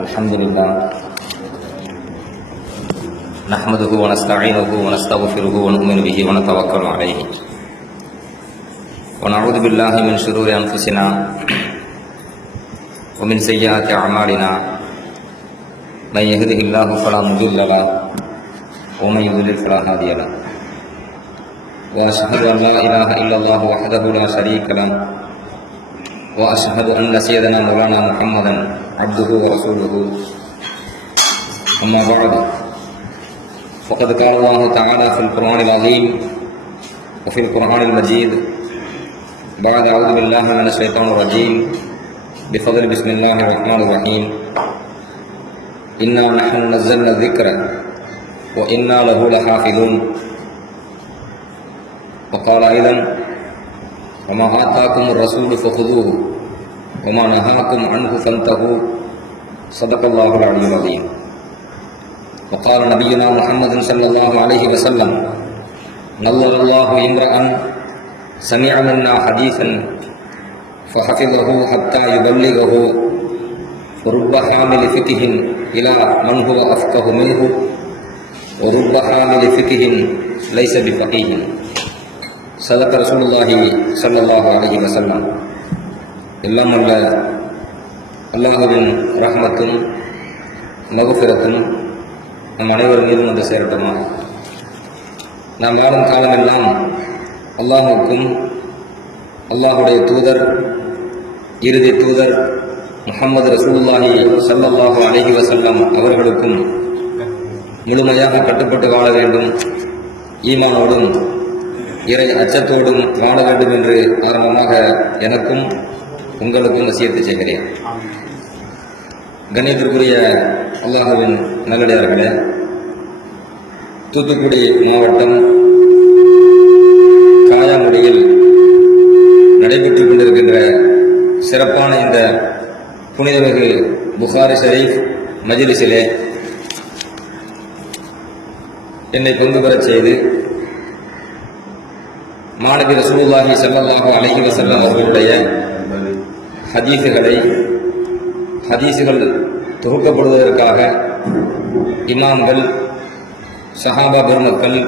अल्हम्दुलिल्लाह नहमदुहु व नस्तईनुहु व नस्तगफिरुहु व नु'मिनु बिहि व नतवक्कलु अलैहि व नऊज़ु बिल्लाहि मिन शुरूरि अनफुसिना व मिन सय्यिआति अअमालिना मन यहदिहिल्लाहु फला मुदिल्ल लहु व मन युद्लिल फला हादिय लहु व अशहदु अन ला इलाहा इल्लल्लाहु वहदहु ला शरीका लहु व अशहदु अन्न सय्यदना मौलाना मुहम्मदन अब्दुहु व रसूलुहु अम्मा बअद फ़क़द क़ाल अल्लाहु तआला फ़िल क़ुरआनिल अज़ीम व फ़िल क़ुरआनिल मजीद बअद अऊज़ु बिल्लाहि मिनश शैतानिर रजीम बिफ़ज़्लि बिस्मिल्लाहिर रहमानिर रहीम इन्ना नहनु नज़्ज़लना ज़िक्र व इन्ना लहु लहाफ़िज़ून व क़ाल अय्ज़न वमा आताकुमुर रसूलु फ़ख़ुज़ूहु वमा नहाकुम अन्हु फ़न्तहू सदक़ल्लाहुल अलियुल अज़ीम वक़ाल नबियुना मुहम्मदन सल्लल्लाहु अलैहि वसल्लम नज़्ज़रल्लाहु इम्रअन समिअ मिन्ना हदीसन फ़हफ़िज़हु हत्ता युबल्लिगहु रुब्ब हामिल फ़िक़्हिन इला मन हुव अफ़क़हु मिन्हु व रुब्ब हामिल फ़िक़्हिन लैसा बिफ़क़ीहिन सदक़ रसूलुल्लाहि ஸல்லல்லாஹு அலைஹி வஸல்லம். எல்லாம் அல்ல அல்லாஹ்வின் ரஹ்மத்தும் மக்ஃபிரத்தும் நம் அனைவர் மீதும் வந்து சேரட்டுமா. நாம் வாழும் காலமெல்லாம் அல்லாஹுக்கும் அல்லாஹுடைய தூதர் இறுதி தூதர் முஹம்மது ரசூலுல்லாஹி ஸல்லல்லாஹு அலைஹி வஸல்லம் அவர்களுக்கும் முழுமையாக கட்டுப்பட்டு வாழ வேண்டும், ஈமானோடும் இறை அச்சத்தோடும் வாழ வேண்டும் என்று ஆரம்பமாக எனக்கும் உங்களுக்கும் வசியத்து செய்கிறேன். கண்ணியத்திற்குரிய அல்லாஹ்வின் நல்லடியார்களே, தூத்துக்குடி மாவட்டம் காயாங்குடியில் நடைபெற்றுக் கொண்டிருக்கின்ற சிறப்பான இந்த புனிதமிகு புகாரி ஷரீஃப் மஜ்லிஸிலே என்னை பங்கு பெறச் செய்து மாணவி ரசூலுல்லாஹி ஸல்லல்லாஹு அலைஹி வஸல்லம் அவர்களுடைய ஹதீஸுகள் தொகுக்கப்படுவதற்காக இமாம்கள், சஹாபா பெருமக்கள்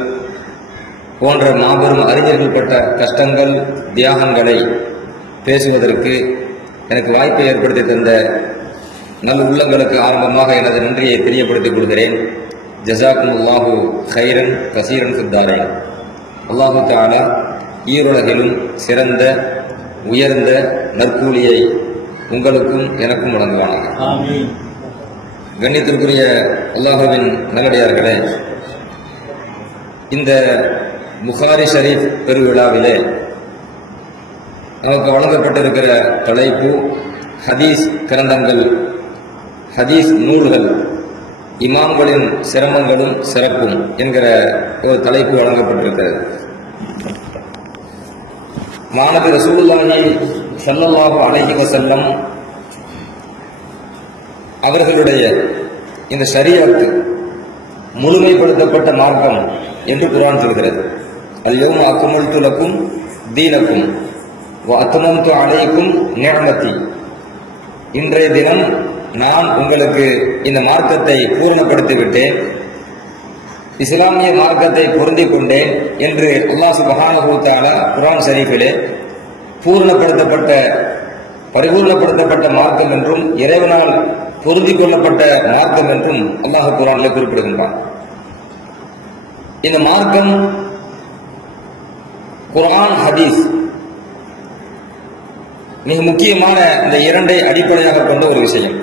போன்ற மாபெரும் அறிஞர்கள் பட்ட கஷ்டங்கள், தியாகங்களை பேசுவதற்கு எனக்கு வாய்ப்பை ஏற்படுத்தி தந்த நல்ல உள்ளங்களுக்கு ஆரம்பமாக எனது நன்றியை தெரியப்படுத்திக் கொள்கிறேன். ஜஸாக்குமுல்லாஹு கைரன் கசீரன் ஃபித்தாரைன். அல்லாஹு தஆலா ஈருலகிலும் சிறந்த உயர்ந்த நற்கூலியை உங்களுக்கும் எனக்கும் வழங்குவானாக. கண்ணியத்திற்குரிய அல்லாஹ்வின் நல்லடியார்களே, இந்த புகாரி ஷரீஃப் பெருவிழாவிலே நமக்கு வழங்கப்பட்டிருக்கிற தலைப்பு ஹதீஸ் கிரந்தங்கள், ஹதீஸ் நூல்கள், இமாம்களின் சிரமங்களும் சிறப்பும் என்கிற ஒரு தலைப்பு வழங்கப்பட்டிருக்கிறது. மாணவி ரசூலுல்லாஹி ஸல்லல்லாஹு அலைஹி வஸல்லம் அவர்களுடைய இந்த ஷரீஅத்து முழுமைப்படுத்தப்பட்ட மார்க்கம் என்று குர்ஆன் சொல்கிறது. அல்-யௌம அக்மல்து லக்கும் தீனக்கும் வ அத்மம்து அலைக்கும் நிஅமதி. இன்றைய தினம் நான் உங்களுக்கு இந்த மார்க்கத்தை பூரணப்படுத்தி விட்டேன், இஸ்லாமிய மார்க்கத்தை பொருந்திக் கொண்டேன் என்று அல்லாஹ் சுப்ஹானஹு வ தஆலா குர்ஆன் ஷரீஃபிலே பரிபூர்ணப்படுத்தப்பட்ட மார்க்கம் என்றும் இறைவனால் பொருந்திக் கொள்ளப்பட்ட மார்க்கம் என்றும் அல்லாஹ் குர்ஆனில் குறிப்பிடுகின்றான். இந்த மார்க்கம் குர்ஆன், ஹதீஸ் மிக முக்கியமான இந்த இரண்டை அடிப்படையாக கொண்ட ஒரு விஷயம்.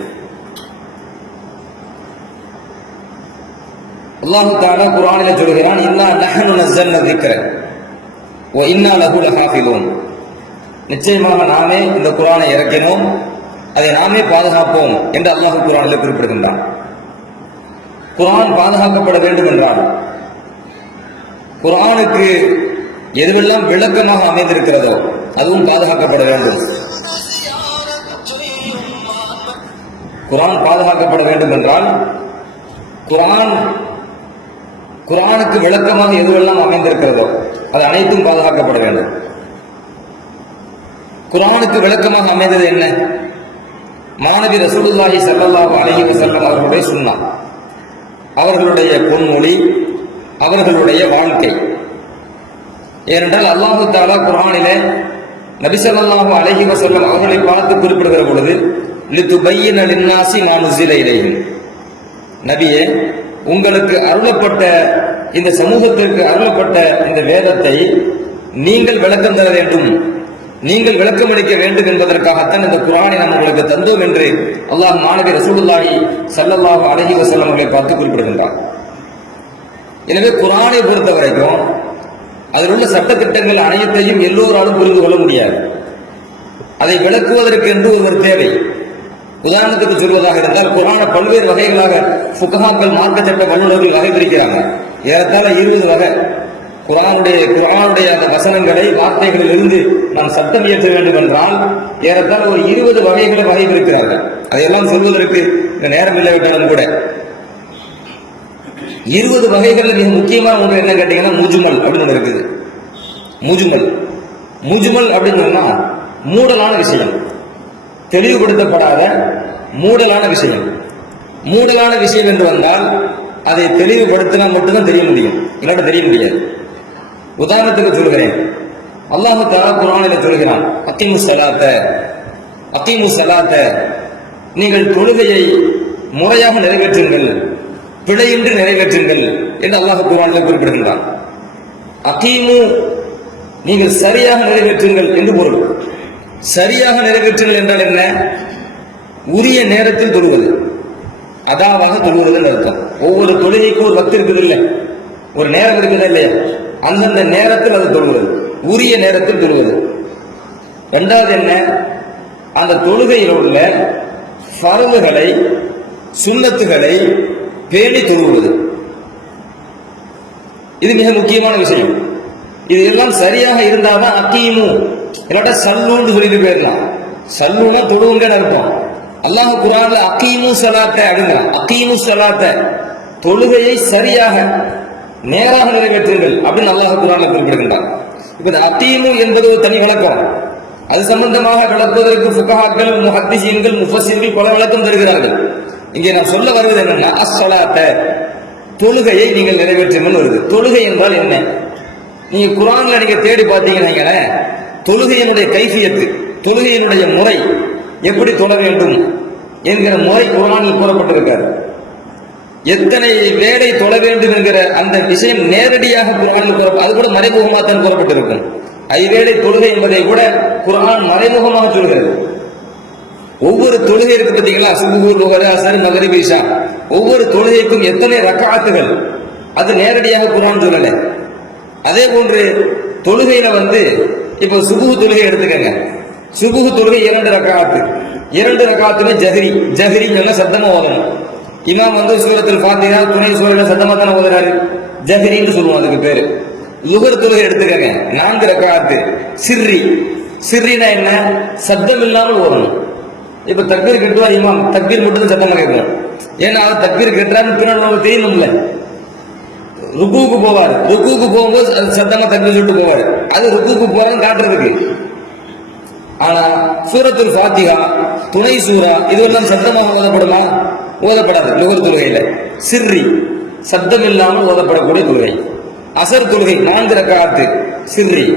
அல்லாஹ் தஆலா குர்ஆனிலே சொல்கிறான், இன்னா நஹ்னு நஸல்னா ஸிக்ர வ இன்னா லஹு லஹாஃபிலூன். நிச்சயமாக நாமே இந்த குர்ஆனை இறக்கினோம், அதை நாமே பாதுகாப்போம் என்று அல்லாஹ் குர்ஆனிலே குறிப்பிடுகின்றான். குர்ஆன் பாதுகாக்கப்பட வேண்டும் என்றால் குர்ஆனுக்கு எதுவெல்லாம் விளக்கமாக அமைந்திருக்கிறதோ அதுவும் பாதுகாக்கப்பட வேண்டும். குர்ஆன் பாதுகாக்கப்பட வேண்டும் என்றால் குர்ஆனுக்கு விளக்கமாக எதுவெல்லாம் அமைந்திருக்கிறதோ அது அனைத்தும் பாதுகாக்கப்பட வேண்டும். குர்ஆனுக்கு விளக்கமாக அமைந்தது என்ன? மாணவி ரசூலுல்லாஹி ஸல்லல்லாஹு அலைஹி வஸல்லம் அவர்களுடைய சுன்னா, அவர்களுடைய பொன்மொழி, அவர்களுடைய வாழ்க்கை. ஏனென்றால் அல்லாஹு தஆலா குர்ஆனிலே நபி ஸல்லல்லாஹு அலைஹி வஸல்லம் அவர்களை பார்த்து குறிப்பிடுகிற பொழுது லிதுபய்யின லின்னாஸி மா நுஸில இலைஹிம், நபியே உங்களுக்கு அருளப்பட்ட இந்த சமூகத்திற்கு அருளப்பட்ட இந்த வேதத்தை நீங்கள் விளக்கம் தர வேண்டும், நீங்கள் விளக்கம் அளிக்க வேண்டும் என்பதற்காகத்தான் இந்த குர்ஆனை நாம் உங்களுக்கு தந்தோம் என்று அல்லாஹ் மாணவி ரசூலுல்லாஹி ஸல்லல்லாஹு அலைஹி வஸல்லம் அவர்களை பார்த்து குறிப்பிடுகின்றார். எனவே குர்ஆனை பொறுத்த வரைக்கும் அதில் உள்ள சட்டத்திட்டங்கள் அனைத்தையும் எல்லோராலும் புரிந்து கொள்ள முடியாது. அதை விளக்குவதற்கு என்று ஒருவர் தேவை. உதாரணத்துக்கு சொல்வதாக இருந்தால் குர்ஆனை பல்வேறு வகைகளாக ஃபுகஹாக்கள், மார்க்க சட்ட வல்லுநர்கள் வகை பிரிக்கிறாங்க. ஏறத்தாழ 20 வகை. குர்ஆனுடைய அந்த வசனங்களை, வார்த்தைகளில் இருந்து நாம் சட்டம் இயற்ற வேண்டும் என்றால் ஏறத்தாழ ஒரு 20 வகைகளை வகை பிரிக்கிறார்கள். அதையெல்லாம் சொல்வதற்கு நேரம் இல்லாவிட்டாலும் கூட 20 வகைகள் மிக முக்கியமான ஒன்று என்ன கேட்டீங்கன்னா முஜ்மல் அப்படின்னு ஒன்று இருக்குது. முஜ்மல் அப்படின்னு சொன்னா மூடலான விஷயம், தெளிவுபடுத்தப்படாத மூடலான விஷயம். மூடலான விஷயம் என்று வந்தால் அதை தெளிவுபடுத்தினால் மட்டும்தான் தெரிய முடியும், இல்லாட்ட தெரிய முடியாது. உதாரணத்துக்கு சொல்கிறேன், அல்லாஹ் தஆலா குர்ஆனில் சொல்கிறான், அகீமு ஸலாத்த, நீங்கள் தொழுகையை முறையாக நிறைவேற்றுங்கள், பிழையின்றி நிறைவேற்றுங்கள் என்று அல்லாஹ் குர்ஆனில் குறிப்பிடுகின்றான். அகீமு, நீங்கள் சரியாக நிறைவேற்றுங்கள் என்று பொருள். சரியாக நிறைவேற்றுங்கள் என்றால் என்ன? உரிய நேரத்தில் தொழுவது, அதாவாக தொழுவது அர்த்தம். ஒவ்வொரு தொழுகைக்கும் ஒரு வக்து இருக்குது இல்லை, ஒரு நேரம் இருக்குதா இல்லையா? அந்தந்த நேரத்தில் அது தொழுவது, உரிய நேரத்தில் தொழுவது. இரண்டாவது என்ன? அந்த தொழுகையில் உள்ள ஃபர்துகளை, சுன்னத்துகளை பேணி தொழுவது. இது மிக முக்கியமான விஷயம். இது எல்லாம் சரியாக இருந்தால்தான் அகீமு, இல்லாட்டா சல்லுன்னு சொல்லிட்டு போயிடலாம். சல்லுன்னா தொழுவுங்கன்னு அர்த்தம். அல்லாஹ் குர்ஆன்ல அகீமு ஸலாத்த அப்படிங்கிறான். அகீமு ஸலாத்த, தொழுகையை சரியாக நேராக நிறைவேற்றுங்கள் அப்படின்னு அல்லாஹ் குர்ஆன்ல குறிப்பிடுகின்றான். இப்ப இந்த அகீமு என்பது ஒரு தனி வழக்கம். அது சம்பந்தமாக விளக்குவதற்கு ஃபுகஹாக்கள், முஹத்திஸீன்கள், முஃபஸ்ஸிர்கள் பல விளக்கம் தருகிறார்கள். இங்கே நான் சொல்ல வருவது என்னன்னா, அஸ்ஸலாத்த, தொழுகையை நீங்கள் நிறைவேற்றுங்கள் வருது. தொழுகை என்றால் என்ன? நீங்க குர்ஆன்ல நீங்க தேடி பார்த்தீங்கன்னா தொழுகையினுடைய கைஃபியத்து, தொழுகையினுடைய முறை, எப்படி தொழ வேண்டும் என்கிற முறை குர்ஆனில் கூறப்பட்டிருக்காரு. எத்தனை வேளை தொழ வேண்டும் என்கிற அந்த விஷயம் நேரடியாக குர்ஆனில் கூறப்பட்டு, அது கூட மறைமுகமாக தான் கூறப்பட்டிருக்கும். 5 வேளை தொழுகை என்பதை கூட குர்ஆன் மறைமுகமாக சொல்கிறது. ஒவ்வொரு தொழுகை இருக்கு பார்த்தீங்களா, சுபுஹ், லுஹர், அஸ்ர், மக்ரிப், இஷா, ஒவ்வொரு தொழுகைக்கும் எத்தனை ரக்அத்துகள் அது நேரடியாக குர்ஆன் சொல்லல. அதே போன்று தொழுகையில இப்போ சுபுஹ் தொழுகை எடுத்துக்கங்க. சுபுஹ் தொழுகை 2 ரக்அத், 2 ரக்அத்துமே ஜஹரி சொன்னா சத்தமா ஓதணும். இமாம் சூரத்துல் ஃபாத்திஹா துணை சூரல சத்தமா தானே ஓதுறாரு, ஜஹரின்னு சொல்லுவோம் அதுக்கு பேரு. லுஹர் தொழுகை எடுத்துக்கங்க, 4 ரக்அத் சிர்ரினா என்ன? சத்தம் இல்லாமல் ஓதணும். இப்ப தக்பீர் கட்டுவார் இமாம், தக்பீர் மட்டும் சத்தமா கேட்கணும். ஏன்னா தக்பீர் கட்டுறான்னு பின்னாடி தெரியணும்ல. ருக்குவுக்கு போவார், ருக்குவுக்கு போகும்போது சத்தமா தக்பீர் சொல்லிட்டு போவார், அது ருக்குவுக்கு போறோம் காட்டுறதுக்கு. ஆனா சூரத்துல் ஃபாத்திஹா, துணை சூரா, இதுவெல்லாம் சத்தமாக ஓதப்படுமா? ஓதப்படாது. லுஹர் தொழுகையில சிர்ரி, சத்தம் இல்லாமல் ஓதப்படக்கூடிய தொழுகை. அசர் தொழுகை 4 ரக்அத் சிர்ரி.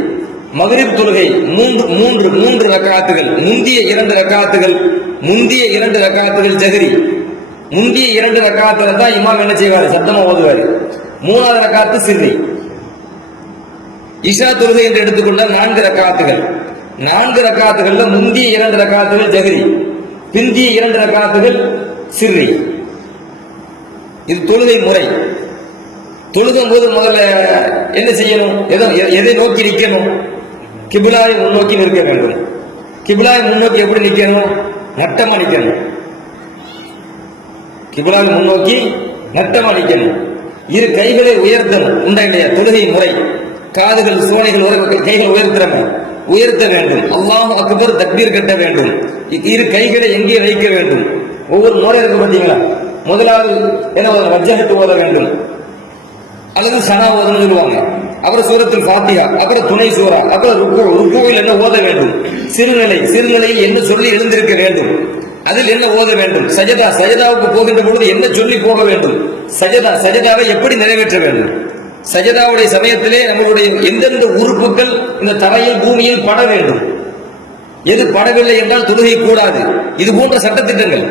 மக்ரிப் தொழுகை 3 ரக்அத்துகள், முந்திய 2 ரக்அத்துகள் ஜஹரி. முந்திய 2 ரக்அத்துல தான் இமாம் என்ன செய்வார்? சத்தமா ஓதுவார். 3வது ரக்அத்து சிர்ரி. இஷா தொழுகை என்று எடுத்துக்கொண்டால் 4 ரக்அத்துகள். 4 ரக்அத்துகள்ல முந்திய 2 ரக்அத்துகள் ஜஹரி, பிந்திய 2 ரக்அத்துகள் சிர்ரி. இது தொழுகை முறை. தொழுகும் போது முதல்ல என்ன செய்யணும்? எதை நோக்கி நிற்கணும்? கிபிலாவை முன்னோக்கி நிற்க வேண்டும். கிபிலாவை முன்னோக்கி எப்படி நிற்கணும்? நட்டமா நிற்கணும். கிபிலாவை முன்னோக்கி நட்டமா நிற்கணும். 2 கைகளை உயர்த்தணும். உண்டாய தொழுகை முறை. காதுகள், சோனைகள், கைகள் உயர்த்த வேண்டும். அல்லாஹ் அக்பர் தக்பீர் கட்ட வேண்டும். 2 கைகளை எங்கே வைக்க வேண்டும்? ஒவ்வொரு முறை இருக்கு பார்த்தீங்களா? முதலாவது என்ன வஜ்ஜஹத்து ஓத வேண்டும், அல்லது சனா ஓதன்னு சொல்லுவாங்க. அப்புறம் சூரத்துல் ஃபாத்திஹா, அப்புறம் துணை சூரா, அப்புறம் ருக்குவில் என்ன ஓத வேண்டும், சிறுநிலையில் என்ன சொல்லி எழுந்திருக்க வேண்டும், அதில் என்ன ஓத வேண்டும், சஜதாவுக்கு போகின்ற பொழுது என்ன சொல்லி போக வேண்டும், சஜதாவை எப்படி நிறைவேற்ற வேண்டும், சஜதாவுடைய சமயத்திலே நம்மளுடைய எந்தெந்த உறுப்புகள் இந்த தரையில் பூமியில் பட வேண்டும், எது படவில்லை என்றால் தொழுகை கூடாது. இது போன்ற சட்டத்திட்டங்கள்.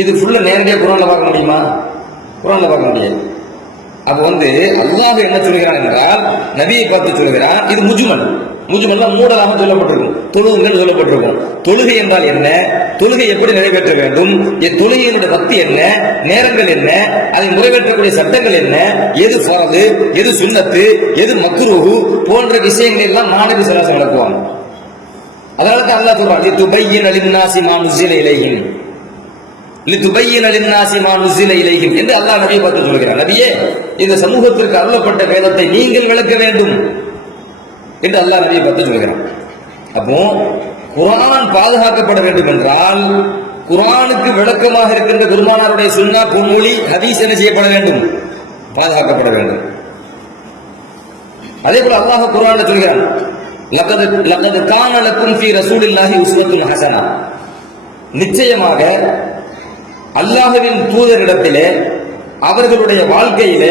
இது ஃபுல்லா நேரடியாக குர்ஆன்ல பார்க்க முடியுமா? குர்ஆன்ல பார்க்க முடியாது. அப்ப அல்லாஹ் என்ன சொல்கிறான் என்றால் நபியை பார்த்து சொல்கிறான். இது முஜ்மல் மூடலாக சொல்லப்பட்டிருக்கும். தொழுகுங்கள் சொல்லப்பட்டிருக்கும். தொழுகை என்றால் என்ன, தொழுகை எப்படி நிறைவேற்ற வேண்டும், தொழுகையினுடைய வக்தி என்ன, நேரங்கள் என்ன, அதை நிறைவேற்றக்கூடிய சட்டங்கள் என்ன, எது ஃபர்து, எது சுன்னத்து, எது மக்ரூஹ் போன்ற விஷயங்கள் எல்லாம் மாணவி சலாசம் விளக்குவாங்க. அதனால தான் அல்லாஹ் சொல்றான் லிதுபய்யின லின்னாஸி மா நுஸில இலைஹிம் என்று அல்லாஹ் நபியை பார்த்து சொல்கிறார். நபியே, இந்த சமூகத்திற்கு அருளப்பட்ட வேதத்தை நீங்கள் விளக்க வேண்டும் என்று அல்லாஹ் நபியை பார்த்து சொல்கிறார். அப்போ குர்ஆன் பாதுகாக்கப்பட வேண்டும் என்றால் குர்ஆனுக்கு விளக்கமாக இருக்கின்ற பெருமானாருடைய சுன்னா, பொன்மொழி, ஹதீஸ் என்ன செய்யப்பட வேண்டும்? பாதுகாக்கப்பட வேண்டும். அதே போல அல்லாஹ் குர்ஆன்ல சொல்கிறான் லகத் கான லக்கும் ஃபீ ரசூலில்லாஹி உஸ்வத்துன் ஹஸனா. நிச்சயமாக அல்லாஹ்வின் தூதரிடத்திலே அவர்களுடைய வாழ்க்கையிலே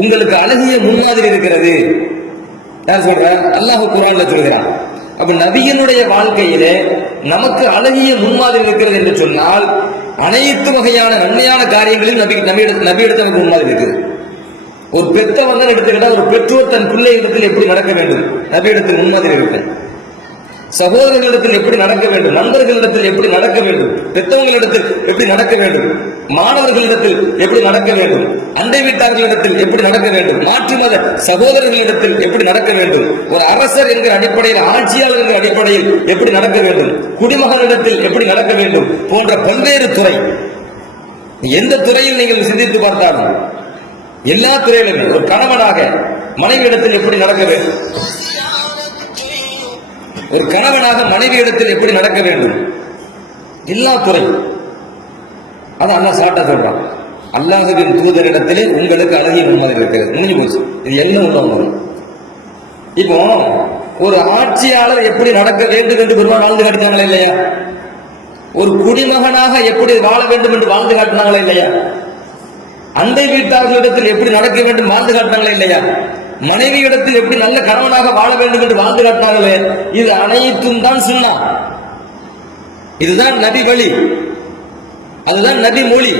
உங்களுக்கு அழகிய முன்மாதிரி இருக்கிறது. யார் சொல்ற? அல்லாஹ் குர்ஆன்ல சொல்கிறான். அப்ப நபியினுடைய வாழ்க்கையிலே நமக்கு அழகிய முன்மாதிரி இருக்கிறது என்று சொன்னால் அனைத்து வகையான நன்மையான காரியங்களில் நபியிடத்தில் நமக்கு முன்மாதிரி இருக்குது. ஒரு பெத்தவங்க எடுத்துக்கிட்டா ஒரு பெற்றோர் தன் பிள்ளை இடத்தில் எப்படி நடக்க வேண்டும், நபியிடத்தில் முன்மாதிரி இருக்கு. சகோதரர்களிடத்தில் எப்படி நடக்க வேண்டும், நண்பர்களிடத்தில் எப்படி நடக்க வேண்டும், பெற்றவங்களிடத்தில் எப்படி நடக்க வேண்டும், மாணவர்களிடத்தில் எப்படி நடக்க வேண்டும், அண்டை வீட்டார்களிடத்தில் எப்படி நடக்க வேண்டும், மாற்று மத சகோதரர்களிடத்தில் எப்படி நடக்க வேண்டும், ஒரு அரசர் என்கிற அடிப்படையில், ஆட்சியாளர் என்கிற அடிப்படையில் எப்படி நடக்க வேண்டும், குடிமகனிடத்தில் எப்படி நடக்க வேண்டும் போன்ற பல்வேறு துறை, எந்த துறையில் நீங்கள் சிந்தித்து பார்த்தாலும் எல்லா துறையிலுமே ஒரு கணவனாக மனைவியிடத்தில் எப்படி நடக்க வேண்டும், ஒரு கணவனாக மனைவியிடத்தில் எப்படி நடக்க வேண்டும், எல்லா துறை. அது அல்லாஹ் சாட்டா சொல்றான். அல்லாஹ்வின் தூதரிடத்திலே உங்களுக்கு அழகிய முன்மாதிரி இருக்கிறது. முடிஞ்சு போச்சு. இது எல்லாம் உள்ள. இப்போ ஒரு ஆட்சியாளர் எப்படி நடக்க வேண்டும் என்று பெருமாள் வாழ்ந்து காட்டினாங்களா இல்லையா? ஒரு குடிமகனாக எப்படி வாழ வேண்டும் என்று வாழ்ந்து காட்டினாங்களா இல்லையா? அண்டை வீட்டார்களிடத்தில் எப்படி நடக்க வேண்டும் வாழ்ந்து காட்டினாங்களா இல்லையா? மனைவி இடத்தில் எப்படி நல்ல கணவனாக வாழ வேண்டும் என்று வாழ்ந்து காட்டினாங்களே. இது அனைத்தும் தான் சுன்னா. இதுதான் நபி வழி, அதுதான் நபி மொழி.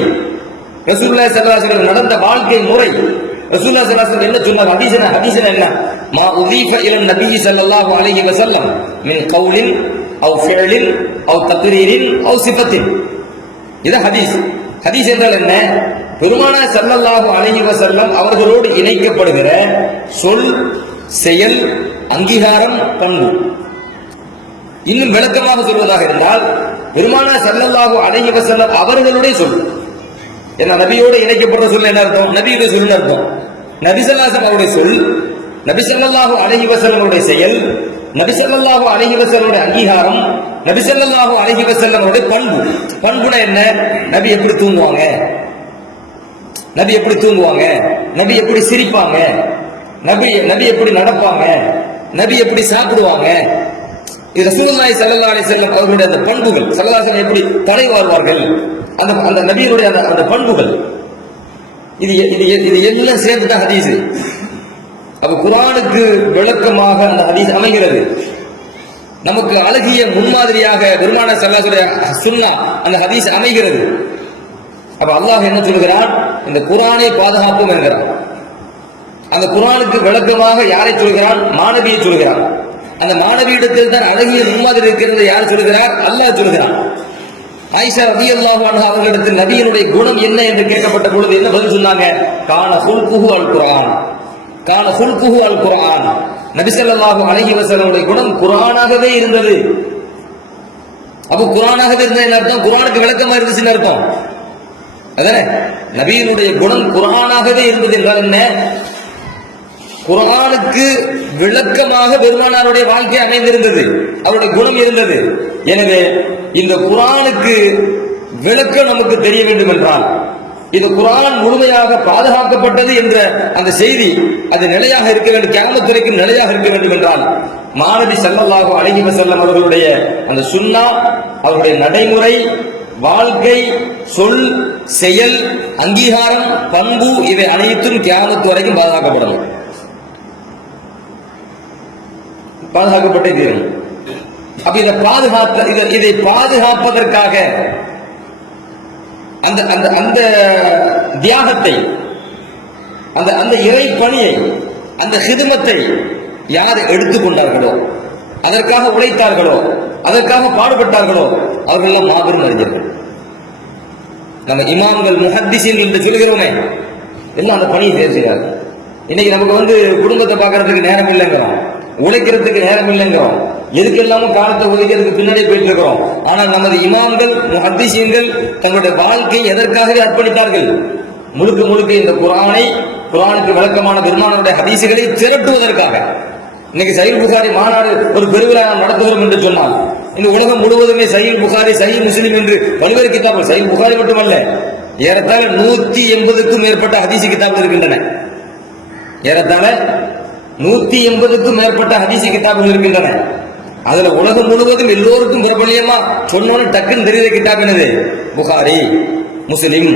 ரசூலுல்லாஹி ஸல்லல்லாஹு அலைஹி வஸல்லம் நடந்த வாழ்க்கை முறை. ரசூலுல்லாஹி ஸல்லல்லாஹு அலைஹி வஸல்லம் என்ன சொன்னார்? ஹதீஸ்னா என்ன? மா உதீஃப இல நபி ஸல்லல்லாஹு அலைஹி வஸல்லம் மின் கௌலின் அவ் ஃபிஅலின் அவ் தக்ரீரின் அவ் சிஃபத்தின். இது ஹதீஸ். ஹதீஸ் என்றால் என்ன? பெருமானார் ஸல்லல்லாஹு அலைஹி வஸல்லம் அவர்களோடு இணைக்கப்படுகிற சொல், செயல், அங்கீகாரம், பண்பு. இன்னும் விளக்கமாக சொல்வதாக இருந்தால் பெருமானார் ஸல்லல்லாஹு அலைஹி வஸல்லம் அவர்களுடைய சொல். என்ன நபியோடு இணைக்கப்படுற சொல் என்ன அர்த்தம்? நபியுடைய சொல் அர்த்தம். நபி ஸல்லல்லாஹு அலைஹி அவருடைய சொல், நபி ஸல்லல்லாஹு அலைஹி வஸல்லமுடைய செயல், நபி ஸல்லல்லாஹு அலைஹி வஸல்லமுடைய அங்கீகாரம், நபி ஸல்லல்லாஹு அலைஹி வஸல்லமுடைய பண்பு. பண்புனா என்ன? நபி எப்படி தூங்குவாங்க, நபி எப்படி தூங்குவாங்க, நபி எப்படி சிரிப்பாங்க, நபி எப்படி நடப்பாங்க, நபி எப்படி சாப்பிடுவாங்க. இது ரசூலுல்லாஹி ஸல்லல்லாஹு அலைஹி வஸல்லம் அவர்களுடைய அந்த பண்புகள். ஸல்லல்லாஹு அலைஹி வஸல்லம் எப்படி தலை வாழ்வார்கள், அந்த நபியினுடைய அந்த பண்புகள். இது எல்லாம் சேர்ந்து தான் ஹதீஸ். அப்ப குர்ஆனுக்கு விளக்கமாக அந்த ஹதீஸ் அமைகிறது. நமக்கு அழகிய முன்மாதிரியாக பெருமானார் ஸல்லல்லாஹு அலைஹி வஸல்லம் சுன்னா அந்த ஹதீஸ் அமைகிறது. அப்ப அல்லாஹ் என்ன சொல்கிறான்? இந்த குர்ஆனை பாதுகாப்போம் என்கிறான். அந்த குர்ஆனுக்கு விளக்கமாக யாரை சொல்கிறான்? மாணவியை சொல்கிறான். அந்த மாணவியிடத்தில் தான் அழகிய முன்மாதிரி இருக்கிறது. யார் சொல்கிறார்? அல்லாஹ் சொல்கிறான். ஆயிஷா ரலியல்லாஹு அன்ஹா அவர்களிடத்தில் நபியினுடைய குணம் என்ன என்று கேட்கப்பட்ட பொழுது என்ன பதில் சொன்னாங்க? கான ஹுல்குஹு அல் குர்ஆன், கான ஹுல்குஹு அல் குர்ஆன். நபி ஸல்லல்லாஹு அலைஹி வஸல்லமுடைய குணம் குர்ஆனாகவே இருந்தது. அப்ப குர்ஆனாகவே இருந்தா என்ன அர்த்தம்? குர்ஆனுக்கு விளக்கமா இருந்துச்சுன்னு அர்த்தம். அதானே? நபியினுடைய குணம் குர்ஆனாகவே இருந்தது என்றால் என்ன? குர்ஆனுக்கு விளக்கமாக பெருமானாருடைய வாழ்க்கை அமைந்திருந்தது, அவருடைய குணம் இருந்தது. எனவே இந்த குர்ஆனுக்கு விளக்கம் நமக்கு தெரிய வேண்டும் என்றால், இது குர்ஆன் முழுமையாக பாதுகாக்கப்பட்டது என்ற அந்த செய்தி அது நிலையாக இருக்க வேண்டும், கியாமத் வரைக்கும் நிலையாக இருக்க வேண்டும் என்றால் மாநபி ஸல்லல்லாஹு அலைஹி வஸல்லம் அவர்களுடைய அந்த சுன்னா, அவருடைய நடைமுறை, வாழ்க்கை, சொல், செயல், அங்கீகாரம், பண்பு இவை அனைத்தும் கியாமத் வரைக்கும் பாதுகாக்கப்படணும். பாதுகாக்கப்பட்டே தீரும். அப்ப இதை பாதுகாப்பதற்காக அந்த அந்த அந்த தியாகத்தை, அந்த அந்த இறை பணியை, அந்த ஹிதுமத்தை யார் எடுத்துக்கொண்டார்களோ, அதற்காக உழைத்தார்களோ, அதற்காக பாடுபட்டார்களோ அவர்கள் மாபெரும் அறிஞர்கள். நம்ம இமாம்கள், முஹத்திஸீன்கள் என்று சொல்கிறோமே, எல்லாம் அந்த பணியை தேர்வு செய்கிறார்கள். இன்னைக்கு நமக்கு குடும்பத்தை பார்க்கறதுக்கு நேரம் இல்லைங்கிறோம், உழைக்கிறதுக்கு நேரம் இல்லைங்கிறோம், எதுக்கு எல்லாமும் காலத்தை ஒதுக்கிறதுக்கு பின்னாடி போயிட்டு இருக்கிறோம். ஆனால் நமது இமாம்கள், முஹத்திஸீன்கள் தங்களுடைய வாழ்க்கையை எதற்காகவே அர்ப்பணித்தார்கள்? முழுக்க முழுக்க இந்த குர்ஆனுக்கு விளக்கமான பெருமானாருடைய ஹதீஸுகளை திரட்டுவதற்காக. இன்னைக்கு சஹீஹ் புகாரி மாநாடு ஒரு பெருவிழா நடத்துகிறோம் என்று சொன்னால் இந்த உலகம் முழுவதுமே சஹீஹ் புகாரி, சஹீஹ் முஸ்லிம் என்று பல்வேறு கிதாபுகள், சஹீஹ் புகாரி மட்டுமல்ல, ஏறத்தாழ 180க்கும் மேற்பட்ட ஹதீஸ் கிதாபுகள் இருக்கின்றன. ஏறத்தாழ 180க்கும் மேற்பட்ட ஹதீஸ் கிதாபுகள் இருக்கின்றன. அதுல உலகம் முழுவதும் எல்லோருக்கும் பிரபலியமா சொன்னோன்னு டக்குன்னு தெரியுத கிதாப் என்னது? புகாரி, முஸ்லிம்,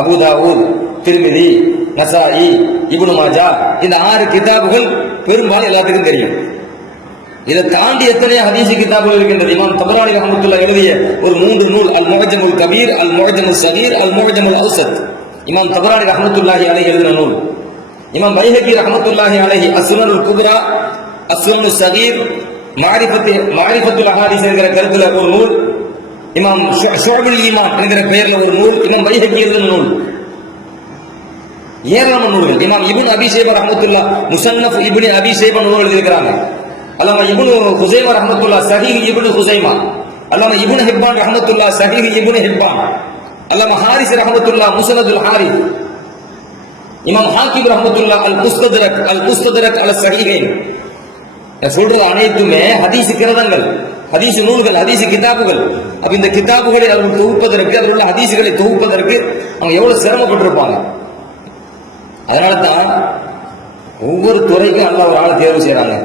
அபூ தாவூத், திர்மிதி, நசாயி, இப்னு மாஜா, இந்த 6 கிதாபுகள் பெரும்பாலும் எல்லாத்துக்கும் தெரியும். இதை தாண்டி எத்தனையோ ஹதீஸ் கிதாபுகள் இருக்கின்றது. இமாம் தபரானி ரஹ்மத்துல்லாஹி எழுதிய ஒரு 3 நூல், அல் முஅஜ்ஜமுல் கபீர், அல் முஅஜ்ஜமுல் ஸகீர், அல் முஅஜ்ஜமுல் அவ்ஸத், இமாம் தபரானி ரஹ்மத்துல்லாஹி அலைஹி எழுதின நூல். இமாம் பைஹகி ரஹ்மத்துல்லாஹி அலைஹி அஸ்ஸுனனுல் குப்ரா, அஸ்ஸுனனுல் ஸகீர், மாரிஃபத்துல் அஹாதீஸ் என்கிற கருத்துல ஒரு நூல், இமாம் ஷுஅபுல் ஈமான் என்கிற பெயர்ல ஒரு நூல், இமாம் பைஹகி எழுதின நூல், ஏராளமான நூல்கள். இமாம் இப்னு அபீ ஷைபா ரஹ்மத்துல்லாஹ் முஸன்னஃப் இப்னு அபீ ஷைபா நூல் எழுதியிருக்கிறாங்க. அல்லாமா இப்னு ஹுஸைமா ரஹ்மத்துல்லாஹ் ஸஹீஹ் இப்னு ஹுஸைமா, அல்லாமா இப்னு ஹிப்பான் ரஹ்மத்துல்லாஹ் ஸஹீஹ் இப்னு ஹிப்பான், அல்லாமா ஹாரிஸ் ரஹ்மத்துல்லாஹ் முஸ்னதுல் ஹாரிஸ், இமாம் ஹாக்கிம் ரஹ்மத்துல்லாஹ் அல் முஸ்தத்ரக் அல ஸஹீஹைன். சொல்றது அனைத்துமே ஹதீஸ் கிரதங்கள், ஹதீஸ் நூல்கள், ஹதீஸ் கிதாபுகள். அப்ப இந்த கிதாபுகளை அவர்கள் தொகுப்பதற்கு, அதில் உள்ள ஹதீஸ்களை தொகுப்பதற்கு அவங்க எவ்வளவு சிரமப்பட்டிருப்பாங்க. அதனால தான் ஒவ்வொரு துறைக்கும் அல்லாஹ் ஒரு ஆளை தேர்வு செய்யறாங்க.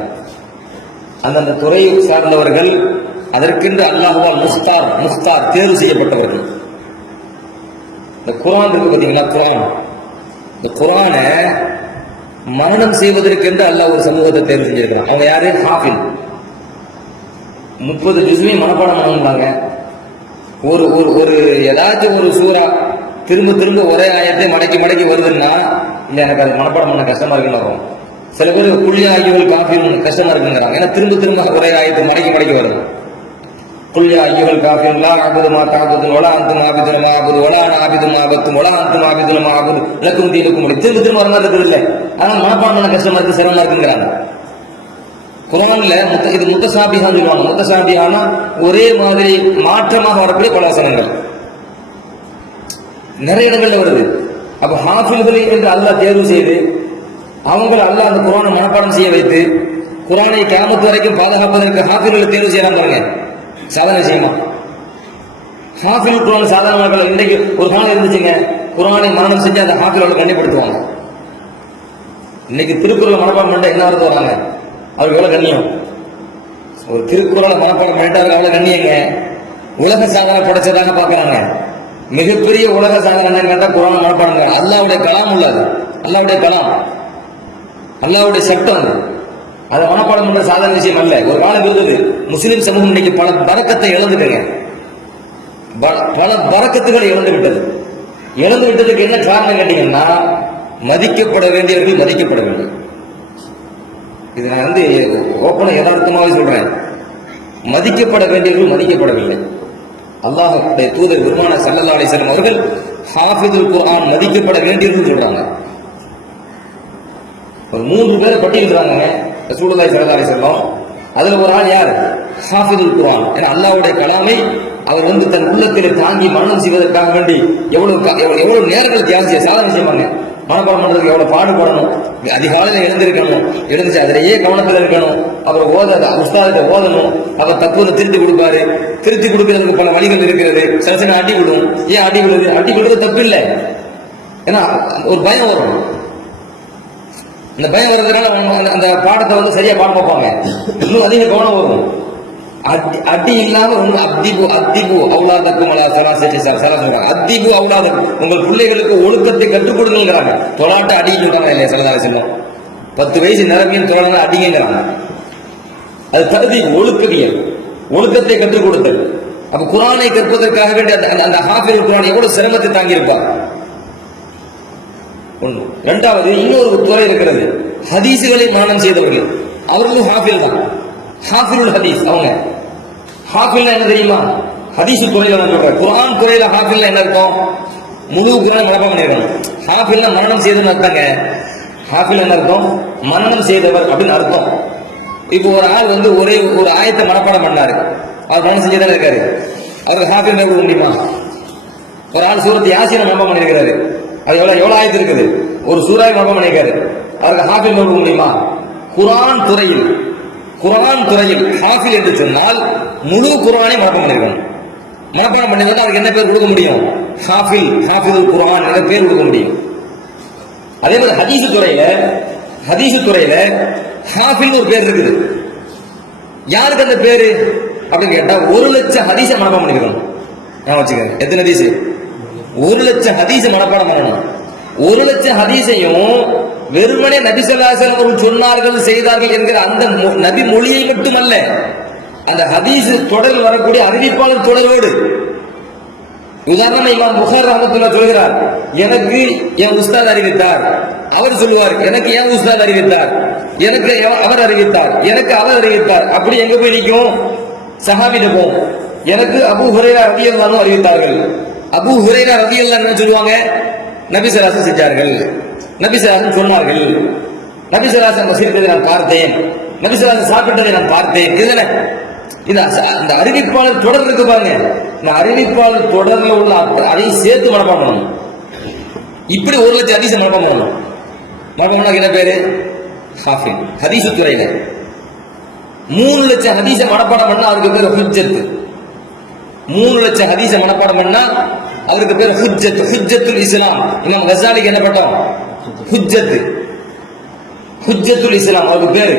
அந்தந்த துறையை சார்ந்தவர்கள் அதற்கென்று அல்லாஹ்வால் முக்தார் தேர்வு செய்யப்பட்டவர்கள். இந்த குர்ஆன் இருக்கு பாத்தீங்களா, இந்த குர்ஆனை மரணம் செய்வதற்கென்று அல்லாஹ் ஒரு சமூகத்தை தேர்வு செஞ்சிருக்கிறான். அவங்க யாரு? ஹாஃபில். 30 ஜுஸ்வையும் மனப்பாடம் பண்ணாங்க. ஒரு ஒரு ஏதாச்சும் ஒரு சூறா திரும்ப திரும்ப ஒரே ஆயத்தை மடக்கி வருதுன்னா, இல்ல எனக்கு அது மனப்பாடம் பண்ண கஷ்டமா இருக்குன்னு வரும். சில பேர் குல்யா ஐயுகள் காஃபின் கஷ்டமா இருக்குங்கிறாங்க. ஏன்னா திரும்ப திரும்ப ஒரே ஆயத்தை மடக்கி வருது. குல்யா ஐயுகள் காஃபின் லா அபுது மா தாபுது வலா அன்தும் ஆபிதுன மா அபுது வலா அன ஆபிது மா அபத்தும் வலா அன்தும் ஆபிதுன மா அபுது லக்கும் தீனுக்கும் முடி. திரும்ப வர மாதிரி இருக்குது. இல்லை, ஆனால் மனப்பாடம் பண்ண கஷ்டமா இருக்கு, சிரமமா இருக்குங்கிறாங்க. குர்ஆன்ல இது முத்தசாபிஹான்னு சொல்லுவாங்க. முத்தசாபிஹானா ஒரே மாதிரி மாற்றமாக வரக்கூடிய பல வசனங்கள் நிறைய இடங்கள்ல வருது. அப்ப ஹாஃபில்களை என்று அல்லாஹ் தேர்வு செய்து அவங்களை அல்லாஹ் அந்த குர்ஆனை மனப்பாடம் செய்ய வைத்து குர்ஆனை கியாமத் வரைக்கும் பாதுகாப்பதற்கு ஹாஃபில்களை தேர்வு செய்யறாங்க பாருங்க. சாதாரண விஷயமா? ஹாஃபில் குர்ஆன் சாதாரண இன்றைக்கு ஒரு காலம் இருந்துச்சுங்க, குர்ஆனை மரணம் செஞ்சு அந்த ஹாஃபிலோட கண்ணியப்படுத்துவாங்க. இன்னைக்கு திருக்குறளை மனப்பாடம் பண்ணிட்டு என்ன வருது வராங்க, அவருக்கு எவ்வளவு கண்ணியம். ஒரு திருக்குறளை மனப்பாடம் பண்ணிட்டு அவருக்கு எவ்வளவு கண்ணியங்க. உலக சாதனை படைச்சதாக பாக்குறாங்க. மிகப்பெரிய உலக சாதனை கேட்டா குர்ஆனை மனப்பாடம். அல்லாஹ்வுடைய கலாம் உள்ளது, அல்லாஹ்வுடைய கலாம், அல்லாஹ்வுடைய சட்டம். அதை மனப்பாடம் பண்ற சாதாரண விஷயம் அல்ல. ஒரு காலம் இருந்தது, முஸ்லிம் சமூகம் இன்னைக்கு பல பரக்கத்தை இழந்துட்டீங்க, பல பரக்கத்துகளை இழந்து விட்டது. இழந்து விட்டதுக்கு என்ன காரணம் கேட்டீங்கன்னா, மதிக்கப்பட வேண்டியவர்கள் மதிக்கப்படவில்லை. இது நான் ஓப்பன யதார்த்தமாவே சொல்றேன். மதிக்கப்பட வேண்டியவர்கள் மதிக்கப்படவில்லை. அல்லாஹ்வுடைய தூதர் பெருமானார் ஸல்லல்லாஹு அலைஹி வஸல்லம் அவர்கள் ஹாஃபிதுல் குர்ஆன் மதிக்கப்பட வேண்டியவர்கள் சொல்றாங்க. ஒரு 3 பேரை பட்டியலிடுறாங்க ரசூலுல்லாஹி ஸல்லல்லாஹு அலைஹி வஸல்லம். அதுல ஒரு ஆள் யார்? ஹாஃபிதுல் குர்ஆன். ஏன்னா அல்லாஹ்வுடைய கலாமை அவர் தன் உள்ளத்திலே தாங்கி மரணம் செய்வதற்காக வேண்டி எவ்வளவு நேரங்கள் தியாகம் செய்ய. சாதாரண விஷயமாங்க. மனப்பாடம் பண்றதுக்கு எவ்வளவு பாடுபடணும். அதிகாலையில் எழுந்திருக்கணும், எழுந்துச்சு அதிலேயே கவனத்தில் இருக்கணும். அப்புறம் உஸ்தாதிட்ட ஓதணும். அவர் தப்பு திருத்தி கொடுப்பாரு. திருத்தி கொடுக்கறதுக்கு பல வழிகள் இருக்கிறது. சில அடி விடும். ஏன் அடி விடுது? அடி விடுறது தப்பு இல்லை. ஏன்னா ஒரு பயம் வரும். இந்த பயம் வர்றதுனால அந்த பாடத்தை வந்து சரியா பாடம் பார்ப்பாங்க, இன்னும் அதிக கவனம் வரும். அடி இல்லாம ஒண்ணு அத்திபு அவுலாதக்கும் அத்திபு அவுலாதக்கும், உங்கள் பிள்ளைகளுக்கு ஒழுக்கத்தை கற்றுக் கொடுங்கிறாங்க. தொலாட்ட அடின்னு சொல்றாங்க இல்லையா சல்லல்லாஹு அலைஹி வஸல்லம். 10 வயசு நிரம்பியும் தொழனா அடிங்கிறாங்க. அது தகுதி ஒழுக்கவியல், ஒழுக்கத்தை கற்றுக் கொடுத்தது. அப்ப குர்ஆனை கற்பதற்காக வேண்டிய அந்த ஹாஃபில் குர்ஆன் எவ்வளவு சிரமத்தை தாங்கியிருப்பார். ஒன்று. இரண்டாவது, இன்னொரு துறை இருக்கிறது, ஹதீசுகளை மனனம் செய்தவர்கள், அவர்களும் ஹாஃபில் தான். ஹாஃபிலுல் ஹதீஸ். அவங்க ஹாஃபில்னா என்ன தெரியுமா? ஹதீஸ் துறையில நான் சொல்றேன். குர்ஆன் துறையில ஹாஃபில்னா என்ன அர்த்தம்? முழு குர்ஆன் மனப்பாடம் பண்ணிருக்கணும். ஹாஃபில்னா மனனம் செய்ததுன்னு அர்த்தங்க. ஹாஃபில் என்ன அர்த்தம்? மனனம் செய்தவர் அப்படின்னு அர்த்தம். இப்போ ஒரு ஆள் வந்து ஒரே ஒரு ஆயத்தை மனப்பாடம் பண்ணாரு, அவர் மனசு செஞ்சுதானே இருக்காரு, அவருக்கு ஹாஃபில் கொடுக்க முடியுமா? ஒரு ஆள் சூரத் யாசீனை மனப்பாடம் பண்ணிருக்கிறாரு, அது எவ்வளவு ஆயத்து இருக்குது, ஒரு சூறாவை மனப்பாடம் பண்ணிருக்காரு, அவருக்கு ஹாஃபில் கொடுக்க முடியுமா? குர்ஆன் துறையில் ஹாஃபில் என்று சொன்னால் முழு குர்ஆனை மனப்பாடம் பண்ணிருக்கணும். மனப்பாடம் பண்ணி வந்து அவருக்கு என்ன பேர் கொடுக்க முடியும்? ஹாஃபில் குர்ஆன் என்ற பேர் கொடுக்க முடியும். அதே மாதிரி ஹதீஸ் துறையில ஹாஃபில் ஒரு பேர் இருக்குது. யாருக்கு அந்த பேரு அப்படின்னு கேட்டா 1,00,000 ஹதீஸை மனப்பாடம் பண்ணிருக்கணும். நான் வச்சுக்கேன், எத்தனை ஹதீஸ்? 1,00,000 ஹதீஸை மனப்பாடம் பண்ணணும். 1,00,000 ஹதீஸையும் வெறுமனே நபி ஸல்லல்லாஹு அலைஹி வஸல்லம் சொன்னார்கள் செய்தார்கள் என்கிற அந்த நபி மொழியை மட்டுமல்ல, அந்த ஹதீஸ் தொடரில் வரக்கூடிய அறிவிப்பாளர் தொடரோடு. உதாரணம், இமாம் புகாரி ரஹ்மத்துல்லாஹி சொல்கிறார், எனக்கு என் உஸ்தாத் அறிவித்தார். அவர் சொல்லுவார், எனக்கு என் உஸ்தாத் அறிவித்தார், எனக்கு அவர் அறிவித்தார், எனக்கு அவர் அறிவித்தார். அப்படி எங்க போய் நிற்கும்? சஹாபிட்ட போகும். எனக்கு அபூ ஹுரைரா ரலியல்லாஹு அன்ஹு அறிவித்தார்கள். அபூ ஹுரைரா ரலியல்லாஹு அன்ஹு சொல்லுவாங்க, நபி ஸல்லல்லாஹு அலைஹி வஸல்லம் செஞ்சார்கள், நபி ஸல்லல்லாஹு அலைஹி வஸல்லம் சொன்னார்கள், நபி ஸல்லல்லாஹு அலைஹி வஸல்லம் வசித்ததை நான் பார்த்தேன், நபி ஸல்லல்லாஹு அலைஹி வஸல்லம் சாப்பிட்டதை நான் பார்த்தேன். இதுதானே இந்த அறிவிப்பாளர் தொடர் இருக்கு பாருங்க. இந்த அறிவிப்பாளர் தொடர்ல உள்ள அதையும் சேர்த்து மனப்பாடம் பண்ணணும். இப்படி 1,00,000 ஹதீஸை மனப்பாடம் பண்ணணும். மனப்பாடம் என்ன பேரு? ஹாஃபில். ஹதீஸ் துறையில 3,00,000 ஹதீஸை மனப்பாடம் பண்ணா அவருக்கு பேரு ஹுஜ்ஜத். 3,00,000 ஹதீஸை மனப்பாடம் பண்ணா அவருக்கு பேர் ஹுஜ்ஜத். ஹுஜ்ஜத்துல் இஸ்லாம். இமாம் கஸாலிக்கு என்ன பட்டம்? ஹுஜ்ஜத்துல் இஸ்லாம் அவருக்கு பேரு.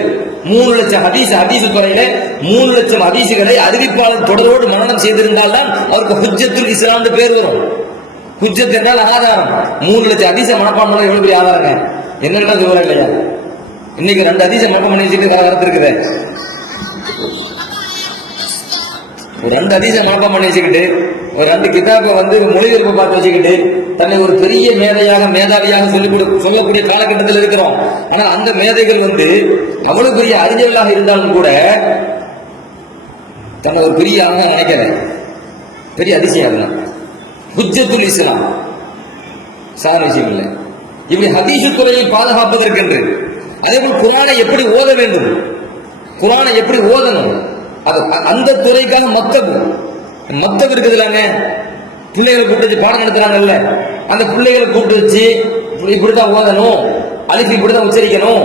3,00,000 ஹதீஸ் துறையில 3,00,000 ஹதீசுகளை அறிவிப்பாளர் தொடரோடு மனனம் செய்திருந்தால் தான் அவருக்கு ஹுஜ்ஜத்துல் இஸ்லாம் பேர் வரும். ஹுஜ்ஜத் என்றால் ஆதாரம். 3,00,000 ஹதீஸை மனப்பாடம் பண்ண எவ்வளவு பெரிய ஆதாரங்க? என்னென்ன சொல்லுவாங்க இல்லையா? இன்னைக்கு 2 ஹதீஸை மனப்பாடம் பண்ணி வச்சுட்டு கருத்து இருக்குது. ஒரு 2 ஹதீஸை மனப்பாடம் பண்ணி வச்சுக்கிட்டு, ஒரு 2 கிதாபை வந்து மொழிபெயர்ப்பு பார்த்து வச்சுக்கிட்டு தன்னை ஒரு பெரிய மேதாவியாக சொல்லக்கூடிய காலகட்டத்தில் இருக்கிறோம். ஆனா அந்த மேதைகள் வந்து அவ்வளவு பெரிய அறிஞர்களாக இருந்தாலும் கூட தன்னை ஒரு பெரிய ஆக நினைக்கல. பெரிய அதிசயம் அதுதான். ஹுஜ்ஜத்துல் இஸ்லாம் சாதாரண விஷயம் இல்லை. இப்படி ஹதீஸ் துறையை பாதுகாப்பதற்கென்று, அதே போல் குர்ஆனை எப்படி ஓத வேண்டும், குர்ஆனை எப்படி ஓதணும், அந்த துறைக்காக மக்தப் இருக்குதுலாங்க. பிள்ளைகளை கூப்பிட்டு வச்சு பாடம் நடத்துறாங்கல்ல, அந்த பிள்ளைகளை கூப்பிட்டு வச்சு இப்படிதான் ஓதணும், அலிஃப் இப்படிதான் உச்சரிக்கணும்,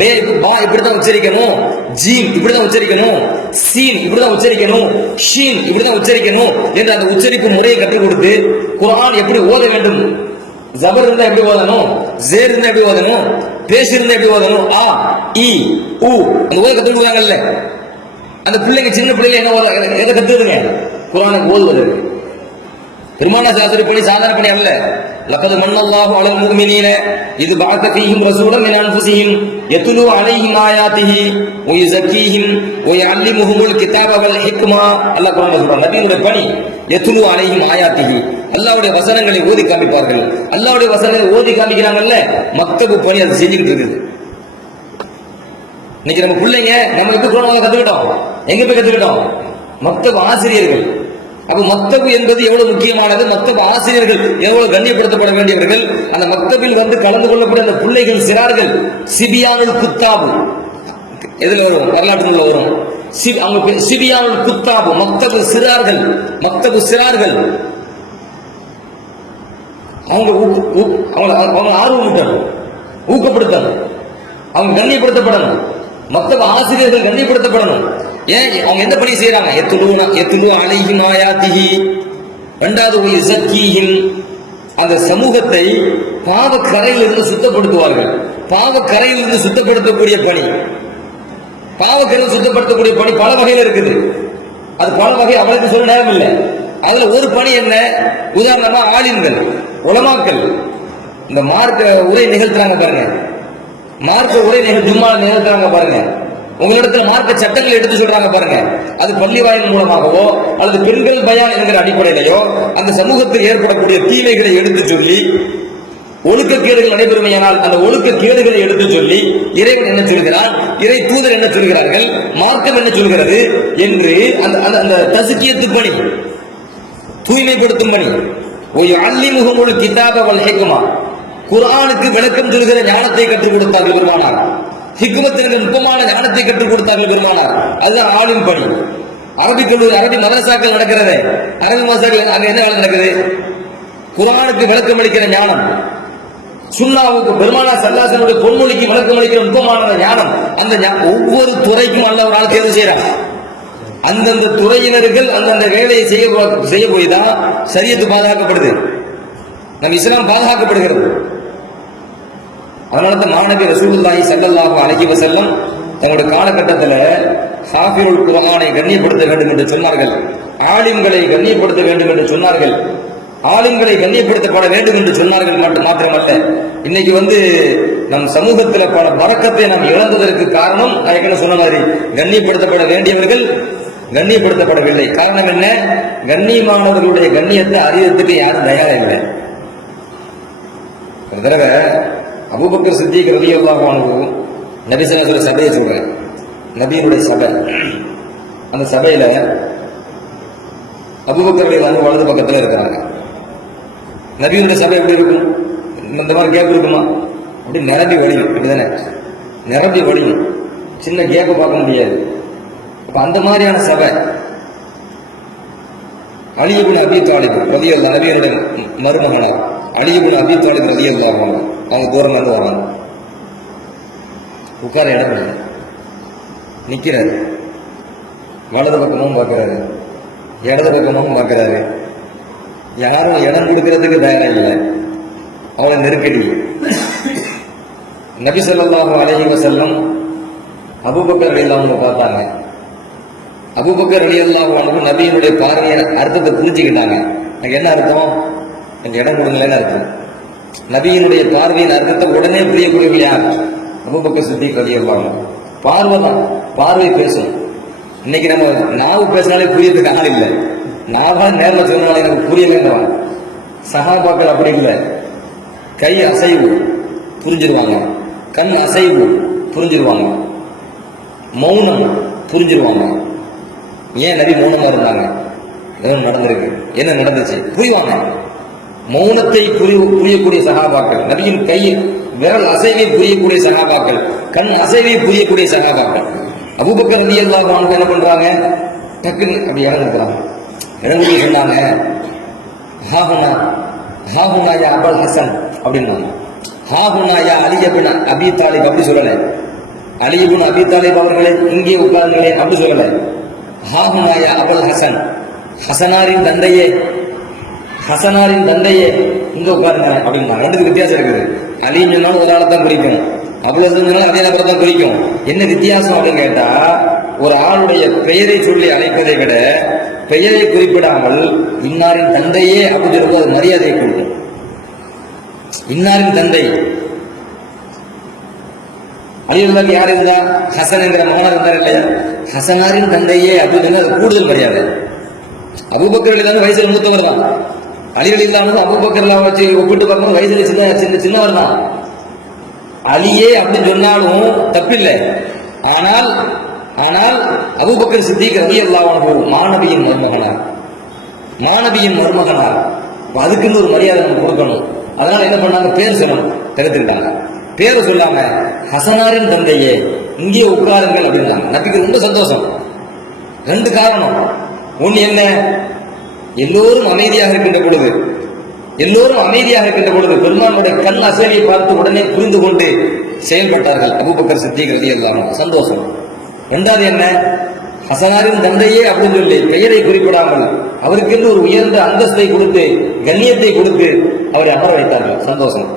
பே பா இப்படிதான் உச்சரிக்கணும், ஜீம் இப்படிதான் உச்சரிக்கணும், சீன் இப்படிதான் உச்சரிக்கணும், ஷீன் இப்படிதான் உச்சரிக்கணும் என்று அந்த உச்சரிப்பு முறையை கற்றுக் கொடுத்து குர்ஆன் எப்படி ஓத வேண்டும், ஜபர் இருந்தா எப்படி ஓதணும், ஜேர் இருந்தா எப்படி ஓதணும், பேஷ் இருந்தா எப்படி ஓதணும், ஆ இ உ அந்த ஓத கற்றுக் கொடுக்குறாங்கல்ல. அந்த பிள்ளைங்க சின்ன பிள்ளைங்க என்ன எதை கத்துதுங்க? குர்ஆனை ஓதுவதற்கு. பெருமானார் ஸல்லல்லாஹு அலைஹி சாதாரண பணி அல்ல. லகத் மன்னல்லாஹு அலல் முஃமினீன இது பஅஸ ஃபீஹிம் ரசூலன் மின் அன்ஃபுஸிஹிம் யத்லூ அலைஹிம் ஆயாத்திஹி வ யுஸக்கீஹிம் வ யுஅல்லிமுஹுமுல் கிதாப வல் ஹிக்மா. அல்லாஹ் குர்ஆன்ல சொல்றான், நபியுடைய பணி யத்லூ அலைஹிம் ஆயாத்திஹி, அல்லாஹ்வுடைய வசனங்களை ஓதி காமிப்பார்கள். அல்லாஹ்வுடைய வசனங்களை ஓதி காமிக்கிறாங்கல்ல, மக்தபு பணி அது செஞ்சுக்கிட்டு இருக்குது. இன்னைக்கு நம்ம பிள்ளைங்க நம்ம எப்படி குர்ஆனை கத்துக்கிட்டோம்? எங்க போய் கத்துக்கிட்டோம்? மக்தப் ஆசிரியர்கள். அப்ப மக்தபு என்பது எவ்வளவு முக்கியமானது, மக்தப் ஆசிரியர்கள் எவ்வளவு கண்ணியப்படுத்தப்பட வேண்டியவர்கள். அந்த மக்தபில் வந்து கலந்து கொள்ளக்கூடிய அந்த பிள்ளைகள் சிறார்கள் சிபியானுல் குத்தாபு, எதுல வரும்? வரலாற்று நூல்ல வரும். அவங்க சிபியானுல் குத்தாபு, மக்தபு சிறார்கள். மக்தபு சிறார்கள் அவங்க ஆர்வமூட்டணும், ஊக்கப்படுத்தணும், அவங்க கண்ணியப்படுத்தப்படணும். மக்தப் ஆசிரியர்கள் கண்ணியப்படுத்தப்படணும். ஏன் அவங்க எந்த பணி செய்யறாங்க? எத்துலு அலைஹிம் ஆயாத்திஹி. இரண்டாவது யுஸக்கீஹிம், அந்த சமூகத்தை பாவக்கரையிலிருந்து சுத்தப்படுத்துவார்கள். பாவக்கரையிலிருந்து சுத்தப்படுத்தக்கூடிய பணி, பாவக்கரையில் சுத்தப்படுத்தக்கூடிய பணி பல வகையில் இருக்குது. அது பல வகை, அவளுக்கு சொல்ல நேரம் இல்லை. அதுல ஒரு பணி என்ன? உதாரணமா ஆலிம்கள், உலமாக்கள் இந்த மார்க்க உரை நிகழ்த்துறாங்க பாருங்க, மார்க்க உரை ஜும்மா நிகழ்த்துறாங்க பாருங்க, உங்களிடத்துல மார்க்க சட்டங்கள் எடுத்து சொல்றாங்க பாருங்க. அது பள்ளி வாயில் மூலமாகவோ அல்லது பெண்கள் பயான் என்கிற அடிப்படையிலேயோ அந்த சமூகத்தில் ஏற்படக்கூடிய தீமைகளை எடுத்து சொல்லி, ஒழுக்கக்கேடுகள் நடைபெறுமையானால் அந்த ஒழுக்கக்கேடுகளை எடுத்து சொல்லி, இறைவன் என்ன சொல்கிறார், இறை தூதர் என்ன சொல்கிறார்கள், மார்க்கம் என்ன சொல்கிறது என்று அந்த தஸ்கியத்து பணி, தூய்மைப்படுத்தும் பணி. அல்லிமுகமுல் கிதாப வல் ஹிக்மா, குர்ஆனுக்கு விளக்கம் சொல்கிற ஞானத்தை கற்றுக் கொடுத்தார்கள் பெருமானார். ஹிக்மத் என்கிற நுட்பமான ஞானத்தை கற்றுக் கொடுத்தார்கள் பெருமானார். அதுதான் ஆளும் பணி. அரபி கல்லூரி, அரபி மதரசாக்கள் நடக்கிறது. அரபி மதரசாக்கள் அங்க என்ன வேலை நடக்குது? குர்ஆனுக்கு விளக்கம் அளிக்கிற ஞானம், சுன்னாவுக்கு பெருமானார் ஸல்லல்லாஹு அலைஹி வஸல்லம் பொன்மொழிக்கு விளக்கம் அளிக்கிற நுட்பமான ஞானம். அந்த ஒவ்வொரு துறைக்கும் அல்லாஹ் ஒரு ஆள் தேர்வு செய்யறான். அந்தந்த துறையினர்கள் அந்தந்த வேலையை செய்ய போய் தான் ஷரியத்து பாதுகாக்கப்படுது, நம் இஸ்லாம் பாதுகாக்கப்படுகிறது. அதனால தான் மாநபி ரசூலுல்லாஹி ஸல்லல்லாஹு அலைஹி வஸல்லம் தங்களுடைய காலகட்டத்தில் ஹாஃபிருல் குர்ஆனை கண்ணியப்படுத்த வேண்டும் என்று சொன்னார்கள், ஆலிம்களை கண்ணியப்படுத்த வேண்டும் என்று சொன்னார்கள், ஆலிம்களை கண்ணியப்படுத்தப்பட வேண்டும் என்று சொன்னார்கள். மாத்திரமல்ல, இன்னைக்கு நம் சமூகத்தில் பல பரக்கத்தை நாம் இழந்ததற்கு காரணம் என்ன சொன்ன மாதிரி கண்ணியப்படுத்தப்பட வேண்டியவர்கள் கண்ணியப்படுத்தப்படவில்லை. காரணம் என்ன? கண்ணியமானவர்களுடைய கண்ணியத்தை அறியறதுக்கு யாரும் தயாராக இல்லை. ஒரு தடவை அபூபக்கர் சித்திக் ரலியல்லாஹு அன்ஹு நபி ஸல்லல்லாஹு அலைஹி வஸல்லம் சபையை சொல்றாங்க, நபியினுடைய சபை. அந்த சபையில அபூபக்கர் ரலியல்லாஹு அன்ஹு வலது பக்கத்துல இருக்கிறாங்க. நபியினுடைய சபை எப்படி இருக்கும்? இந்த மாதிரி கேப் இருக்குமா? அப்படி நிரம்பி வழியும், அப்படிதானே? நிரம்பி வழியும், சின்ன கேப்பை பார்க்க முடியாது. அப்ப அந்த மாதிரியான சபை. அலி இப்னு அபீ தாலிப் ரலியல்லாஹு அன்ஹு நபியினுடைய மருமகனார் அலி இப்னு அபீ தாலிப் ரலியல்லாஹு அன்ஹு அவங்க தூரமா இருந்து வராங்க. உட்கார இடம் இல்லை, நிக்கிறாரு. வலது பக்கமும் பார்க்கிறாரு, இடது பக்கமும் பார்க்கிறாரு. யாரும் இடம் கொடுக்கறதுக்கு தயாரா இல்லை, அவளை நெருக்கடி. நபி ஸல்லல்லாஹு அலைஹி வஸல்லம் அபூபக்கர் ரலியல்லாஹு அன்ஹு பார்த்தாங்க. அபூபக்கர் ரலியல்லாஹு அன்ஹு நபியினுடைய பார்வையை அர்த்தத்தை புரிஞ்சுக்கிட்டாங்க. எனக்கு என்ன அர்த்தம்? எனக்கு இடம் கொடுங்களேன்னு அர்த்தம். நபியினுடைய பார்வையின் அர்த்தத்தை உடனே புரியக்கூடிய யார்? அபூபக்கர் சித்திக் ரலியல்லாஹு அன்ஹு. பார்வை தான், பார்வை பேசும். இன்னைக்கு நம்ம நாவு பேசினாலே புரியறதுக்கு ஆள் இல்லை. நாவா நேரில் சொன்னாலே எனக்கு புரியலன்றவன். சஹாபாக்கள் அப்படி இல்லை. கை அசைவு புரிஞ்சிருவாங்க, கண் அசைவு புரிஞ்சிருவாங்க, மௌனம் புரிஞ்சிருவாங்க. ஏன் நபி மௌனமா இருந்தாங்க? என்ன நடந்திருக்கு, என்ன நடந்துச்சு புரிவாங்க. மௌனத்தை புரியக்கூடிய சகாபாக்கள், நபியின் கை விரல் அசைவை புரியக்கூடிய சகாபாக்கள், கண் அசைவை புரியக்கூடிய சகாபாக்கள். அபூபக்கர் ரலியல்லாஹு அன்ஹு என்ன பண்றாங்க? டக்குன்னு அப்படி இறங்குறாங்க. இறங்கி சொன்னாங்க, ஹாஹுனா ஹாஹுனா யா அபுல் ஹசன் அப்படின்னாங்க. ஹாஹுனா யா அலி இப்னு அபீ தாலிப் அப்படி சொல்லல. அலி இப்னு அபீ தாலிப் அவர்களே இங்கே உட்கார்ந்தீங்களே அப்படி சொல்லல. ஹாஹுனா யா அபுல் ஹசன், ஹசனாரின் தந்தையே, ஹசனாரின் தந்தையே இங்க உட்காருங்க அப்படின்னா. ரெண்டுக்கு வித்தியாசம் இருக்குது. அலின்னு சொன்னாலும் ஒரு ஆளை தான் குறிக்கும், அபுல் ஹசன் சொன்னாலும் அதே நபரை தான் குறிக்கும். என்ன வித்தியாசம் அப்படின்னு கேட்டா, ஒரு ஆளுடைய பெயரை சொல்லி அழைப்பதை விட பெயரை குறிப்பிடாமல் இன்னாரின் தந்தையே அப்படின்னு சொல்லும்போது அது மரியாதையை கொடுக்கும். இன்னாரின் தந்தை அலியுல்லாக்கு யார் இருந்தா? ஹசன் என்கிற மகனார் இருந்தார் இல்லையா? ஹசனாரின் தந்தையே அப்படின்னு அது கூடுதல் மரியாதை. அபூபக்கர் ரலியல்லாஹு வயசுல மூத்தவர் தான். அலி ரலியல்லாஹு அபூபக்கர்ல வச்சு ஒப்பிட்டு பார்க்கும்போது வயசுல சின்னவர் தான். அலியே அப்படின்னு சொன்னாலும் தப்பில்லை. ஆனால் அபூபக்கர் சித்திக் ரலியல்லாஹு அன்ஹு மாநபியின் மருமகனார், மாநபியின் மருமகனார். அதுக்குன்னு ஒரு மரியாதை நம்ம கொடுக்கணும். அதனால என்ன பண்ணாங்க? பேர் சொல்லணும், தடுத்துக்கிட்டாங்க. பேரை சொல்லாம ஹசனாரின் தந்தையே இங்கே உட்காருங்கள் அப்படின்னாங்க. நபிக்கு ரொம்ப சந்தோஷம். ரெண்டு காரணம். ஒன்னு என்ன? எல்லோரும் அமைதியாக இருக்கின்ற பொழுது பெருமானுடைய கண் அசைவை பார்த்து உடனே புரிந்து கொண்டு செயல்பட்டார்கள் அபூபக்கர் சித்திக் ரலியல்லாஹு அன்ஹு. சந்தோஷம். ரெண்டாவது என்ன? ஹசனாரின் தந்தையே அப்படின்னு சொல்லி பெயரை குறிப்பிடாமல் அவருக்கென்று ஒரு உயர்ந்த அந்தஸ்தை கொடுத்து கண்ணியத்தை கொடுத்து அவரை அமர வைத்தார்கள். சந்தோஷம்.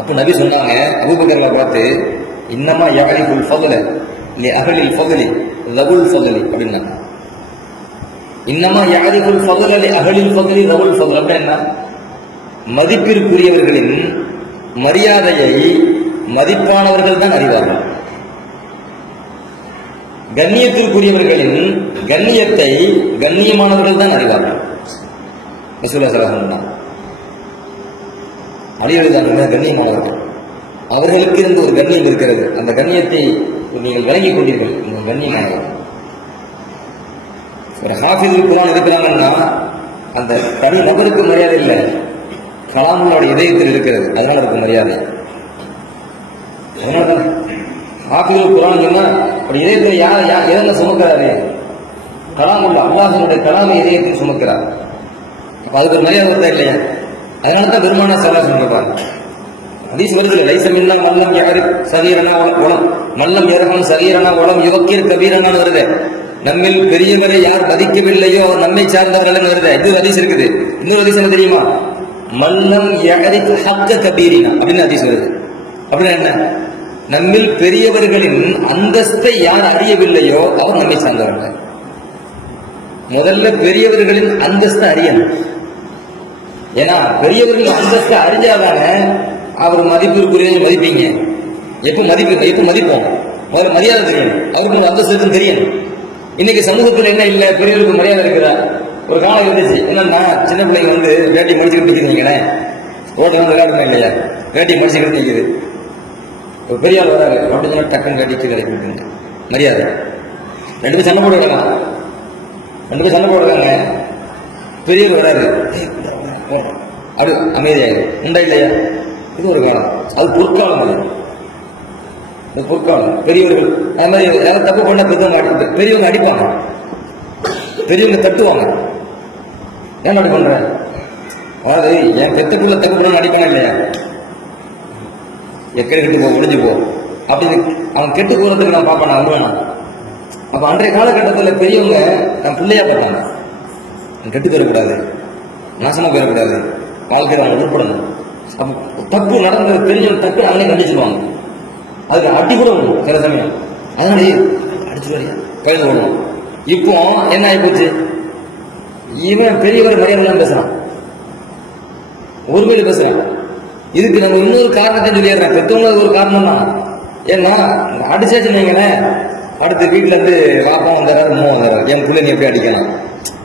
அப்ப நபி சொன்னாங்க அபூபக்கரை பார்த்து, இன்னமா யஅரிஃபுல் ஃபضல லிஅஹ்லில் ஃபضலி லகுல் ஃபضலி அப்படின்னாங்க. இன்னமா யஅரிஃபுல் ஃபضல லிஅஹ்லில் ஃபضலி லகுல் ஃபضல் அப்படின்னா மதிப்பிற்குரியவர்களின் மரியாதையை மதிப்பானவர்கள் தான் அறிவார்கள். கண்ணியத்திற்குரியவர்களின் கண்ணியத்தை கண்ணியமானவர்கள் தான் அறிவார்கள். ரசூலுல்லாஹி ஸல்லல்லாஹு அலைஹி வஸல்லம் அலியர்கள் கண்ணியமானவர்கள். அவர்களுக்கு இருந்த ஒரு கண்ணியம் இருக்கிறது. அந்த கண்ணியத்தை நீங்கள் விளங்கிக் கொண்டீர்கள். கண்ணியமானவர்கள் ஒரு ஹாஃபிதுல் குர்ஆன் இருக்கிறாங்கன்னா அந்த தனி நபருக்கு மரியாதை இல்லை, கலாமுல்லோட இதயத்தில் இருக்கிறது. அதனால இருக்கு மரியாதை. அதனால ஹாஃபிதுல் குர்ஆன் சொன்னா அப்படி இதயத்தில் யார் எதென்ன சுமக்கிறாரு? கலாமுல்லா, அல்லாஹ்வுடைய கலாமை இதயத்தில் சுமக்கிறார். அப்ப அதுக்கு ஒரு மரியாதை வருதா இல்லையா? அதனால தான் பெருமானா ஸல்லல்லாஹு அலைஹி வஸல்லம் ஹதீஸ் வருது, லைஸ மின்னா மல்லம் யஅரிஃப் ஸகீரனா வலம் மல்லம் யர்ஹம் ஸகீரனா வலம் யுவக்கிர் கபீரனான்னு வருது. நம்மில் பெரியவரை யார் மதிக்கவில்லையோ அவர் நம்மை சார்ந்தவர்கள் வருது. இது ஹதீஸ் இருக்குது. இன்னொரு ஹதீஸ் என்ன தெரியுமா? மல்லம் யஅரிஃப் ஹக்க கபீரினா அப்படின்னு ஹதீஸ் வருது. அப்படின்னா என்ன? நம்மில் பெரியவர்களின் அந்தஸ்தை யார் அறியவில்லையோ அவர் நம்மை சார்ந்தவர்கள். முதல்ல பெரியவர்களின் அந்தஸ்தை அறியணும். ஏன்னா பெரியவர்கள் அந்தஸ்தை அறிஞ்சாதான அவர் மதிப்பிற்குரிய மதிப்பீங்க. எப்ப மதிப்போம்? முதல்ல மரியாதை தெரியணும். அவருக்கு ஒரு அந்தஸ்து இருக்குன்னு தெரியணும். இன்னைக்கு சமூகத்தில் என்ன இல்லை, பெரியவருக்கு மரியாதை இருக்குதா? ஒரு காலம் இருந்துச்சு. என்னன்னா சின்ன பிள்ளைங்க வந்து வேட்டி மடிச்சுக்கிட்டு நிற்கிறீங்களே, ரோட்டில் வந்து விளையாடுமா இல்லையா? வேட்டி மடிச்சுக்கிட்டு நிற்குது. ஒரு பெரிய ஆள் வராது அப்படின்னு டக்குன்னு வேட்டி கீழே கொடுக்குங்க மரியாதை. ரெண்டு பேரும் சண்டை போடுறாங்க. பெரியவர் வராது, அது அமைதியாயிரும். உண்டா இல்லையா? இது ஒரு காலம். அது பொற்காலம். அது பொற்காலம். பெரியவர்கள் அது மாதிரி யாரும் தப்பு பண்ண பெரியவங்க அடிப்பாங்க, பெரியவங்க தட்டுவாங்க. ஏன் அப்படி பண்ற? அதாவது என் பெத்தக்குள்ள தப்பு பண்ண அடிப்பாங்க இல்லையா? எக்கடி கெட்டு போ, ஒளிஞ்சு போ அப்படின்னு அவன் கெட்டு போறதுக்கு நான் பார்ப்பேன். நான் வருவேன். அப்ப அன்றைய காலகட்டத்தில் பெரியவங்க நான் பிள்ளையா பார்ப்பாங்க. கெட்டு போயிடக்கூடாது, நாசமா போயிடக்கூடாது, வாழ்க்கையில் அவங்க உட்படணும். அப்போ தப்பு நடந்தது பெரியவங்க தப்பு அவனே கண்டிச்சுடுவாங்க. அதுக்கு அடி கூட வரும் சில சமயம். அதனாலே அடிச்சு வரையா கழுது விடணும். இப்போ என்ன ஆகி போச்சு? இவன் பெரியவர் மரியாதை பேசுறான், ஒருமையில பேசுறான். இதுக்கு நம்ம இன்னொரு காரணத்தை சொல்லிடுறேன். பெற்றவங்க ஒரு காரணம் தான். ஏன்னா அடிச்சாச்சு நீங்களே, அடுத்த வீட்டுல இருந்து வாப்பா வந்தாரு, மூவ் வந்தாரு, என் பிள்ளை நீ எப்படி அடிக்கலாம்?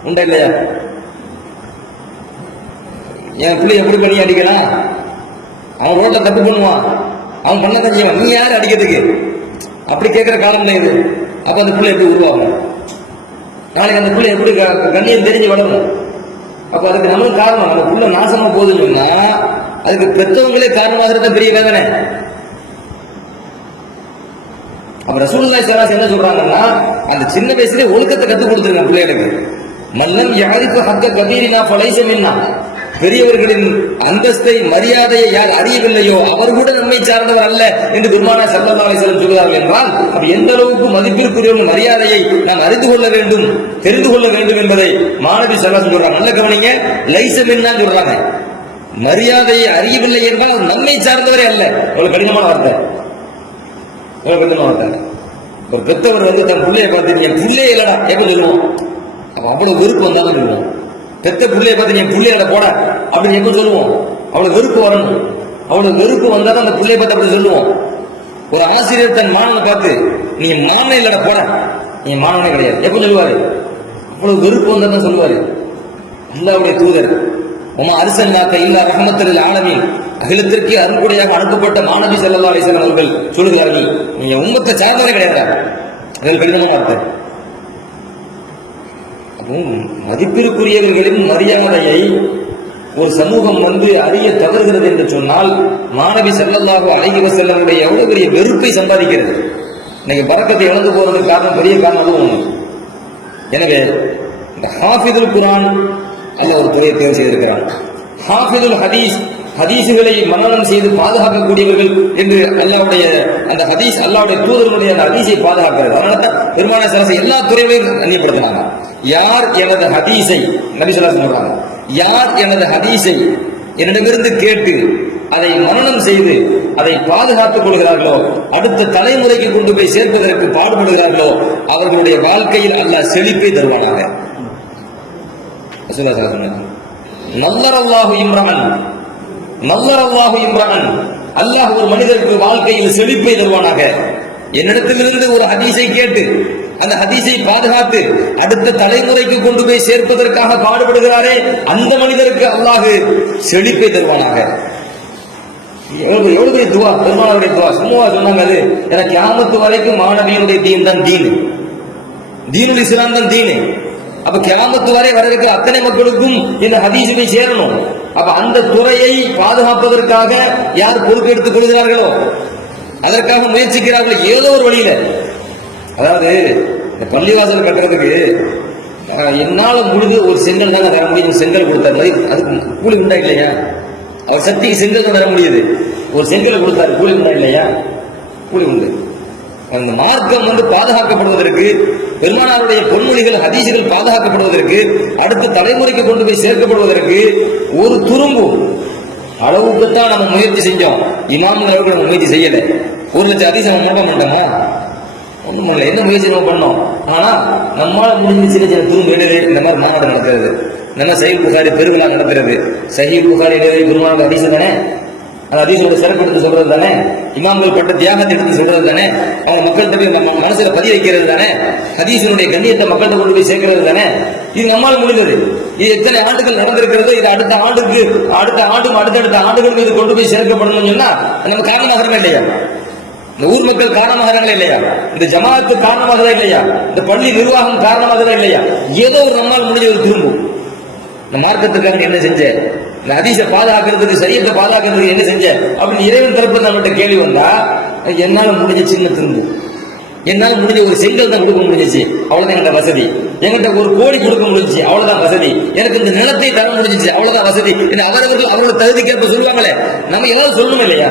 உண்டா இல்லையா? என் பிள்ளை எப்படி பண்ணி அடிக்கலாம்? அவன் ரோட்டை தப்பு பண்ணுவான், அவன் பண்ண செய்வான், நீ யாரு அடிக்கிறதுக்கு? அப்படி கேட்கிற காலம் தான் இது. அப்ப அந்த பிள்ளை எப்படி உருவாகும்? நாளைக்கு அந்த பிள்ளை எப்படி கண்ணியம் தெரிஞ்சு வளரும்? அப்ப அதுக்கு நம்மளும் காரணம். அந்த பிள்ளை நாசமா போகுதுன்னு சொன்னா அதுக்கு பெற்றவங்களே காரணமாக பெரிய வேதனை. அப்ப ரசூலுல்லாஹி ஸல்லல்லாஹு அலைஹி வஸல்லம் என்ன சொல்றாங்கன்னா, அந்த சின்ன வயசுலயே ஒழுக்கத்தை கற்றுக் கொடுத்துருங்க பிள்ளைகளுக்கு. மல்லம் யஅரிஃபு ஹக்க கபீரினா ஃபலைஸ மின்னா. பெரியவர்களின் அந்தஸ்தை மரியாதையை யார் அறியவில்லையோ அவர் கூட நம்மை சார்ந்தவர் அல்ல என்று பெருமானார் ஸல்லல்லாஹு அலைஹி வஸல்லம் சொல்கிறார்கள் என்றால், அப்ப எந்த அளவுக்கு மதிப்பிற்குரிய மரியாதையை நாம் அறிந்து கொள்ள வேண்டும், தெரிந்து கொள்ள வேண்டும் என்பதை மாணவி ஸல்லல்லாஹு சொல்றாங்க. நல்ல கவனிங்க, லைஸ மின்னா சொல்றாங்க. மரியாதையை அறியவில்லை என்றால் நம்மை சார்ந்தவரே அல்ல. எவ்வளவு கடினமான வார்த்தை, எவ்வளவு கடினமான வார்த்தை. ஒரு பெற்றவர் வந்து தன் பிள்ளையை பார்த்து என் பிள்ளையே இல்லடா எப்ப சொல்லுவோம்? அப்ப அவ்வளவு வெறுப்பு வந்தாலும் சொல்லுவோம். பெத்த பிள்ளையை பார்த்து என் பிள்ளையோட போட அப்படின்னு எப்ப சொல்லுவோம்? அவ்வளவு வெறுப்பு வரணும். அவ்வளவு வெறுப்பு வந்தாலும் அந்த பிள்ளையை பார்த்து அப்படி சொல்லுவோம். ஒரு ஆசிரியர் தன் மாணவனை பார்த்து நீ மாணவன் இல்லடா போட, நீ மாணவனே கிடையாது எப்ப சொல்லுவாரு? அவ்வளவு வெறுப்பு வந்தா தான் சொல்லுவாரு. அல்லாஹ்வுடைய தூதர் உமா அர்சல்னாக இல்லா ரஹ்மத்துல் லில் ஆலமீன், அகிலத்திற்கு அருள்கொடையாக அனுப்பப்பட்ட மாணவி ஸல்லல்லாஹு அலைஹி வஸல்லம் அவர்கள் சொல்கிறார்கள், நீங்க உம்மத்தை சார்ந்தவரே கிடையாதா? அதில் கடினமா வார்த்தை. மதிப்பிற்குரியவர்களின் மரியாதையை ஒரு சமூகம் வந்து அறிய தவறுகிறது என்று சொன்னால் மாணவி ஸல்லல்லாஹு அலைஹி வஸல்லம் எவ்வளவு பெரிய வெறுப்பை சம்பாதிக்கிறது. இன்னைக்கு பரக்கத்தை இழந்து போறதுக்கு காரணம், பெரிய காரணம் அதுவும் ஒண்ணு. எனவே இந்த ஹாஃபிதுல் குர்ஆன் அல்ல ஒரு துறையை தேர்வு செய்திருக்கிறான். ஹாஃபிதுல் ஹதீஸ் ஹதீசுகளை மனனம் செய்து பாதுகாக்கக்கூடியவர்கள் என்று அல்லாஹ்வுடைய அந்த ஹதீஸ், அல்லாஹ்வுடைய தூதருடைய அந்த ஹதீஸை பாதுகாக்கிறது. அதனால தான் பெருமானார் ஸல்லல்லாஹு அலைஹி வஸல்லம் எல்லா துறைகளையும் கண்ணியப்படுத்தினாங்க. யார் எனது ஹதீஸை, நபி ஸல்லல்லாஹு அலைஹி வஸல்லம் சொல்றாங்க, யார் எனது ஹதீஸை என்னிடமிருந்து கேட்டு அதை மனனம் செய்து அதை பாதுகாத்துக் கொள்கிறார்களோ, அடுத்த தலைமுறைக்கு கொண்டு போய் சேர்ப்பதற்கு பாடுபடுகிறார்களோ, அவர்களுடைய வாழ்க்கையில் அல்லாஹ் செழிப்பை தருவானாக. நல்லரல்லாஹு இம்ரான், நல்லரல்லாஹு இம்ரான், அல்லாஹ் ஒரு மனிதருக்கு வாழ்க்கையில் செழிப்பை தருவானாக. என்னிடத்திலிருந்து ஒரு ஹதீஸை கேட்டு அந்த ஹதீஸை பாதுகாத்து அடுத்த தலைமுறைக்கு கொண்டு போய் சேர்ப்பதற்காக பாடுபடுகிறாரே, அந்த மனிதருக்கு அல்லாஹ் செழிப்பை தருவானாக. எவ்வளவு பெரிய துவா, பெருமானாருடைய துவா. சும்மா சொன்னாங்க, அது எனக்கு கியாமத்து வரைக்கும் மாணவியனுடைய தீன் தான் தீன், தீனுல் இஸ்லாம் தான் தீன். அப்ப கியாமத்து வரை வர இருக்கிற அத்தனை மக்களுக்கும் இந்த ஹதீஸ் போய் சேரணும். அப்ப அந்த துறையை பாதுகாப்பதற்காக யார் பொறுப்பெடுத்துக் கொள்கிறார்களோ, அதற்காக முயற்சிக்கிறார்கள் ஏதோ ஒரு வழியில. அதாவது இந்த பள்ளிவாசல் கட்டுறதுக்கு என்னால முடிஞ்சு ஒரு செங்கல் தாங்க தர முடியும், செங்கல் கொடுத்தாரு மாதிரி அதுக்கு கூலி உண்டா இல்லையா? அவர் சக்திக்கு செங்கல் தான் தர முடியுது, ஒரு செங்கல் கொடுத்தாரு, கூலி உண்டா இல்லையா? கூலி உண்டு. அந்த மார்க்கம் பாதுகாக்கப்படுவதற்கு, பெருமானாருடைய பொன்மொழிகள் ஹதீசுகள் பாதுகாக்கப்படுவதற்கு, அடுத்த தலைமுறைக்கு கொண்டு போய் சேர்க்கப்படுவதற்கு ஒரு துரும்பு அளவுக்குத்தான் நம்ம முயற்சி செஞ்சோம். இமாம் அளவுக்கு நம்ம முயற்சி செய்யல. 1,00,000 ஹதீஸ் நம்ம மூட மாட்டோமா? ஒன்றும் இல்லை, என்ன முயற்சி நம்ம பண்ணோம். ஆனா நம்மளால முடிஞ்ச சின்ன சின்ன துரும்பு எழுது. இந்த மாதிரி மாநாடு நடக்கிறது, நம்ம சஹீஹ் புகாரி பெருவிழா நடக்கிறது. சஹீஹ் புகாரி பெருமாள் ஹதீஸ் தானே, அந்த ஹதீஸோட சிறப்பு எடுத்து சொல்றது தானே, இமாம்கள் பட்ட தியாகத்தை எடுத்து சொல்றது தானே, அவங்க மக்கள்கிட்ட நம்ம மனசுல பதிய வைக்கிறது தானே, ஹதீஸினுடைய கண்ணியத்தை மக்கள்கிட்ட கொண்டு போய் சேர்க்கிறது தானே. இது நம்மால் முடிந்தது. இது எத்தனை ஆண்டுகள் நடந்திருக்கிறது. இது அடுத்த ஆண்டுக்கு, அடுத்த ஆண்டுகளுக்கு இது கொண்டு போய் சேர்க்கப்படணும்னு சொன்னா நம்ம காரணமாக இல்லையா? இந்த ஊர் மக்கள் காரணமாகிறாங்களா இல்லையா? இந்த ஜமாஅத்து காரணமாகதா இல்லையா? இந்த பள்ளி நிர்வாகம் காரணமாகதா இல்லையா? ஏதோ ஒரு நம்மால் முடிஞ்ச ஒரு திரும்பும். இந்த மார்க்கத்துக்காக என்ன செஞ்ச, இந்த ஹதீஸை பாதுகாக்கிறதுக்கு, சரியத்தை பாதுகாக்கிறதுக்கு என்ன செஞ்ச அப்படின்னு இறைவன் தரப்பு நம்மகிட்ட கேள்வி வந்தா, என்னால முடிஞ்ச சின்ன திரும்பு, என்னால முடிஞ்ச ஒரு செங்கல் தான் கொடுக்க முடிஞ்சிச்சு, அவ்வளவுதான் என்கிட்ட வசதி. என்கிட்ட 1 கோடி கொடுக்க முடிஞ்சிச்சு, அவ்வளவுதான் வசதி. எனக்கு இந்த நிலத்தை தர முடிஞ்சிச்சு, அவ்வளவுதான் வசதி. அவரவர்கள் அவரோட தகுதிக்கேற்ப சொல்லுவாங்களே, நம்ம ஏதாவது சொல்லணும் இல்லையா?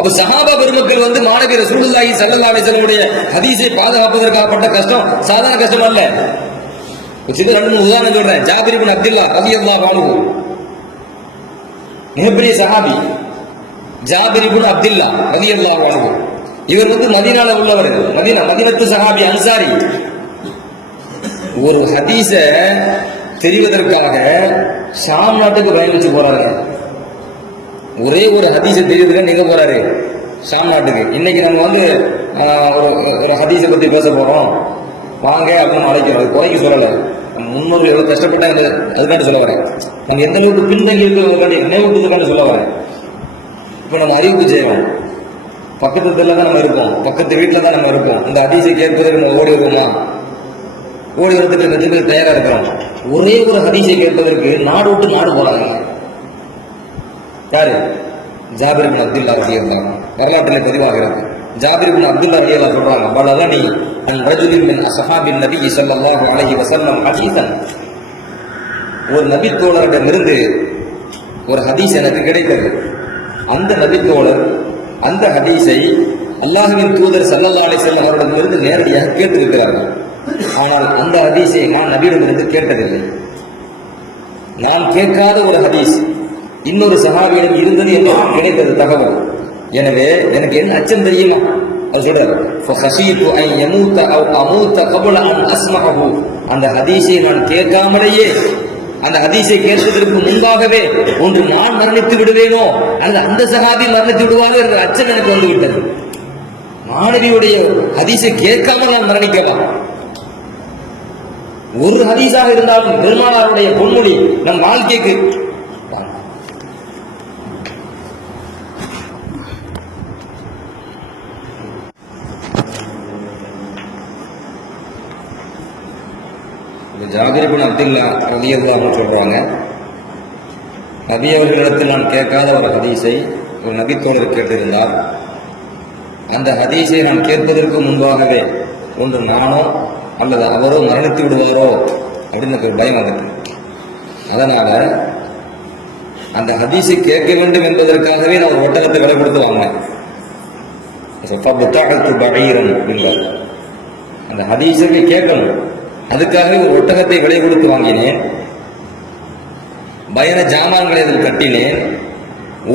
அப்ப சஹாபா பெருமக்கள் மாணவி ரசூலுல்லாஹி ஸல்லல்லாஹு அலைஹி வஸல்லம் ஹதீஸை பாதுகாப்பதற்காகப்பட்ட கஷ்டம் சாதாரண கஷ்டம் அல்ல. சில 2-3 உதாரணம் சொல்றேன். ஜாபிர் இப்னு அப்துல்லா ரலியல்லாஹு அன்ஹு மிகப்பெரிய சஹாபி. ஜாபிர் இப்னு அப்துல்லா ரலியல்லாஹு அன்ஹு இவர் மதீனால உள்ளவர், மதீனத்து சஹாபி, அன்சாரி. ஒரு ஹதீஸ தெரிவதற்காக ஷாம் நாட்டுக்கு பயணிச்சு போறாங்க. ஒரே ஒரு ஹதீஸை தெரியுதுக்கு நீங்க போறாரு ஷாம் நாட்டுக்கு. இன்னைக்கு நம்ம ஒரு ஹதீஸை பத்தி பேச போறோம் வாங்க அப்படின்னு அழைக்கிறோம். அது குறைக்கு சொல்லலை, முன்னோர்கள் எவ்வளவு கஷ்டப்பட்டாங்க அதுக்காண்டி சொல்ல வரேன். நம்ம எந்த அளவுக்கு பின்தங்கி இருக்கிறதுக்காண்டி, நினைவுக்கிறதுக்காண்டி சொல்ல வரேன். இப்ப நம்ம அறிவிப்பு செய்வோம், பக்கத்து தெருல தான் நம்ம இருப்போம், பக்கத்து வீட்டுல தான் நம்ம இருப்போம். இந்த ஹதீஸை கேட்பதற்கு நம்ம ஓடி வருவோமா? ஓடி வரதுக்கு மெதுக்கு தயாரா இருக்கிறோம். ஒரே ஒரு ஹதீஸை கேட்பதற்கு நாடு விட்டு நாடு போறாங்க. யாரு? ஜாபிர் இப்னு அப்துல்லா ரலியல்லாஹு அன்ஹு. வரலாற்றில் பதிவாகிறது. ஜாபிர் இப்னு அப்துல்லா ரலியல்லாஹு சொல்றாங்க, பலகனி அன் ரஜுலின் மின் அஸ்ஹாபின் நபி ஸல்லல்லாஹு அலைஹி வஸல்லம் ஹதீஸன். ஒரு நபி தோழரிடமிருந்து ஒரு ஹதீஸ் எனக்கு கிடைத்தது. அந்த நபி தோழர் அந்த ஹதீஸை அல்லாஹ்வின் தூதர் ஸல்லல்லாஹு அலைஹி வஸல்லம் அவர்களிடமிருந்து நேரடியாக கேட்டிருக்கிறார்கள். ஆனால் அந்த ஹதீஸை நான் நபியிடமிருந்து கேட்டதில்லை. நான் கேட்காத ஒரு ஹதீஸ் இன்னொரு சஹாபியிடம் இருந்தது என்று கிடைத்தது தகவல். எனவே எனக்கு என்ன அச்சம் தெரியுமா? அது சொல்றாரு, அந்த ஹதீஸை நான் கேட்காமலேயே, அந்த ஹதீஸை கேட்பதற்கு முன்பாகவே ஒன்று நான் மரணித்து விடுவேனோ அல்லது அந்த சஹாபி மரணித்து விடுவாரோ என்ற அச்சம் எனக்கு வந்து விட்டது. மாணவியுடைய ஹதீஸை கேட்காமல் நான் மரணிக்கலாம். ஒரு ஹதீஸாக இருந்தாலும் பெருமானாருடைய பொன்மொழி நம் வாழ்க்கைக்கு ஜாபிர் இப்னு அப்துல்லா ரலியல்லாஹு அன்ஹு சொல்றாங்க, நபி அவர்களிடத்தில் நான் கேட்காத ஒரு ஹதீஸை ஒரு நபித்தோழர் கேட்டிருந்தால் அந்த ஹதீஸை நான் கேட்பதற்கு முன்பாகவே ஒன்று நானோ அல்லது அவரோ மரணித்து விடுவாரோ அப்படின்னு எனக்கு ஒரு பயம் வந்துட்டு, அதனால அந்த ஹதீஸை கேட்க வேண்டும் என்பதற்காகவே நான் ஒரு ஒட்டகத்தை விலை கொடுத்து வாங்கினேன். அந்த ஹதீஸை கேட்கணும், அதுக்காகவே ஒரு ஒட்டகத்தை விலை கொடுத்து வாங்கினேன். பயண ஜாமான்களை அதில் கட்டினேன்.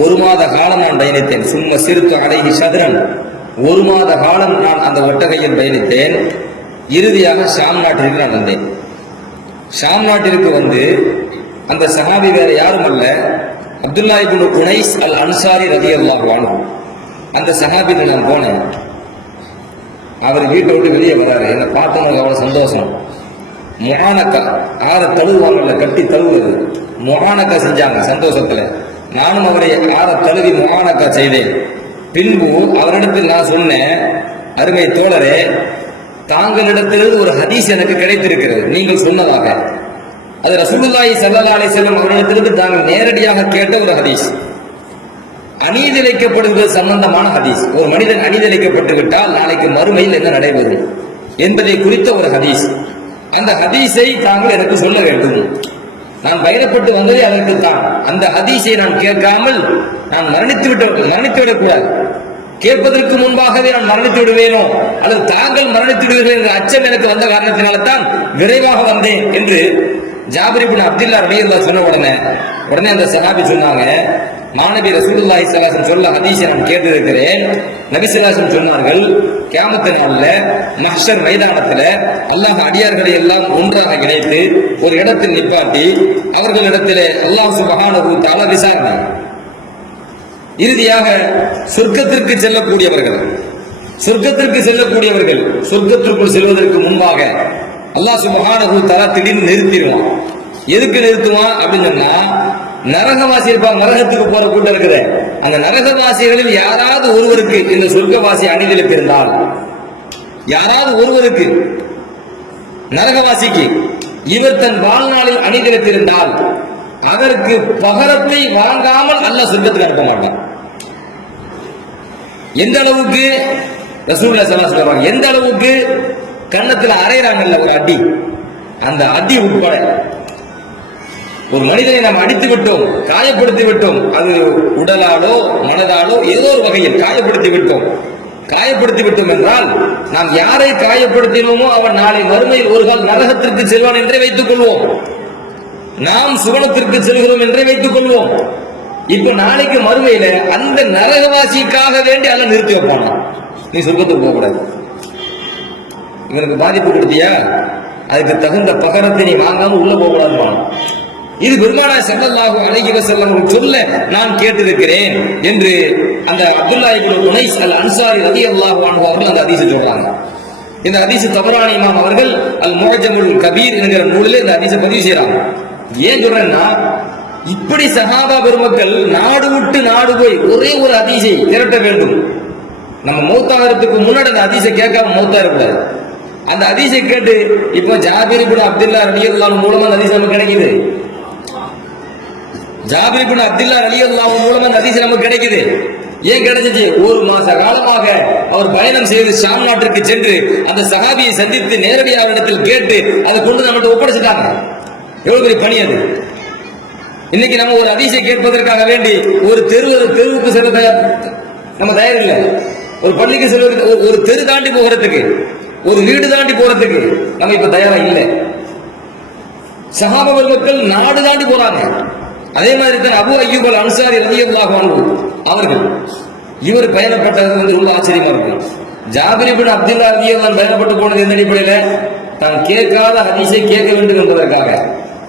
1 மாத காலம் நான் பயணித்தேன். சும்மா சிறுத்து அடைகி சதுரன், 1 மாத காலம் நான் அந்த ஒட்டகையில் பயணித்தேன். இறுதியாக ஷாம் நாட்டிற்கு நான் வந்தேன். ஷாம் நாட்டிற்கு வந்து அந்த சஹாபி வேற யாரும் அல்ல, அப்துல்லா இப்னு உனைஸ் அல் அன்சாரி ரலியல்லாஹு அன்ஹு. அந்த சஹாபிக்கு நான் போனேன். அவர் வீட்டை விட்டு வெளியே வராரு. என்னை பார்த்தவங்களுக்கு அவ்வளவு சந்தோஷம். முஹானக்கா, ஆற தழுவாங்கல்ல, கட்டி தழுவுறது, முஹானக்கா செஞ்சாங்க சந்தோஷத்துல. நானும் அவரை ஆற தழுவி முஹானக்கா செய்தேன். பின்பு அவரிடத்தில் நான் சொன்னேன், அருமை தோழரே, தாங்களிடத்திலிருந்து ஒரு ஹதீஸ் எனக்கு கிடைத்திருக்கிறது நீங்கள் சொன்னதாக. அது ரசூலுல்லாஹி ஸல்லல்லாஹு அலைஹி வஸல்லம் அவரிடத்திலிருந்து தாங்கள் நேரடியாக கேட்ட ஒரு ஹதீஸ். அநீதிழைக்கப்படுவது சம்பந்தமான ஹதீஸ். ஒரு மனிதன் அநீதிழைக்கப்பட்டு விட்டால் நாளைக்கு மறுமையில் என்ன நடைபெறும் என்பதை குறித்த ஒரு ஹதீஸ். அந்த ஹதீஸை தாங்கள் எனக்கு சொல்ல வேண்டும். நான் பயணப்பட்டு வந்ததே அதற்குத்தான். அந்த ஹதீஸை நான் கேட்காமல் நான் மரணித்து விடக்கூடாது. கேட்பதற்கு முன்பாகவே நான் மரணித்து விடுவேனோ அல்லது தாங்கள் மரணித்து விடுவீர்கள் என்ற அச்சம் எனக்கு வந்த காரணத்தினால்தான் விரைவாக வந்தேன் என்று ஜாபிர் இப்னு அப்துல்லா ரலியல்லாஹு சொன்ன உடனே அந்த சஹாபி சொன்னாங்க, மாநபி ரசூலுல்லாஹி ஸல்லல்லாஹு அலைஹி வஸல்லம் சொல்ல ஹதீஸை நான் கேட்டிருக்கிறேன். நபி ஸல்லல்லாஹு அலைஹி வஸல்லம் சொன்னார்கள், கியாமத் நாள்ல மஹ்ஷர் மைதானத்துல அல்லாஹ் அடியார்களை எல்லாம் ஒன்றாக இணைத்து ஒரு இடத்தில் நிப்பாட்டி அவர்களிடத்திலே அல்லாஹ் சுப்ஹானஹு வ தஆலா விசாரணை. இறுதியாக சொர்க்கத்திற்கு செல்லக்கூடியவர்கள் சொர்க்கத்திற்குள் செல்வதற்கு முன்பாக அல்லாஹ் சுப்ஹானஹு வ தஆலா திடீர்னு நிறுத்திடுவான். எதுக்கு நிறுத்துவான் அப்படின்னு சொன்னா, நரகவாசி இருப்பாங்க, நரகத்துக்கு போற கூட்டம் இருக்குது. அந்த நரகவாசிகளில் யாராவது ஒருவருக்கு இந்த சொர்க்கவாசி அணிதிலிருந்தால், யாராவது ஒருவருக்கு நரகவாசிக்கு இவர் தன் வாழ்நாளில் அணிதிலிருந்தால் அதற்கு பகரத்தை வாங்காமல் அல்லாஹ் சொர்க்கத்துக்கு அனுப்ப மாட்டான். எந்த அளவுக்கு ரசூலுல்லாஹி ஸல்லல்லாஹு அலைஹி வஸல்லம் எந்த அளவுக்கு கன்னத்துல அறையறாங்கல்ல ஒரு அடி, அந்த அடி உட்பட ஒரு மனிதனை நாம் அடித்து விட்டோம், காயப்படுத்தி விட்டோம், அது உடலாலோ மனதாலோ ஏதோ ஒரு வகையில் காயப்படுத்தி விட்டோம் என்றால் நாம் யாரை காயப்படுத்தினோமோ அவன் நாளை மறுமையில் ஒரு கால் நரகத்திற்கு செல்வான் என்றே வைத்துக் கொள்வோம். நாம் சுவனத்திற்கு செல்கிறோம் என்றே வைத்துக் கொள்வோம். இப்ப நாளைக்கு மறுமையில அந்த நரகவாசிக்காக வேண்டி அல்ல நிறுத்தி வைப்பான், நீ சொர்க்கத்துக்கு போக கூடாது, இவனுக்கு பாதிப்பு கொடுத்தியா, அதுக்கு தகுந்த பகரத்தை நீ வாங்காம உள்ள போக கூடாது. இது பெருமானார் ஸல்லல்லாஹு அலைஹி வஸல்லம் சொல்ல நான் கேட்டிருக்கிறேன் என்று அந்த அப்துல்லா இப்னு உனைஸ் அல் அன்சாரி ரலியல்லாஹு அன்ஹு அவர்கள் அந்த ஹதீஸை சொல்றாங்க. இந்த ஹதீஸ் தபரானி இமாம் அவர்கள் அல் முஅஜமுல் கபீர் என்கிற நூலில் இந்த ஹதீஸை பதிவு செய்யறாங்க. ஏன் சொல்றேன்னா, இப்படி சஹாபா பெருமக்கள் நாடு விட்டு நாடு போய் ஒரே ஒரு ஹதீஸை திரட்ட வேண்டும். நம்ம மௌத்தாகிறதுக்கு முன்னாடி அந்த ஹதீஸை கேட்காம மௌத்தா இருக்கக்கூடாது. அந்த ஹதீஸை கேட்டு இப்போ ஜாபிர் இப்னு அப்துல்லா ரலியல்லாஹு அன்ஹு மூலமா அந்த ஹதீஸ் நமக்கு கிடைக்குது. ஜாபிர் இப்னு அப்துல்லா ரலியல்லாஹு அன்ஹு மூலமா அந்த ஹதீஸ் நமக்கு கிடைக்குது. ஏன் கிடைச்சிச்சு? 1 மாச காலமாக அவர் பயணம் செய்து ஷாம் நாட்டிற்கு சென்று அந்த சஹாபியை சந்தித்து நேரடியாக இடத்தில் கேட்டு அதை கொண்டு நம்மகிட்ட ஒப்படைச்சிட்டாங்க. எவ்வளவு பெரிய பணி அது! இன்னைக்கு நம்ம ஒரு ஹதீஸை கேட்பதற்காக வேண்டி ஒரு தெருவுக்கு செல்ல நம்ம தயார் இல்லை. ஒரு பள்ளிக்கு செல்வதற்கு, ஒரு தெரு தாண்டி போகிறதுக்கு, ஒரு வீடு தாண்டி போறதுக்கு நம்ம இப்ப தயாரா இல்லை. சஹாபா பெருமக்கள் நாடு தாண்டி போறாங்க. அதே மாதிரி தான் அபூ அய்யூப் அல் அன்சாரி ரலியல்லாஹு அன்ஹு அவர்கள், இவர் பயணப்பட்டது ரொம்ப ஆச்சரியமா இருக்கும். ஜாபிர் இப்னு அப்துல்லா ரலியல்லாஹு அன்ஹு பயணப்பட்டு போனது எந்த அடிப்படையில? தான் கேட்காத ஹதீஸை கேட்க வேண்டும் என்பதற்காக.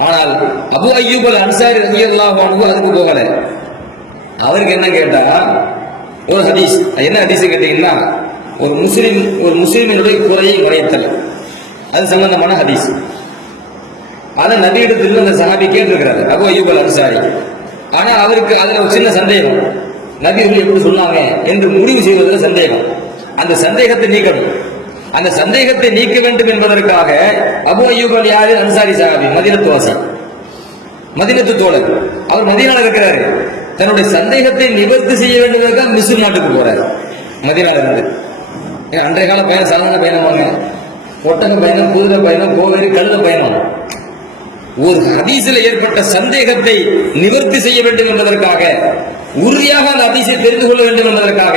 ஆனால் அபூ அய்யூப் அல் அன்சாரி ரலியல்லாஹு அன்ஹு அதுக்கு போகல. அவருக்கு என்ன கேட்டா, ஒரு ஹதீஸ். என்ன ஹதீஸ் கேட்டீங்கன்னா, ஒரு முஸ்லிமினுடைய குறையை மறைத்தல், அது சம்பந்தமான ஹதீஸ். அதை நபியிடத்தில் அந்த சஹாபி கேட்டிருக்கிறார், அபூ அய்யூப் அல் அன்சாரி. ஆனா அவருக்கு அதுல ஒரு சின்ன சந்தேகம், நபிகள் எப்படி சொன்னாங்க என்று முடிவு செய்வதில் சந்தேகம். அந்த சந்தேகத்தை நீக்கணும். அந்த சந்தேகத்தை நீக்க வேண்டும் என்பதற்காக அபூ அய்யூப் அல் யாரு? அன்சாரி சஹாபி, மதீனத்து வாசி, மதீனத்து தோழர். அவர் மதீனால இருக்கிறாரு. தன்னுடைய சந்தேகத்தை நிவர்த்தி செய்ய வேண்டியதற்காக மிஸ்ர் நாட்டுக்கு போறாரு மதீனால இருந்து. அன்றைய கால பயணம் சாதாரண பயணம் வாங்க, ஒட்டக பயணம், குதிரை பயணம், கோவேரி கழுத பயணம். ஒரு ஹதீஸில் ஏற்பட்ட சந்தேகத்தை நிவர்த்தி செய்ய வேண்டும் என்பதற்காக, உறுதியாக அந்த ஹதீஸை தெரிந்து கொள்ள வேண்டும் என்பதற்காக,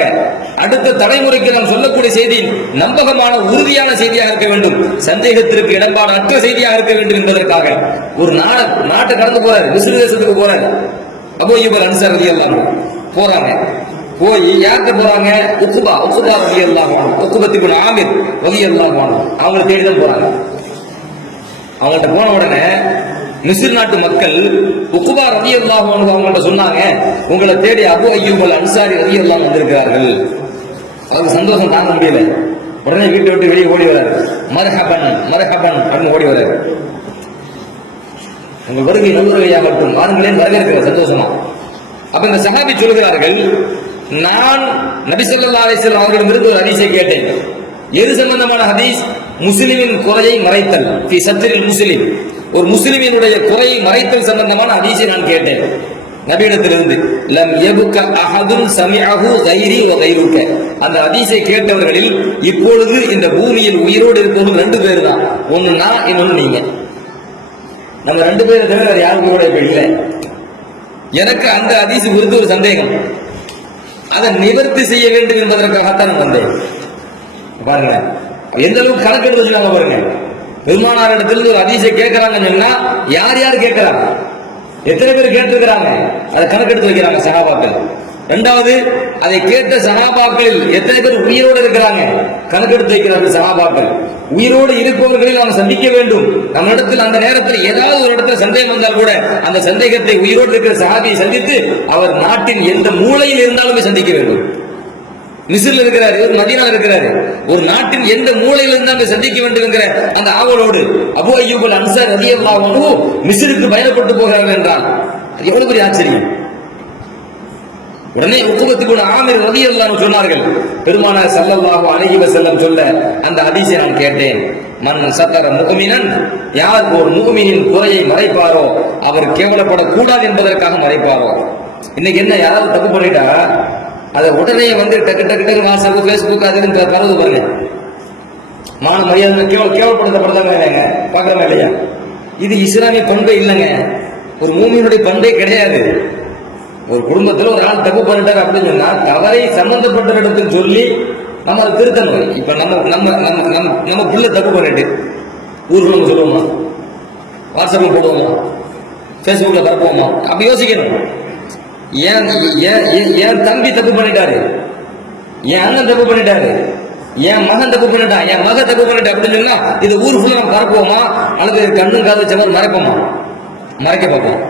அடுத்த தலைமுறைக்கு நாம் சொல்லக்கூடிய செய்தி நம்பகமான உறுதியான செய்தியாக இருக்க வேண்டும், சந்தேகத்திற்கு இடம்பாடு அற்ற செய்தியாக இருக்க வேண்டும் என்பதற்காக ஒரு நாட்டை கடந்து போறாரு, மிஸ்ர் தேசத்துக்கு போறாரு. அபூ அய்யூப் அன்சாரி ரலியல்லாஹு அன்ஹு போறாங்க. போய் யார்கிட்ட போறாங்க? உக்பா ரலியல்லாஹு அன்ஹு, உக்பா இப்னு ஆமிர் ரலியல்லாஹு அன்ஹு அவங்களை தேடி தான் போறாங்க. அவங்கள்ட்ட போன உடனே மிஸ்ர் நாட்டு மக்கள் உக்பா ரலியல்லாஹு அன்ஹு அவங்கள்ட்ட சொன்னாங்க, உங்களை தேடி அபூ அய்யூப் அன்சாரி ரலியல்லாஹு அன்ஹு வந்திருக்கிறார்கள். அவருக்கு சந்தோஷம் தாங்க முடியல. உடனே வீட்டை விட்டு வெளியே ஓடி வராரு. மர்ஹபன் அப்படின்னு ஓடி வராரு. உங்கள் வருகை நல்லுரையாகட்டும், வாருங்களேன் வரவேற்கிற சந்தோஷமா. அப்ப இந்த சஹாபி சொல்கிறார்கள், நான் நபி ஸல்லல்லாஹு அலைஹி வஸல்லம் அவர்களிடமிருந்து ஒரு ஹதீஸை கேட்டேன். எது சம்பந்தமான ஹதீஸ்? முஸ்லிமின் குறையை மறைத்தல், ஃபீ சத்ரில் முஸ்லிம், ஒரு முஸ்லிமினுடைய குறையை மறைத்தல் சம்பந்தமான ஹதீஸை நான் கேட்டேன் நபியிடத்திலிருந்து. லம் யபுக அஹதுன் சமிஅஹு கைரி வ கைருக, அந்த ஹதீஸை கேட்டவர்களில் இப்பொழுது இந்த பூமியில் உயிரோடு இருப்பவர்கள் 2 பேர் தான். ஒன்னு நான், இன்னொன்னு நீங்க. நம்ம 2 பேரை தவிர யாரும் கூட இல்லை. எனக்கு அந்த ஹதீஸ் குறித்து ஒரு சந்தேகம், அதை நிவர்த்தி செய்ய வேண்டும் என்பதற்காகத்தான் நான் வந்தேன். பாருங்க எந்த அளவுக்கு கணக்கெடுத்து வச்சுக்காங்க பாருங்க. பெருமானார் இடத்துல ஒரு ஹதீஸை கேட்கிறாங்கன்னு சொன்னா யார் யார் கேட்கிறாங்க, எத்தனை பேர் கேட்டிருக்கிறாங்க, அதை கணக்கெடுத்து வைக்கிறாங்க சஹாபாக்கள். 2வது, அதை கேட்ட சஹாபாக்களில் எத்தனை பேர் உயிரோடு இருக்கிறாங்க, கணக்கெடுத்து வைக்கிறார்கள் சஹாபாக்கள். உயிரோடு இருப்பவர்களில் நாம் சந்திக்க வேண்டும். நம்ம இடத்தில் அந்த நேரத்தில் ஏதாவது ஒரு இடத்துல சந்தேகம் வந்தால் கூட அந்த சந்தேகத்தை உயிரோடு இருக்கிற சஹாபியை சந்தித்து அவர் நாட்டின் எந்த மூலையில் இருந்தாலுமே சந்திக்க வேண்டும். மிஸ்ரில் இருக்கிறாரு, ஒரு மதீனாவில் இருக்கிறாரு, ஒரு நாட்டின் எந்த மூலையில் இருந்தாலும் சந்திக்க வேண்டும் என்கிற அந்த ஆவலோடு அபூ அய்யூப் அன்சாரி ரலியல்லாஹு அன்ஹு மிஸ்ருக்கு பயணப்பட்டு போகிறார்கள் என்றால் அது எவ்வளவு பெரிய ஆச்சரியம். உடனே உக்பா இப்னு ஆமிர் ரலியல்லாஹு அன்ஹு சொன்னார்கள், பெருமானார் ஸல்லல்லாஹு அலைஹி வஸல்லம் சொல்ல அந்த ஹதீஸை நான் கேட்டேன். மன் சத்தர முஃமினன், யார் ஒரு முஃமினின் குறையை மறைப்பாரோ அவர் கேவலப்படக்கூடாது என்பதற்காக மறைப்பாரோ. இன்னைக்கு என்ன, யாராவது தப்பு பண்ணிட்டா அதை உடனே டக்கு டக்கு வாட்ஸ்அப் ஃபேஸ்புக் அதுன்னு கருது பாருங்க. மான மரியாதை கேவலப்படுத்தப்படுறாங்க இல்லைங்க, பார்க்கறமே இல்லையா? இது இஸ்லாமிய பண்பே இல்லைங்க, ஒரு மூமியினுடைய பண்பே கிடையாது. ஒரு குடும்பத்தில் ஒரு ஆள் தப்பு பண்ணிட்டார் அப்படின்னு சொன்னா தவறை சம்பந்தப்பட்ட இடத்துல சொல்லி நம்ம அதை திருத்தணும். இப்ப நம்ம பிள்ளை தப்பு பண்ணிட்டு ஊருக்கு நம்ம சொல்லுவோமா, வாட்ஸ்அப்ல போடுவோமா, ஃபேஸ்புக்ல பரப்புவோமா? அப்படி யோசிக்கணும். என் தம்பி தப்பு பண்ணிட்டாரு, என் அண்ணன் தப்பு பண்ணிட்டாரு, என் மகன் தப்பு பண்ணிட்டான், என் மக தப்பு பண்ணிட்டா அப்படின்னு சொன்னா இது ஊர் ஃபுல்லா நம்ம பரப்புவோமா அல்லது கண்ணும் காது வச்ச மாதிரி மறைப்போமா? மறைக்க பார்ப்போம்.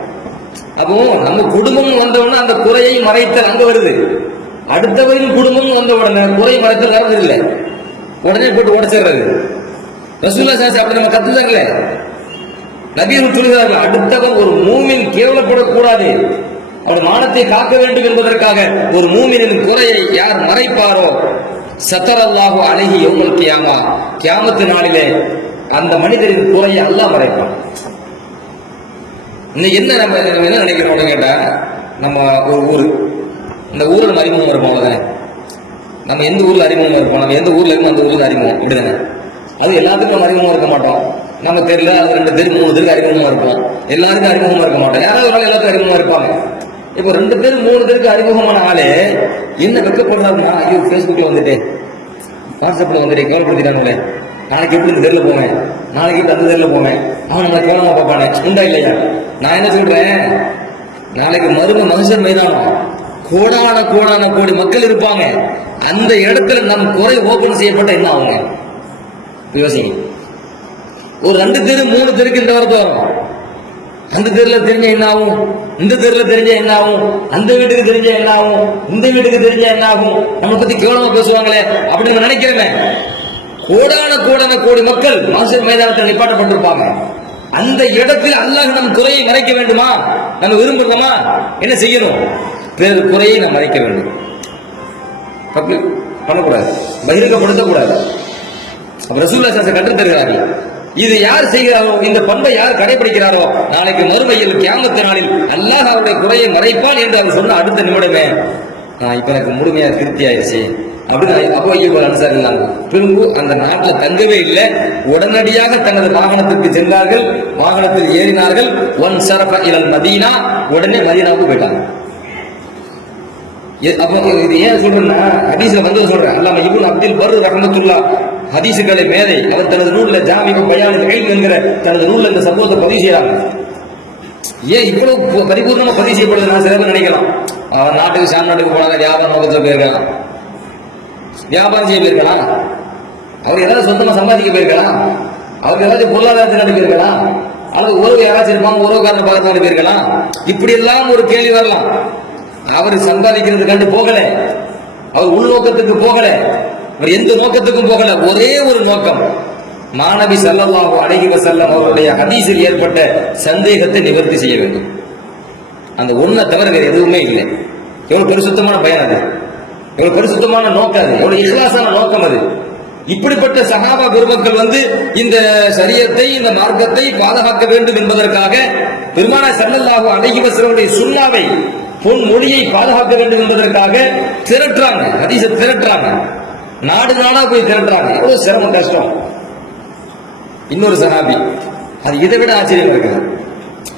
அப்போ நம்ம குடும்பம் வந்தவுடனே அந்த குறையை மறைத்தல் அங்க வருது. அடுத்தவரின் குடும்பம் வந்த உடனே குறை மறைத்தல் வருது இல்லை, உடனே போட்டு உடைச்சிடுறது. ரசூலுல்லாஹி ஸல்லல்லாஹு அலைஹி வஸல்லம் அப்படி நம்ம கத்துதாங்களே, நபிகள் சொல்கிறார்கள், அடுத்தவன் ஒரு மூமின் கேவலப்படக்கூடாது, அவருடைய மானத்தை காக்க வேண்டும் என்பதற்காக ஒரு மூமினின் குறையை யார் மறைப்பாரோ சத்தரல்லாஹு அலைஹி யௌமல் கியாமா, கியாமத்து நாளிலே அந்த மனிதரின் குறையை அல்லாஹ் மறைப்பான். இன்னைக்கு என்ன நம்ம என்ன நினைக்கிறோம் கேட்டா, நம்ம ஒரு ஊர், இந்த ஊர்ல நம்ம அறிமுகம் இருப்போம், அவ்வளவுதானே. நம்ம எந்த ஊர்ல அறிமுகம் இருப்போம், நம்ம எந்த ஊர்ல இருக்கோம் அந்த ஊர்ல அறிமுகம், இப்படிதானே. அது எல்லாத்துக்கும் நம்ம அறிமுகம் இருக்க மாட்டோம். நம்ம தெரியல, அது 2 பேர் 3 பேருக்கு அறிமுகமா இருப்போம். எல்லாருக்கும் அறிமுகமா இருக்க மாட்டோம். யாராவது ஒரு எல்லாத்துக்கும் அறிமுகமா இருப்பாங்க. இப்போ 2 பேர் 3 பேருக்கு அறிமுகமான ஆளே என்ன வெக்கப்படுறாருன்னா, ஐயோ ஃபேஸ்புக்ல வந்துட்டேன், வாட்ஸ்அப்ல வந்துட்டேன், கேவலப்படுத்திட்டாங்களே, நாளைக்கு எப்படி இந்த தெருல போவேன், நாளைக்கு எப்படி அந்த தெருல போவேன், அவன் நம்மளை கேவலமா பார்ப்பானே, உண்டா இல்லையா? நான் என்ன சொல்றேன், நாளைக்கு மனுஷன் மைதானம், கோடான கோடி மக்கள் இருப்பாங்க. அந்த இடத்துல நம் குறை ஓபன் செய்யப்பட்ட என்ன ஆகுங்க யோசிங்க. ஒரு 2 தெரு 3 தெருக்கு இந்த வரது வரும். அந்த தெருல தெரிஞ்ச என்ன ஆகும், இந்த தெருல தெரிஞ்ச என்ன ஆகும், அந்த வீட்டுக்கு தெரிஞ்ச என்ன ஆகும், இந்த வீட்டுக்கு தெரிஞ்ச என்ன ஆகும், நம்மளை பத்தி கேவலமா பேசுவாங்களே அப்படின்னு நினைக்கிறேன். கோடான கோடி மக்கள் மாசர் மைதானத்தில் நிப்பாட்டப்பட்டிருப்பாங்க. அந்த இடத்தில் அல்லாஹ் நம் குறையை மறைக்க வேண்டுமா, நம்ம விரும்புகிறோமா? என்ன செய்யணும்? பிறர் குறையை நாம் மறைக்க வேண்டும். பண்ணக்கூடாது, பகிரங்கப்படுத்தக்கூடாது. ரசூலுல்லாஹி ஸல்லல்லாஹு அலைஹி வஸல்லம் கற்றுத் தருகிறார்கள். இது யார் செய்கிறாரோ, இந்த பண்பை யார் கடைபிடிக்கிறாரோ, நாளைக்கு மறுமையில் கியாமத் நாளில் அல்லாஹ் அவருடைய குறையை மறைப்பான் என்று அவர் சொன்ன அடுத்த நிமிடமே, இப்ப எனக்கு முழுமையா திருப்தி ஆயிடுச்சு, அப்படின்னு அபூ அய்யூப் அன்சாரி இருந்தாங்க. பின்பு அந்த நாட்டில் தங்கவே இல்லை, உடனடியாக தனது வாகனத்திற்கு சென்றார்கள், வாகனத்தில் ஏறினார்கள். ஒன் சரஃப இலல் மதீனா, உடனே மதீனாவுக்கு போயிட்டாங்க. அப்போ இது ஏன் சொல்றேன்னா, ஹதீஸ்ல வந்து சொல்றேன், அல்லாம இப்னு அப்துல் பர் ரஹ்மத்துல்லாஹ் ஹதீசுகளை மேதை, அவர் தனது நூல்ல ஜாமிஉ பயானுல் இல்ம் என்கிற தனது நூல்ல இந்த சம்பவத்தை பதிவு செய்யறாங்க. ஏன் இவ்வளவு பரிபூர்ணமா பதிவு செய்யப்படுது? நான் சில பேர் நினைக்கலாம், அவர் நாட்டுக்கு ஷாம் நாட்டுக்கு போனாங்க, வியாபார நோக்கத்தில் போயிருக்கலாம், வியாபாரம் செய்ய போயிருக்கலாம், அவர் ஏதாவது சொந்தமா சம்பாதிக்க போயிருக்கலாம், அவருக்கு ஏதாச்சும் பொருளாதாரத்தை நடத்தி போயிருக்கலாம், அல்லது உறவு யாராச்சும் இருப்பாங்க, உறவுக்காரனை பார்த்து போயிருக்கலாம். இப்படி எல்லாம் ஒரு கேள்வி வரலாம். அவர் சம்பாதிக்கிறதுக்காண்டி போகல, அவர் உள்நோக்கத்துக்கு போகல, அவர் எந்த நோக்கத்துக்கும் போகல. ஒரே ஒரு நோக்கம், மாநபி ஸல்லல்லாஹு அலைஹி வஸல்லம் அவருடைய ஹதீஸில் ஏற்பட்ட சந்தேகத்தை நிவர்த்தி செய்ய வேண்டும். அந்த ஒன்றை தவிர வேறு எதுவுமே இல்லை. எவ்வளவு பரிசுத்தமான பயன் அது, எவ்வளவு பரிசுத்தமான நோக்கம் அது, எவ்வளவு இஹ்லாஸான நோக்கம் அது. இப்படிப்பட்ட சஹாபா பெருமக்கள் வந்து இந்த ஷரியத்தை, இந்த மார்க்கத்தை பாதுகாக்க வேண்டும் என்பதற்காக, பெருமானார் ஸல்லல்லாஹு அலைஹி வஸல்லம் சுன்னாவை, பொன் மொழியை பாதுகாக்க வேண்டும் என்பதற்காக திரட்டுறாங்க, ஹதீஸை திரட்டுறாங்க, நாடு நாடா போய் திரட்டுறாங்க. எவ்வளவு சிரமம், கஷ்டம். இன்னொரு சஹாபி, அது இதை விட ஆச்சரியம் இருக்குது.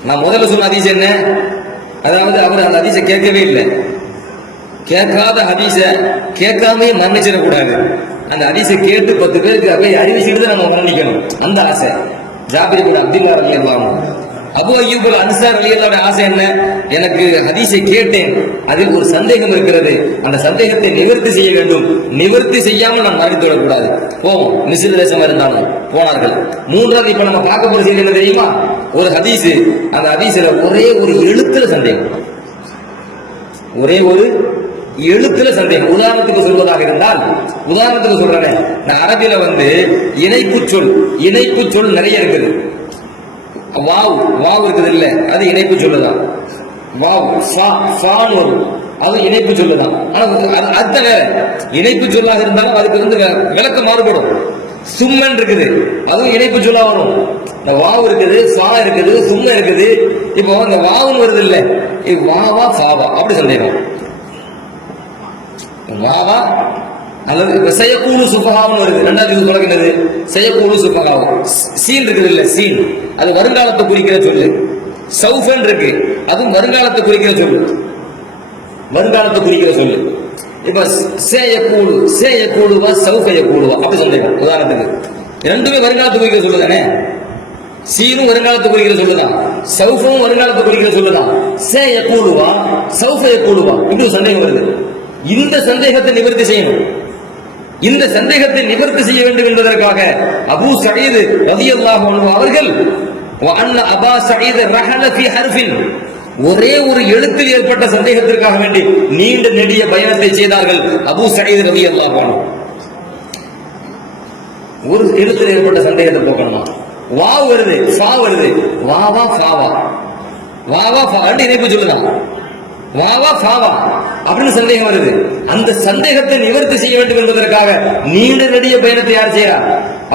நான் முதல்ல சொன்ன ஹதீஸ் என்ன, அதாவது அவர் அந்த ஹதீஸை கேட்கவே இல்லை. கேட்காத ஹதீஸ கேட்காமே மன்னிச்சிடக்கூடாது. அந்த ஹதீஸை கேட்டு 10 பேருக்கு அப்படியே அறிவிச்சுட்டு நம்ம மன்னிக்கணும், அந்த ஆசை. ஜாபிர் இப்னு அப்துல்லாஹ் ரலியல்லாஹு அன்ஹு, அபூ அய்யூப் அல் அன்சாரி ரலியல்லாஹு அன்ஹு ஆசை என்ன, எனக்கு ஹதீஸை கேட்டேன், அதில் ஒரு சந்தேகம் இருக்கிறது, அந்த சந்தேகத்தை நிவர்த்தி செய்ய வேண்டும், நிவர்த்தி செய்யாமல் நான் மரணித்து விடக்கூடாது, போவோம். மிஸ்ர் தேசம் இருந்தாங்க, போனார்கள். மூன்றாவது இப்ப நம்ம பார்க்க போற செய்தி என்ன தெரியுமா, ஒரு ஹதீஸ், அந்த ஹதீஸ்ல ஒரே ஒரு எழுத்துல சந்தேகம், ஒரே ஒரு எழுத்துல சந்தேகம். உதாரணத்துக்கு சொல்வதாக இருந்தால், உதாரணத்துக்கு சொல்றேன், இந்த அரபில வந்து இணைப்பு சொல் நிறைய இருக்குது. வாவ் இருக்குது இல்ல, அது இணைப்பு சொல்லுதான். வாவ் ஃபான் வரும், அது இணைப்பு சொல்லுதான். ஆனா அதுதான் வேற, இணைப்பு சொல்லாக இருந்தாலும் அதுக்கு வந்து விளக்கம் மாறுபடும். சும்மன் இருக்குது, அதுவும் இணைப்பு சொல்லா வரும். இந்த வாவ் இருக்குது, ஃபா இருக்குது, சும்ம இருக்குது. இப்போ இந்த வாவுன்னு வருது இல்ல, வாவா ஃபாவா அப்படி சந்தேகம். வாவா அல்லது செய்யக்கூடு சுபகாவும் வருது, ரெண்டாவது இது தொடங்கினது செய்யக்கூடு சுபகாவும். சீன் இருக்குது இல்ல, சீன் அது வருங்காலத்தை குறிக்கிற சொல்லு. சௌஃபன் இருக்கு, அதுவும் வருங்காலத்தை குறிக்கிற சொல்லு, வருங்காலத்தை குறிக்கிற சொல்லு. இப்ப சேயக்கூடுவா சௌஃபயக்கூடுவா அப்படி சொல்லிடும். உதாரணத்துக்கு ரெண்டுமே வருங்காலத்தை குறிக்கிற சொல்லுதானே, சீனும் வருங்காலத்தை குறிக்கிற சொல்லுதான், சௌஃபும் வருங்காலத்தை குறிக்கிற சொல்லுதான். சேயக்கூடுவா சௌஃபயக்கூடுவா இப்படி ஒரு சந்தேகம் வருது. இந்த சந்தேகத்தை நிவர்த்தி செய்யணும், இந்த சந்தேகத்தை நிவர்த்தி செய்ய வேண்டும் என்பதற்காக அபூ சயீத் ரலியல்லாஹு அன்ஹு அவர்கள் அபா சயீத் ரஹல ஃபீ ஹர்ஃபின், ஒரே ஒரு எழுத்தில் ஏற்பட்ட சந்தேகத்திற்காக வேண்டி நீண்ட நெடிய பயணத்தை செய்தார்கள். அபூ சயீத் ரலியல்லாஹு அன்ஹு ஒரு எழுத்தில் ஏற்பட்ட சந்தேகத்தை போக்கணுமா, வாவ் வருது, ஃபா வருது, வாவா ஃபாவா, வாவா ஃபா இணைப்பு சொல்லுதான், வாவா ஃபாவா அப்படின்னு சந்தேகம் வருது. அந்த சந்தேகத்தை நிவர்த்தி செய்ய வேண்டும் என்பதற்காக நீண்ட நெடிய பயணத்தை யார் செய்கிறார்,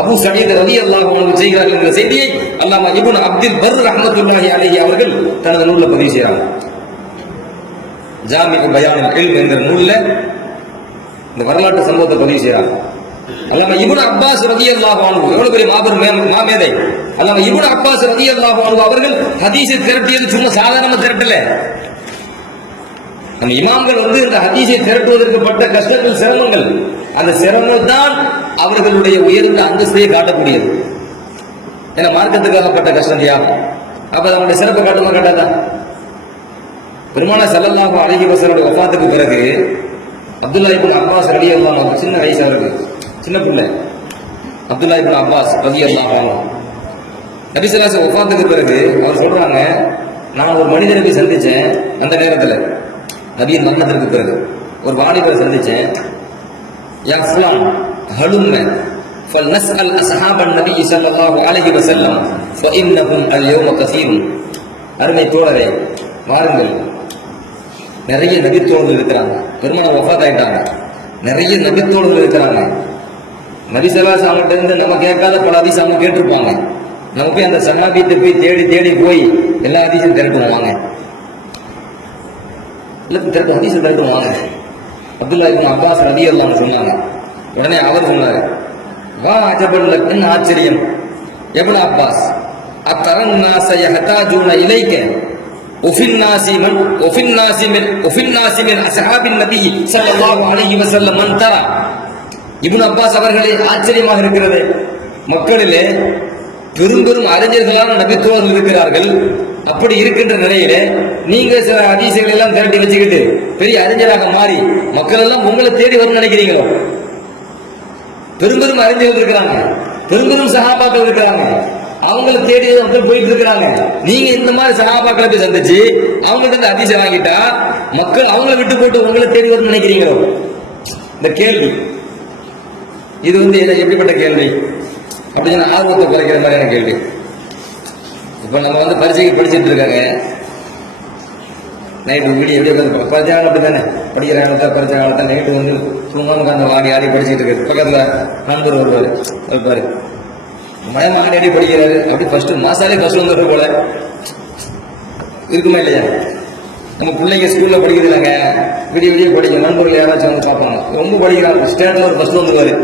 அபூ சயீத் ரலியல்லாஹு அன்ஹு செய்கிறார்கள் என்ற செய்தியை அல்லாமா இப்னு அப்துல் பர் ரஹ்மத்துல்லாஹி அலைஹி அவர்கள் தனது நூல்ல பதிவு செய்கிறாங்க. ஜாமிஉ பயானுல் இல்ம் என்கிற நூல்ல இந்த வரலாற்று சம்பவத்தை பதிவு செய்கிறாங்க. அல்லாமா இப்னு அப்பாஸ் ரலியல்லாஹு அன்ஹு எவ்வளவு பெரிய மாபெரும் மாமேதை. அல்லாமா இப்னு அப்பாஸ் ரலியல்லாஹு அன்ஹு அவர்கள் ஹதீஸை திரட்டியது சும்மா சாதாரண திரட்டல. நம்ம இமாம்கள் வந்து இந்த ஹதீஸை திரட்டுவதற்கு பட்ட கஷ்டங்கள், சிரமங்கள், அந்த சிரமங்கள் தான் அவர்களுடைய உயர்ந்த அந்தஸ்தையை காட்டக்கூடியது. ஏன்னா மார்க்கத்துக்காக பட்ட கஷ்டம் தியாகம். அப்ப நம்முடைய சிறப்பு காட்டுமா காட்டாதான்? பெருமானார் ஸல்லல்லாஹு அலைஹி வஸல்லம் வஃபாத்துக்கு பிறகு அப்துல்லாஹ் இப்னு அப்பாஸ் ரலியல்லாஹு அன்ஹு, சின்ன வயசா இருக்கு, சின்ன பிள்ளை அப்துல்லாஹ் இப்னு அப்பாஸ் ரலியல்லாஹு அன்ஹு, நபி ஸல்லல்லாஹு அலைஹி வஸல்லம் வஃபாத்துக்கு பிறகு அவர் சொல்றாங்க, நான் ஒரு மனிதரை போய் சந்திச்சேன். அந்த நேரத்தில் நபியின் மரணத்திற்கு பிறகு ஒரு வாலிபரை சந்திச்சேன். யா ஃபுலான் ஹலும்ம ஃபல்நஸ்அல் அஸ்ஹாபன் நபி ஸல்லல்லாஹு அலைஹி வஸல்லம் ஃபஇன்னஹும் அல்-யௌம கஸீர். அருமை தோழரே, வாருங்கள், நிறைய நபித்தோழர்கள் இருக்கிறாங்க. பெருமானார் வஃபாத் ஆயிட்டாங்க, நிறைய நபித்தோழர்கள் இருக்கிறாங்க. நபி ஸல்லல்லாஹு அலைஹி வஸல்லம் இருந்து நம்ம கேட்காத பல ஹதீஸ் அவங்க கேட்டிருப்பாங்க. நம்ம போய் அந்த சஹாபியத்தை போய் தேடி போய் எல்லா ஹதீஸும் திரட்டுவோம், வாங்க எல்லாத்தையும் திரட்டும், ஹதீஸை திரட்டுவோம் வாங்க. அப்துல்லா இப்னு அப்பாஸ் ரலியல்லாஹு அன்ஹு சொன்னாங்க. உடனே அவர் சொன்னாரு, வா அஜபல்லக், என்ன ஆச்சரியம் இப்னு அப்பாஸ், அத்தரன் நாஸ யஹ்தாஜூன இலைக ஒஃபின் நாஸி மின் அஸ்ஹாபின் நபி ஸல்லல்லாஹு அலைஹி வஸல்லம் மன் தரா. இப்னு அப்பாஸ் அவர்களே, ஆச்சரியமாக இருக்கிறது, மக்களிலே பெரும் பெரும் அறிஞர்களான நபித்தோழர்கள் இருக்கிறார்கள். அப்படி இருக்கின்ற நிலையில நீங்க சில ஹதீஸ்களை எல்லாம் திரட்டி வச்சுக்கிட்டு பெரிய அறிஞராக மாறி மக்கள் எல்லாம் உங்களை தேடி வரும் நினைக்கிறீங்களோ? பெரும் பெரும் அறிஞர்கள் இருக்கிறாங்க, பெரும் பெரும் சஹாபாக்கள் இருக்கிறாங்க, அவங்களை தேடி மக்கள் போயிட்டு இருக்கிறாங்க. நீங்க இந்த மாதிரி சஹாபாக்களை போய் சந்திச்சு அவங்கள்ட்ட ஹதீஸை வாங்கிட்டா மக்கள் அவங்களை விட்டு போட்டு உங்களை தேடி வரும் நினைக்கிறீங்களோ? இந்த கேள்வி இது எப்படிப்பட்ட கேள்வி அப்படின்னு ஆர்வத்தை குறைக்கிற மாதிரியான கேள்வி. இப்ப நம்ம பரீட்சைக்கு படிச்சுட்டு இருக்காங்க, நைட்டு வீடியோ எப்படி பரிச்சை காலம் அப்படி தானே படிக்கிற காலத்தை பரிச்சை காலத்தை நைட்டு தூங்காம அந்த வாடி ஆடி படிச்சுட்டு இருக்கு. பக்கத்துல நண்பர் வருவாரு, மயம் ஆடி ஆடி படிக்கிறாரு. அப்படி ஃபர்ஸ்ட் மாசாலே ஃபர்ஸ்ட் வந்துடுற போல இருக்குமா இல்லையா? நம்ம பிள்ளைங்க ஸ்கூல்ல படிக்கிறதுலங்க விடிய படிக்க நண்பர்கள் யாராச்சும் வந்து பார்ப்பாங்க, ரொம்ப படிக்கிறாங்க, ஸ்டேட்ல ஒரு ஃபர்ஸ்ட் வந்துருவாரு.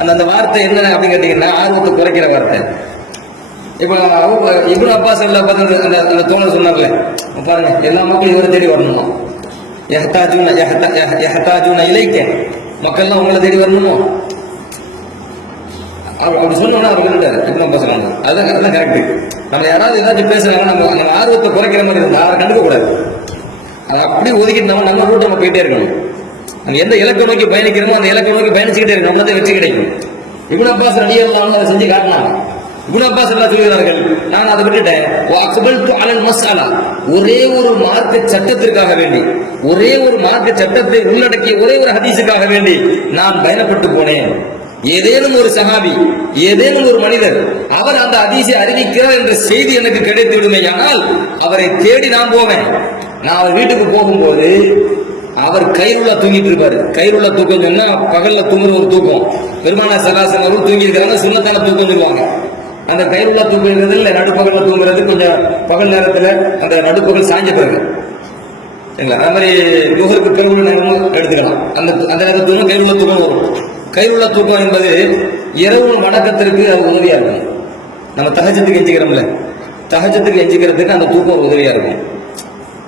அந்த வார்த்தை என்ன அப்படின்னு கேட்டீங்கன்னா ஆர்வத்தை குறைக்கிற வார்த்தை. இப்ப இப்னு அப்பாஸ் அந்த தோழர் சொன்னார்ல, பாருங்க, எல்லா மக்களும் இவரை தேடி வரணுமா? யஹ்தாஜூன இலைக்க, மக்கள்லாம் உங்களை தேடி வரணுமோ? அப்படி சொன்னோம்னா அவர் சொல்லிட்டாரு இப்னு அப்பாஸ். அதான் கரெக்ட். நம்ம யாராவது ஏதாச்சும் பேசுறாங்க, நம்ம ஆர்வத்தை குறைக்கிற மாதிரி இருந்தா யாரை கண்டுக்க கூடாது. அதை அப்படி ஒதுக்கிட்டு நம்ம கூட்டம் நம்ம போயிட்டே இருக்கணும். நம்ம எந்த இலக்கை நோக்கி பயணிக்கிறோமோ அந்த இலக்கை நோக்கி பயணிச்சுக்கிட்டே இருக்கணும். நம்ம தான் வெற்றி கிடைக்கும். இப்னு அப்பாஸ் ரலியல்லாஹு அன்ஹு அதை செஞ்சு காட்டினாங்க. இப்னு அப்பாஸ் என்ன சொல்கிறார்கள், நான் அதை விட்டுட்டேன், ஒரே ஒரு மார்க்க சட்டத்திற்காக வேண்டி, ஒரே ஒரு மார்க்க சட்டத்தை உள்ளடக்கிய ஒரே ஒரு ஹதீஸுக்காக வேண்டி நான் பயணப்பட்டு போனேன். ஏதேனும் ஒரு சஹாபி, ஏதேனும் ஒரு மனிதர் அவர் அந்த ஹதீஸை அறிவிக்கிறார் என்ற செய்தி எனக்கு கிடைத்து விடுமேயானால் அவரை தேடி நான் போவேன். நான் அவர் வீட்டுக்கு போகும்போது அவர் கைருள்ள தூங்கிட்டு இருப்பாரு. கைருள்ள தூக்கம் சொன்னா பகல்ல தூங்குற ஒரு தூக்கம். பெருமானா சகாசன் அவரும் தூங்கி இருக்கிறாங்க, சுண்ணத்தான தூக்கம் சொல்லுவாங்க. அந்த கைருள்ள தூங்குறது இல்லை, நடுப்பகல்ல தூங்குறது கொஞ்சம் பகல் நேரத்துல அந்த நடுப்பகல் சாய்ஞ்ச பிறகு சரிங்களா. அது மாதிரி யுகருக்கு பெருவுள்ள நேரமும் எடுத்துக்கலாம். அந்த நேரத்தில் தூங்கும் கைருள்ள தூக்கம் வரும். கைருள்ள தூக்கம் என்பது இரவு வணக்கத்திற்கு அது உதவியா இருக்கும். நம்ம தஹஜ்ஜுதுக்கு எஞ்சிக்கிறோம்ல, தஹஜ்ஜுதுக்கு எஞ்சிக்கிறதுக்கு அந்த தூக்கம் உதவியா இருக்கும்.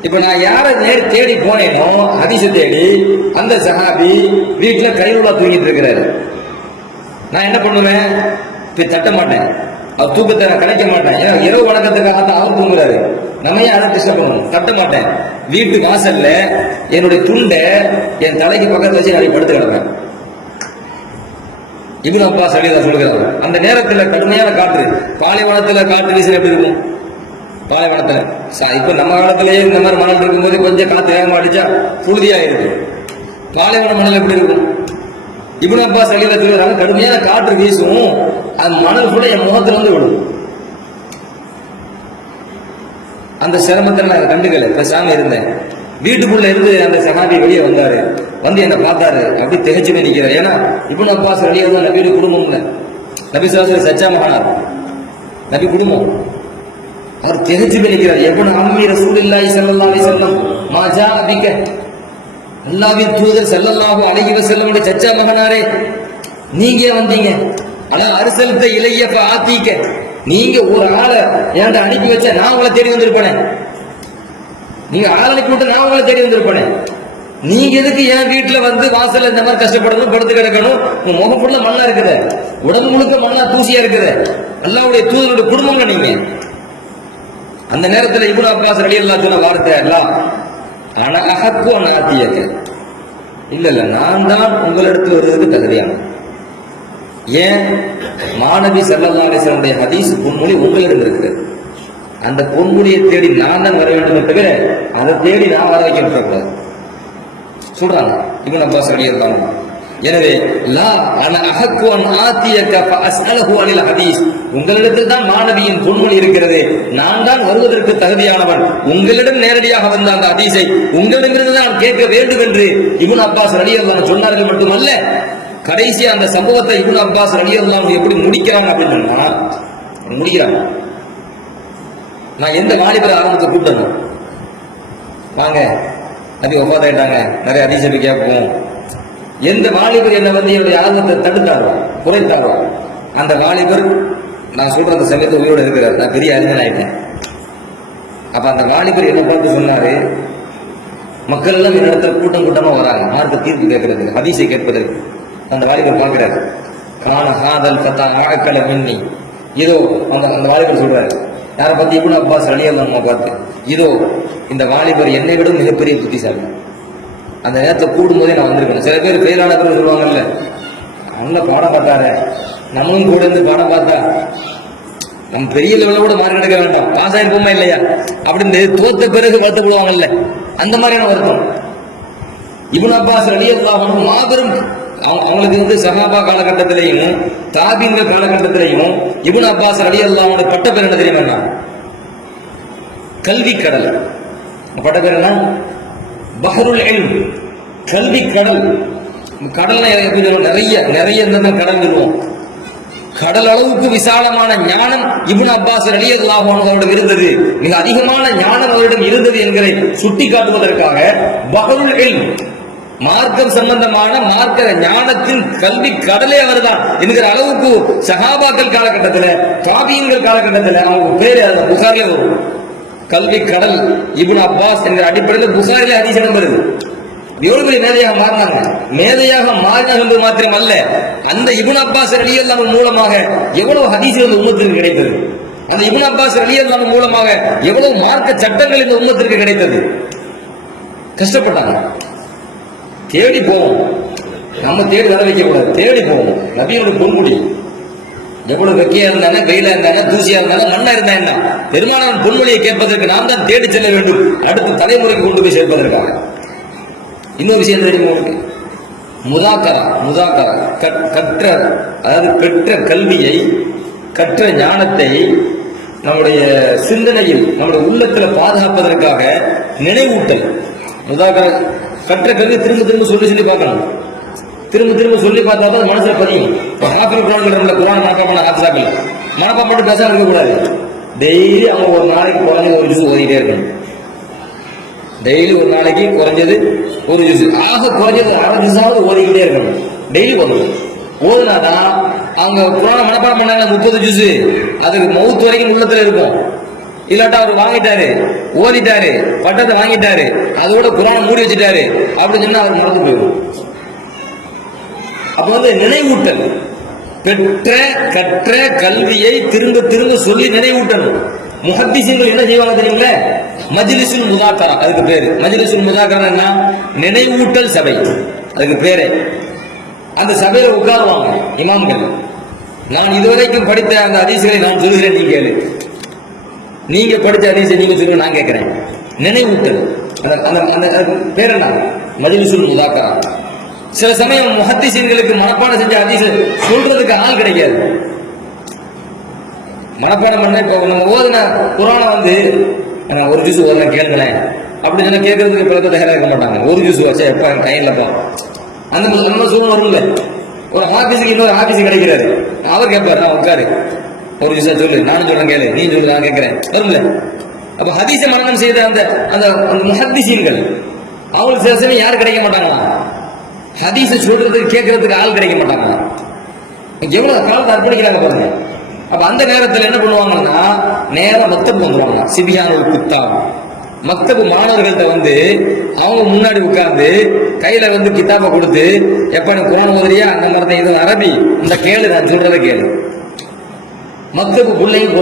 இப்ப நான் யாரை தேடி போனேனோ ஹதீஸை தேடி, அந்த சஹாபி வீட்டுல கைருள்ள தூங்கிட்டு இருக்கிறாரு. நான் என்ன பண்ணுவேன், போய் தட்ட மாட்டேன், அவர் தூக்கத்தை நான் கலைக்க மாட்டேன். ஏன்னா இரவு வணக்கத்துக்காக தான் அவர் தூங்குறாரு, நம்ம ஏன் அதை டிஸ்டர்ப் பண்ணணும்? தட்ட மாட்டேன். வீட்டு வாசல்ல என்னுடைய துண்டை என் தலைக்கு பக்கத்துல வச்சு நான் படுத்து கிடப்பேன். இப்னு அப்பாஸ் ரலியல்லாஹு சொல்லுகிறார், அந்த நேரத்துல கடுமையான காற்று, பாலைவனத்துல காற்று வீசல் எப்படி இருக்கும்? பாலைவனத்துல இப்ப நம்ம காலத்திலேயே இந்த மாதிரி மணல் இருக்கும்போது கொஞ்சம் காற்று வேகமா அடிச்சா புழுதியா இருக்கு. பாலைவன மணல் எப்படி இருக்கும்? இப்னு அப்பாஸ் ரலியல்லாஹு சொல்லுறாங்க, கடுமையான காற்று வீசும், அந்த மணல் கூட என் முகத்துல வந்து விடும். அந்த சிரமத்தில் நான் கண்டுக்கல, பேசாம இருந்தேன். வீட்டுக்குள்ள இருந்து அந்த சஹாபி வெளியே வந்தாரு, வந்து என்ன பார்த்தாரு, அப்படி திகைச்சு நிற்கிறார். ஏன்னா இப்னு அப்பாஸ் ரலியல்லாஹு அன்ஹு நபியுடைய குடும்பம்ல, நபி ஸல்லல்லாஹு அலைஹி வஸல்லம் சச்சா மகனார், நபி குடும்பம். அவர் திகைச்சு நிற்கிறார். இப்னு அம்மி ரசூலுல்லாஹி ஸல்லல்லாஹு அலைஹி வஸல்லம் மா ஜா பிக, அல்லாஹ்வின் தூதர் ஸல்லல்லாஹு அலைஹி வஸல்லம் உடைய சச்சா மகனாரே, நீங்க வந்தீங்க. அலா அர்சல்த இலைய ஃபஆதீக, நீங்க ஒரு ஆளை என்கிட்ட அனுப்பி வச்ச நான் உங்களை தேடி வந்திருப்பேன். நீங்க ஆள் அனுப்பி விட்டு நான் உங்களை தேடி வந்திருப்பேன். நீங்க எதுக்கு என் வீட்டுல வந்து வாசல்ல இந்த மாதிரி கஷ்டப்படணும், படுத்து கிடக்கணும்? உங்க முகம் ஃபுல்லா மண்ணா இருக்குது, உடம்பு முழுக்க மண்ணா தூசியா இருக்குது. அல்லாஹ்வுடைய தூதருடைய குடும்பங்க நீங்க. அந்த நேரத்தில் இப்னு அப்பாஸ் ரலியல்லாஹு சொன்ன வார்த்தை, அல்லாஹ் ஆனா அஹக்கு நாத்தியக, இல்ல நான் தான் உங்களிடத்தில் வருவதற்கு தகுதியான. ஏன்? மாநபி ஸல்லல்லாஹு அலைஹி வஸல்லம் ஹதீஸ் பொன்மொழி உங்களிடம் இருக்குது. அந்த பொன்மொழியை தேடி நான் தான் வர வேண்டும் தவிர அதை தேடி நான் வர வைக்க கூடாது சொல்றாங்க இப்னு அப்பாஸ் ரலியல்லாஹு அன்ஹு. எனவே லா அன அஹக்கு அன் ஆத்தியக ஃபஅஸ்அலஹு அனில் ஹதீஸ், உங்களிடத்தில் தான் மாநபியின் பொன்மொழி இருக்கிறது, நான் தான் வருவதற்கு தகுதியானவன். உங்களிடம் நேரடியாக வந்த அந்த ஹதீஸை உங்களிடமிருந்து நான் கேட்க வேண்டும் என்று இப்னு அப்பாஸ் ரலியல்லாஹு அன்ஹு சொன்னார்கள். மட்டுமல்ல, கடைசி அந்த சம்பவத்தை இப்னு அப்பாஸ் ரலியல்லாஹு அன்ஹு எப்படி முடிக்கிறாங்க அப்படின்னு சொன்னா, முடிக்கிறாங்க, நான் எந்த வாலிபரை ஆரம்பத்தை கூப்பிடணும், வாங்க நபி ஒஃபாத்தாயிட்டாங்க. நிறைய ஹதீஸ் கேட்போம். எந்த வாலிபர் என்னை வந்து என்னுடைய ஆர்வத்தை தடுத்தாரோ குறைத்தாரோ அந்த வாலிபர் நான் சொல்ற அந்த சமயத்தை உயிரோடு இருக்கிறார், நான் பெரிய அறிஞன் ஆயிட்டேன். அப்ப அந்த வாலிபர் என்ன பார்த்து சொன்னாரு, மக்கள் எல்லாம் இந்த இடத்துல கூட்டம் கூட்டமா வராங்க மார்க்க தீர்ப்பு கேட்கறதுக்கு, ஹதீஸை கேட்பதற்கு. அந்த வாலிபர் பார்க்கிறார், கான ஹாதல் ஃபதா ஆக்கல மின்னி. இதோ அந்த வாலிபர் சொல்றாரு, யாரை பத்தி இப்னு அப்பாஸ் ரலியல்லாஹு பார்த்து, இதோ இந்த வாலிபர் என்னை விட மிகப்பெரிய புத்திசாலி. அந்த நேரத்தில் கூடும்போதே நான் வந்திருக்கேன். சில பேர் பெயரானவர்கள் சொல்லுவாங்கல்ல, அவங்க பாடம் பார்த்தாரு, நம்மளும் கூட இருந்து பாடம் பார்த்தா நம்ம பெரிய லெவலில் கூட மார்க் எடுக்க வேண்டாம், பாஸ் ஆயிருப்போமா இல்லையா அப்படின்னு தோத்த பிறகு வருத்தப்படுவாங்கல்ல, அந்த மாதிரியான வருத்தம். இப்னு அப்பாஸ் ரலியல்லாஹு அன்ஹு மாபெரும், அவங்களுக்கு வந்து சஹாபா காலகட்டத்திலையும் தாபீன்கள் காலகட்டத்திலையும் இப்னு அப்பாஸ் ரலியல்லாஹு அன்ஹு பட்ட பேர் என்ன தெரியுமா? கல்வி கடல். பட்ட பேர் என்ன? பஹ்ருல் இல்ம், கல்வி கடல். கடல் நிறைய நிறைய கடல் விடுவோம். கடல் அளவுக்கு விசாலமான ஞானம் இப்னு அப்பாஸ் ரலியல்லாஹு அன்ஹு அவரிடம் இருந்தது. மிக அதிகமான ஞானம் அவரிடம் இருந்தது என்கிறதை சுட்டி காட்டுவதற்காக பஹ்ருல் இல்ம், மார்க்கம் சம்பந்தமான மார்க்க ஞானத்தின் கல்வி கடலே அவர்தான் என்கிற அளவுக்கு சஹாபாக்கள் காலகட்டத்தில் தாபீன்கள் காலகட்டத்தில் அவங்க பேரு புகாரிலே வரும். கல்வி கடல் இப்னு அப்பாஸ் என்கிற அடிப்படையில் புகாரிலே ஹதீஸ் வருது. எவ்வளவு பெரிய மேதையாக மாறினாங்க. மேதையாக மாறினாங்க என்பது மாத்திரம் அல்ல, அந்த இப்னு அப்பாஸ் ரலியல்லாஹு அன்ஹு மூலமாக எவ்வளவு ஹதீஸ்கள் இந்த உம்மத்திற்கு கிடைத்தது, அந்த இப்னு அப்பாஸ் ரலியல்லாஹு அன்ஹு மூலமாக எவ்வளவு மார்க்க சட்டங்கள் இந்த உம்மத்திற்கு கிடைத்தது. கஷ்டப்பட்டாங்க. தேடி போவோம், நம்ம தேடி வர வைக்க கூடாது, தேடி போவோம். நபியோட பொன்முடி எவ்வளவு வெக்கையா இருந்தாங்க, வெயிலா இருந்தாங்க, தூசியா இருந்தாங்க, மண்ணா இருந்தா என்ன, பெருமானவன் பொன்மொழியை கேட்பதற்கு நாம் தான் தேடி செல்ல வேண்டும், அடுத்த தலைமுறைக்கு கொண்டு போய் சேர்ப்பதற்காக. இன்னொரு விஷயம் தெரியுமா உங்களுக்கு? முதாக்கரா கற்ற, அதாவது பெற்ற கல்வியை, கற்ற ஞானத்தை நம்முடைய சிந்தனையில் நம்முடைய உள்ளத்தில் பாதுகாப்பதற்காக நினைவூட்டல். முதாக்கரா, கற்ற கல்வி திரும்ப திரும்ப சொல்லி பார்க்கணும். திரும்ப திரும்ப சொல்லி பார்த்தா தான் மனசுல பதியும். குரான் மனப்பாப்பான ஹாஃபிஸாக்கள் மனப்பாப்பா மட்டும் பேசாம இருக்கக்கூடாது. டெய்லி அவங்க ஒரு நாளைக்கு குறைஞ்சது ஒரு ஜூஸ் ஓதிட்டே இருக்கணும். டெய்லி ஒரு நாளைக்கு குறைஞ்சது ஒரு ஜூஸ், ஆக குறைஞ்சது அரை ஜூஸாவது ஓதிக்கிட்டே இருக்கணும். டெய்லி ஓதணும். ஓதுனாதான் அவங்க குரான் மனப்பாடம் பண்ணாங்க 30 ஜூஸ், அதுக்கு மவுத் வரைக்கும் உள்ளத்துல இருக்கும். இல்லாட்டா அவர் வாங்கிட்டாரு, ஓதிட்டாரு, பட்டத்தை வாங்கிட்டாரு, அதோட குரானை மூடி வச்சுட்டாரு அப்படின்னு சொன்னா அவர் மறந்து போயிடும். அப்ப வந்து நினைவூட்டல், பெற்ற கற்ற கல்வியை திரும்ப திரும்ப சொல்லி நினைவூட்டணும். முஹத்திஸீன்கள் என்ன செய்வாங்க தெரியுங்களா? மஜ்லிஸுல் முதாக்கரா, அதுக்கு பேரு மஜ்லிஸுல் முதாக்கரா. என்ன? நினைவூட்டல் சபை, அதுக்கு பேரு. அந்த சபையில உட்காருவாங்க இமாம்கள். நான் இதுவரைக்கும் படித்த அந்த ஹதீஸ்களை நான் சொல்கிறேன், நீங்க கேளு. நீங்க படிச்ச ஹதீஸை நீங்க சொல்லுங்க, நான் கேட்கிறேன். நினைவூட்டல், அந்த பேர் என்ன? மஜ்லிஸுல் முதாக்கரா. சில சமயம் முஹத்திஸீன்களுக்கு மனப்பாடம் செஞ்ச ஹதீஸ் சொல்றதுக்கு ஆள் கிடைக்காது. மனப்பாடம் பண்ண இப்போ நம்ம ஓதுன குரானை வந்து ஒரு ஜூஸ் ஓதுனா கேளுங்களேன் அப்படின்னு சொன்னா கேட்கறதுக்கு பிறகு தயாராக இருக்க மாட்டாங்க. ஒரு ஜூஸ் வச்சா எப்ப கையிலப்பா அந்த நம்ம சூழ்நிலை வரும்ல. ஒரு ஆபீஸுக்கு இன்னொரு ஆபீஸ் கிடைக்கிறாரு, அவர் கேட்பாரு, நான் உட்காரு ஒரு ஜூஸா சொல்லு, நானும் சொல்றேன் கேளு, நீ சொல்லு, நான் கேட்கிறேன், வரும்ல. அப்ப ஹதீஸை மனனம் செய்த அந்த அந்த முஹத்திஸீன்கள் அவங்களுக்கு சில சமயம் யாரும் கிடைக்க மாட்டாங்களா? ஹதீஸை சொல்றதுக்கு கேட்கறதுக்கு ஆள் கிடைக்க மாட்டாங்க. எவ்வளவு காலத்தை அர்ப்பணிக்கிறாங்க பாருங்க. அப்ப அந்த நேரத்தில் என்ன பண்ணுவாங்கன்னா நேரம் மக்தபு வந்துருவாங்க. சிபியானுல் குத்தாப், மக்தபு மாணவர்கள்ட்ட வந்து அவங்க முன்னாடி உட்கார்ந்து கையில வந்து கிதாபை கொடுத்து, எப்ப எனக்கு குரான் ஓதுறியா, அந்த மாதிரி இது அரபி, இந்த கேளு, நான் சொல்றதை கேளு. மக்தபு பிள்ளைங்க